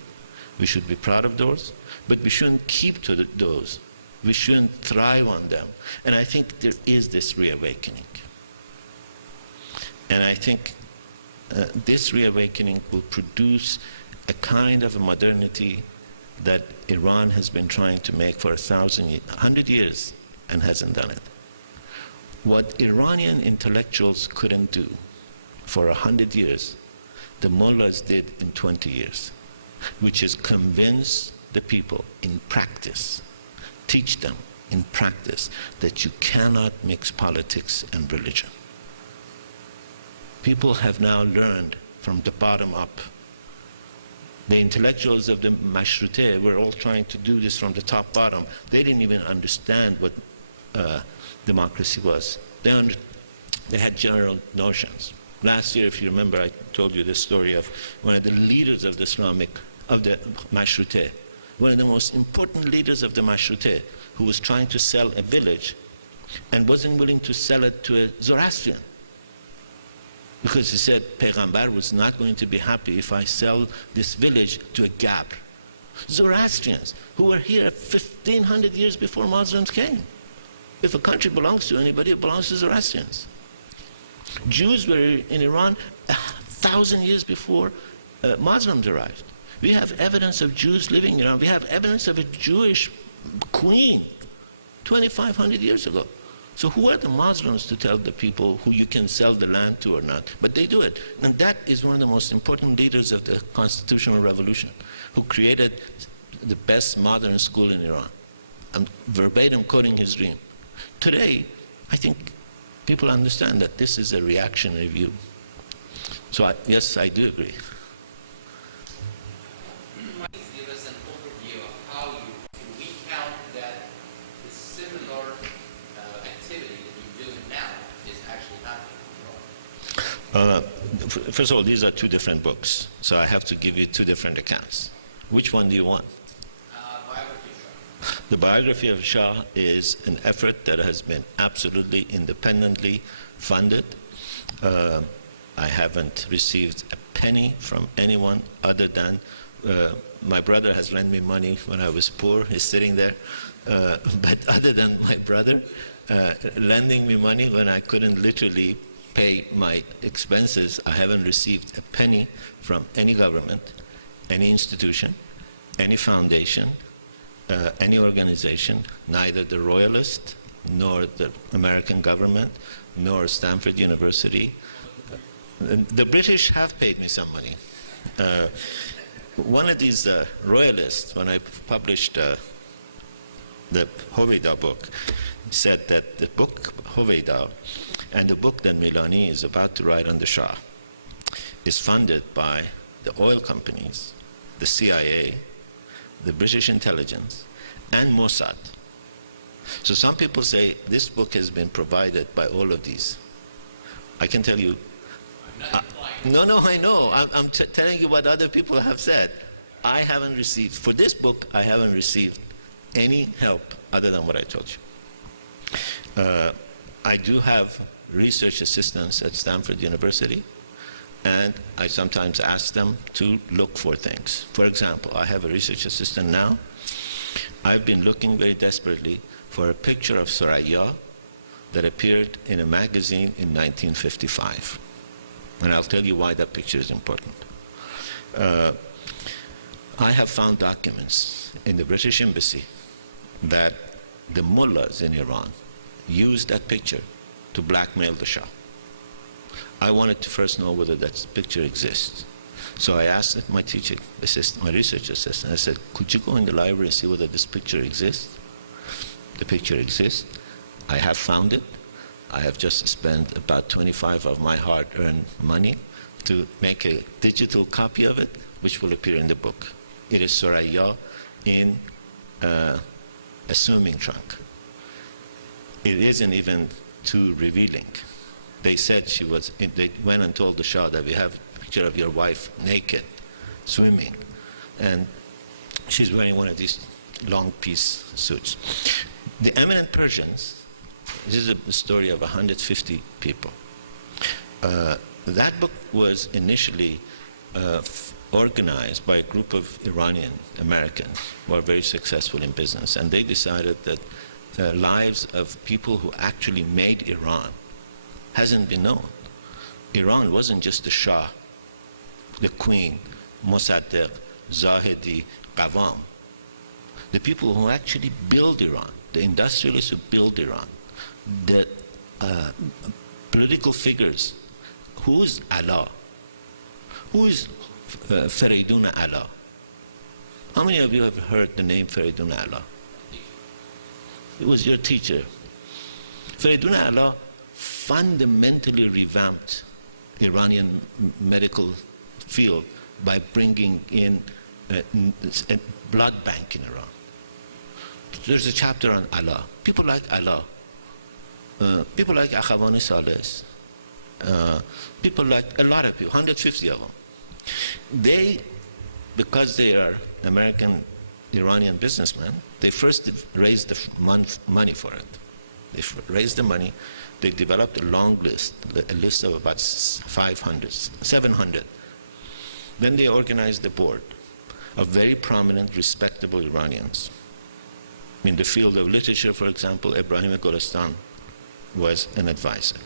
We should be proud of those, but we shouldn't keep to those. We shouldn't thrive on them. And I think there is this reawakening. And I think this reawakening will produce a kind of a modernity that Iran has been trying to make for 100 years and hasn't done it. What Iranian intellectuals couldn't do for 100 years, the mullahs did in 20 years, which is convince the people in practice, teach them in practice that you cannot mix politics and religion. People have now learned from the bottom up. The intellectuals of the Mashrute were all trying to do this from the top bottom. They didn't even understand what democracy was. They had general notions. Last year, if you remember, I told you this story of one of the leaders of the Mashrute, one of the most important leaders of the Mashrute, who was trying to sell a village and wasn't willing to sell it to a Zoroastrian. Because he said, Peygamber was not going to be happy if I sell this village to a Gabr. Zoroastrians, who were here 1,500 years before Muslims came. If a country belongs to anybody, it belongs to Zoroastrians. Jews were in Iran 1,000 years before Muslims arrived. We have evidence of Jews living in Iran. We have evidence of a Jewish queen 2,500 years ago. So who are the Muslims to tell the people who you can sell the land to or not? But they do it. And that is one of the most important leaders of the constitutional revolution, who created the best modern school in Iran. I'm verbatim quoting his dream. Today, I think people understand that this is a reactionary view. So yes, I do agree. Please give us an overview of how you First of all, these are two different books, so I have to give you two different accounts. Which one do you want? The biography of Shah is an effort that has been absolutely independently funded. I haven't received a penny from anyone other than my brother has lent me money when I was poor. He's sitting there. But other than my brother lending me money when I couldn't literally pay my expenses, I haven't received a penny from any government, any institution, any foundation, any organization, neither the Royalist, nor the American government, nor Stanford University. The British have paid me some money. One of these Royalists, when I published the Hoveyda book, said that the book Hoveyda and the book that Milani is about to write on the Shah is funded by the oil companies, the CIA, the British intelligence, and Mossad. So some people say this book has been provided by all of these. I can tell you, no, I know. I'm telling you what other people have said. I haven't received, for this book, I haven't received any help other than what I told you. I do have research assistants at Stanford University, and I sometimes ask them to look for things. For example, I have a research assistant now. I've been looking very desperately for a picture of Soraya that appeared in a magazine in 1955. And I'll tell you why that picture is important. I have found documents in the British Embassy that the mullahs in Iran used that picture to blackmail the Shah. I wanted to first know whether that picture exists. So I asked my teaching assistant, my research assistant, I said, could you go in the library and see whether this picture exists? The picture exists. I have found it. I have just spent about 25 of my hard-earned money to make a digital copy of it, which will appear in the book. It is Soraya in a swimming trunk. It isn't even too revealing. They said they went and told the Shah that we have a picture of your wife naked, swimming, and she's wearing one of these long piece suits. The eminent Persians, this is a story of 150 people. That book was initially organized by a group of Iranian Americans who are very successful in business, and they decided that the lives of people who actually made Iran hasn't been known. Iran wasn't just the Shah, the Queen, Mossadegh, Zahedi, Qavam. The people who actually build Iran, the industrialists who build Iran, the political figures. Who's Allah? Who is Feridun Allah? How many of you have heard the name Feridun Allah? It was your teacher. Feridun Allah fundamentally revamped Iranian medical field by bringing in a blood bank in Iran. There's a chapter on Allah. People like Allah. People like Akhavani Sales. People like a lot of people, 150 of them. They, because they are American Iranian businessmen, they first raised the money for it. They raised the money. They developed a long list, a list of about 500, 700. Then they organized a board of very prominent, respectable Iranians. In the field of literature, for example, Ebrahim Golestan was an advisor.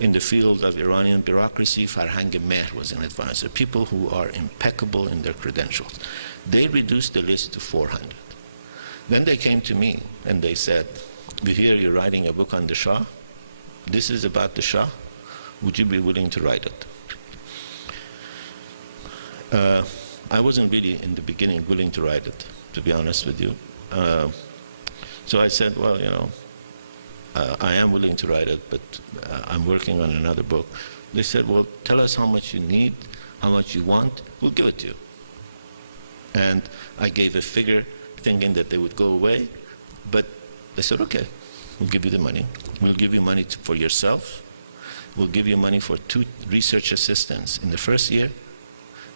In the field of Iranian bureaucracy, Farhang Mehr was an advisor. People who are impeccable in their credentials. They reduced the list to 400. Then they came to me and they said, we hear you're writing a book on the Shah. This is about the Shah. Would you be willing to write it? I wasn't really in the beginning willing to write it, to be honest with you. So I said, well, you know, I am willing to write it, but I'm working on another book. They said, well, tell us how much you need, how much you want, we'll give it to you. And I gave a figure thinking that they would go away, but they said, okay, we'll give you the money. We'll give you money for yourself, will give you money for 2 research assistants in the first year,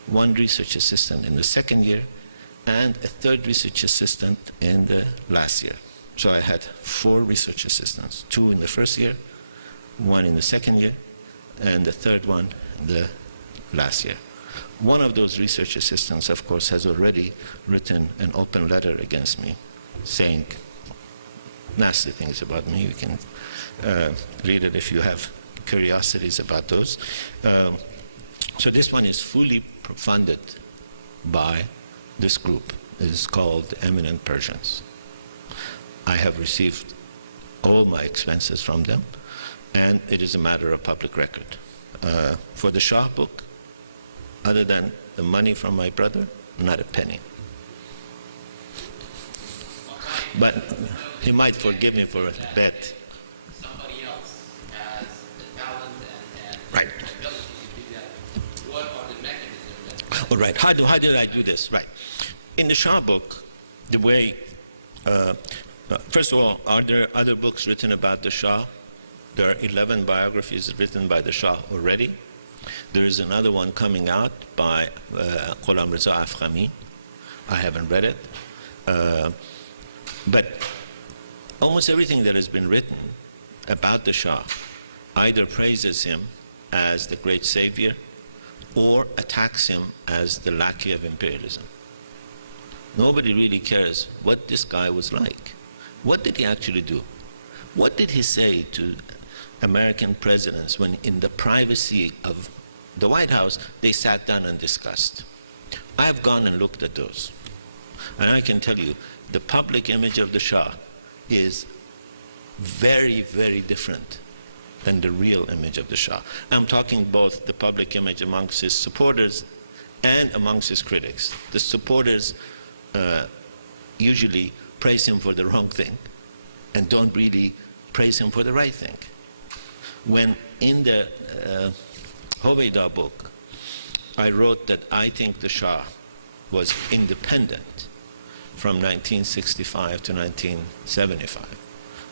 1 research assistant in the second year, and a 3rd research assistant in the last year. So I had 4 research assistants, 2 in the first year, 1 in the second year, and the 3rd one in the last year. One of those research assistants, of course, has already written an open letter against me, saying nasty things about me. You can read it if you have curiosities about those. So this one is fully funded by this group. It is called Eminent Persians. I have received all my expenses from them, and it is a matter of public record. For the Shah book, other than the money from my brother, not a penny. But he might forgive me for a bet. Somebody else has the talent and Right. ability to do that. What are the mechanisms that... All right. How did I do this? Right. In the Shah book, the way, first of all, are there other books written about the Shah? There are 11 biographies written by the Shah already. There is another one coming out by Ghulam Reza Afghani. I haven't read it. But almost everything that has been written about the Shah either praises him as the great savior or attacks him as the lackey of imperialism. Nobody really cares what this guy was like. What did he actually do? What did he say to American presidents when in the privacy of the White House they sat down and discussed? I've gone and looked at those. And I can tell you, the public image of the Shah is very, very different than the real image of the Shah. I'm talking both the public image amongst his supporters and amongst his critics. The supporters usually praise him for the wrong thing and don't really praise him for the right thing. When in the Hoveyda book, I wrote that I think the Shah was independent from 1965 to 1975,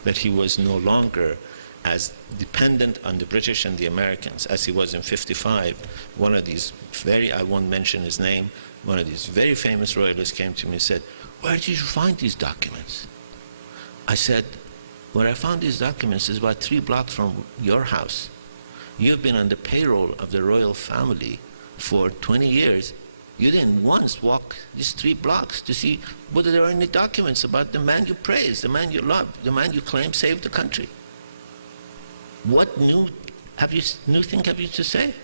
that he was no longer as dependent on the British and the Americans as he was in 55. One of these I won't mention his name, one of these very famous royalists came to me and said, "Where did you find these documents?" I said, "Where I found these documents is about 3 blocks from your house. You've been on the payroll of the royal family for 20 years. You didn't once walk these 3 blocks to see whether there are any documents about the man you praise, the man you love, the man you claim saved the country. What new thing have you to say?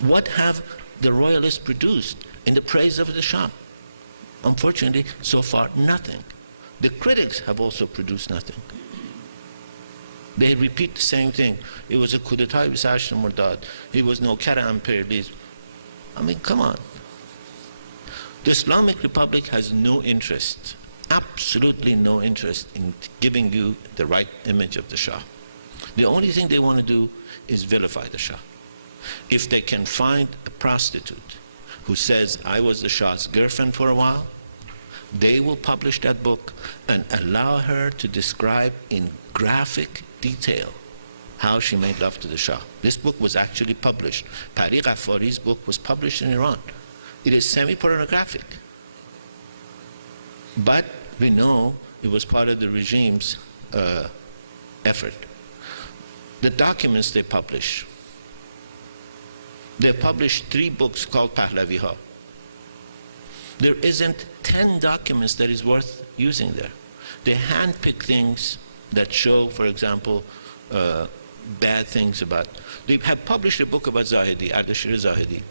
What have the royalists produced in the praise of the Shah?" Unfortunately, so far, nothing. The critics have also produced nothing. They repeat the same thing. It was a coup d'etat with Ashton Murdad. It was no Kara imperialism. I mean, come on. The Islamic Republic has no interest, absolutely no interest in giving you the right image of the Shah. The only thing they want to do is vilify the Shah. If they can find a prostitute who says, "I was the Shah's girlfriend for a while," they will publish that book and allow her to describe in graphic detail how she made love to the Shah. This book was actually published. Tariq Afari's book was published in Iran. It is semi-pornographic. But we know it was part of the regime's effort. The documents they publish. They published 3 books called Pahlaviha. There isn't 10 documents that is worth using there. They handpick things that show, for example, bad things about... They have published a book about Zahedi, Ardashir Zahedi.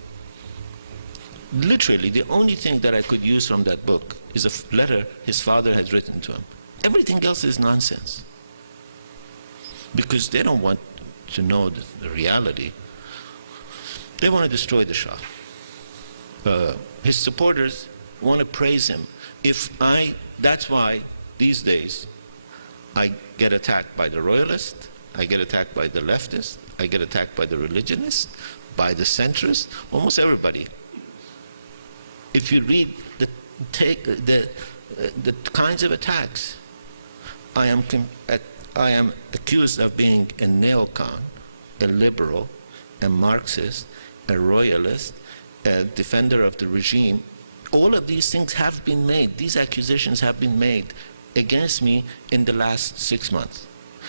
Literally, the only thing that I could use from that book is a letter his father has written to him. Everything else is nonsense. Because they don't want to know the reality. They want to destroy the Shah. His supporters want to praise him. That's why these days I get attacked by the royalists, I get attacked by the leftists, I get attacked by the religionists, by the centrists, almost everybody. If you read the kinds of attacks, I am accused of being a neocon, a liberal, a Marxist, a royalist, a defender of the regime. All of these things have been made. These accusations have been made against me in the last 6 months.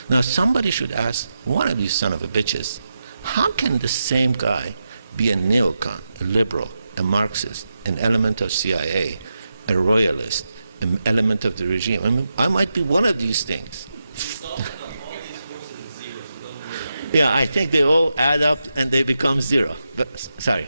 Now somebody should ask one of these son of a bitches, how can the same guy be a neocon, a liberal, a Marxist, an element of CIA, a royalist, an element of the regime? I mean, I might be one of these things. Yeah, I think they all add up and they become zero. But, sorry.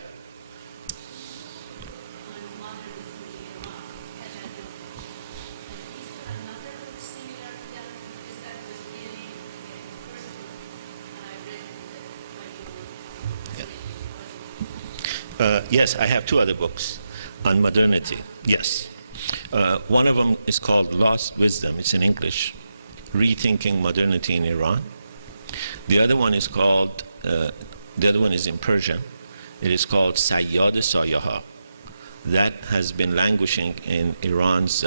Yes, I have 2 other books on modernity. Yes. One of them is called Lost Wisdom. It's in English. Rethinking Modernity in Iran. The other one is called, the other one is in Persian. It is called Sayyad Sayaha. That has been languishing in Iran's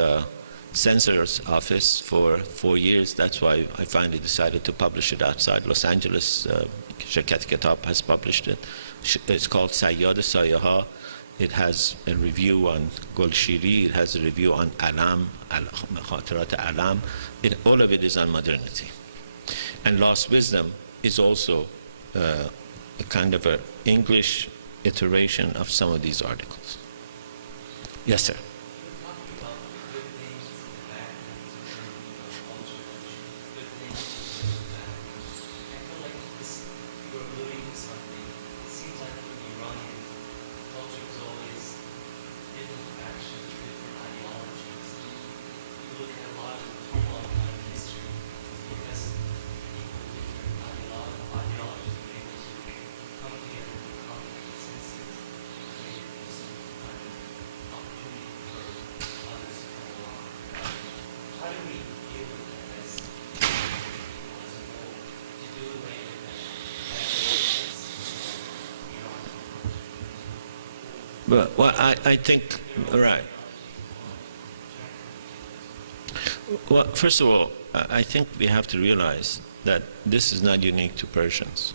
censor's office for 4 years. That's why I finally decided to publish it outside Los Angeles. Shirkat Kitab has published it. It's called Sayyad Sayaha. It has a review on Golshiri. It has a review on Alam, Khatirat Alam. All of it is on modernity. And Lost Wisdom is also a kind of an English iteration of some of these articles. Yes, sir. Well, I think, right. Well, first of all, I think we have to realize that this is not unique to Persians.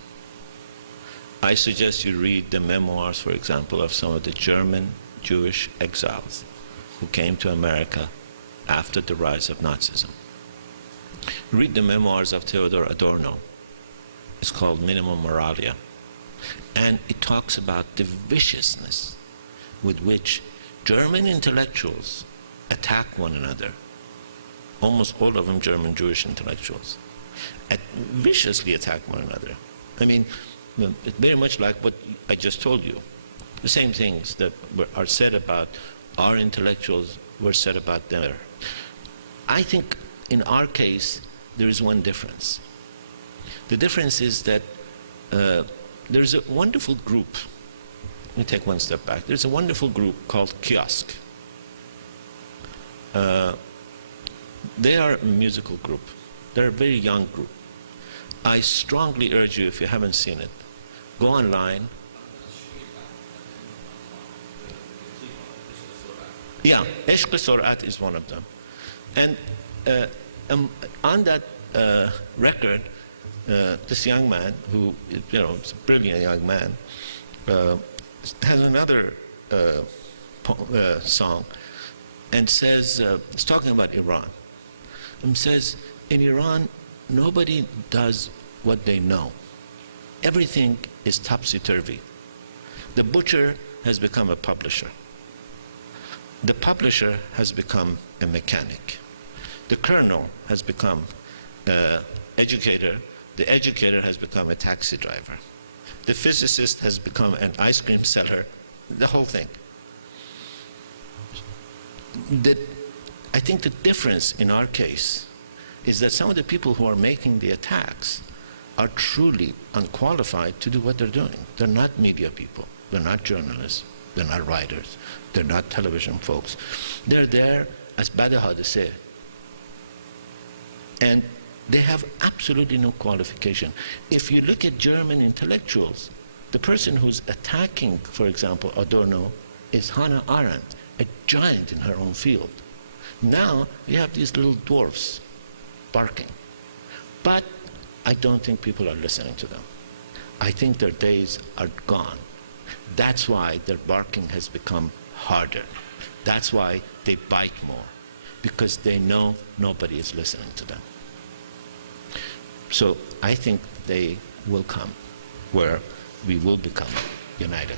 I suggest you read the memoirs, for example, of some of the German Jewish exiles who came to America after the rise of Nazism. Read the memoirs of Theodor Adorno. It's called Minimum Moralia. And it talks about the viciousness with which German intellectuals attack one another, almost all of them German Jewish intellectuals, viciously attack one another. I mean, it's very much like what I just told you. The same things that are said about our intellectuals were said about them. I think in our case, there is one difference. The difference is that there's a wonderful group. Let me take one step back. There's a wonderful group called Kiosk. They are a musical group. They're a very young group. I strongly urge you, if you haven't seen it, go online. Yeah, Ishq Surat is one of them. And on that record, this young man, who, you know, is a brilliant young man, has another song and says, it's talking about Iran, and says, in Iran, nobody does what they know. Everything is topsy-turvy. The butcher has become a publisher. The publisher has become a mechanic. The colonel has become an educator. The educator has become a taxi driver. The physicist has become an ice cream seller. The whole thing. I think the difference in our case is that some of the people who are making the attacks are truly unqualified to do what they're doing. They're not media people. They're not journalists. They're not writers. They're not television folks. They're there as bad hadise. And they have absolutely no qualification. If you look at German intellectuals, the person who's attacking, for example, Adorno, is Hannah Arendt, a giant in her own field. Now you have these little dwarfs barking. But I don't think people are listening to them. I think their days are gone. That's why their barking has become harder. That's why they bite more, because they know nobody is listening to them. So I think they will come where we will become united.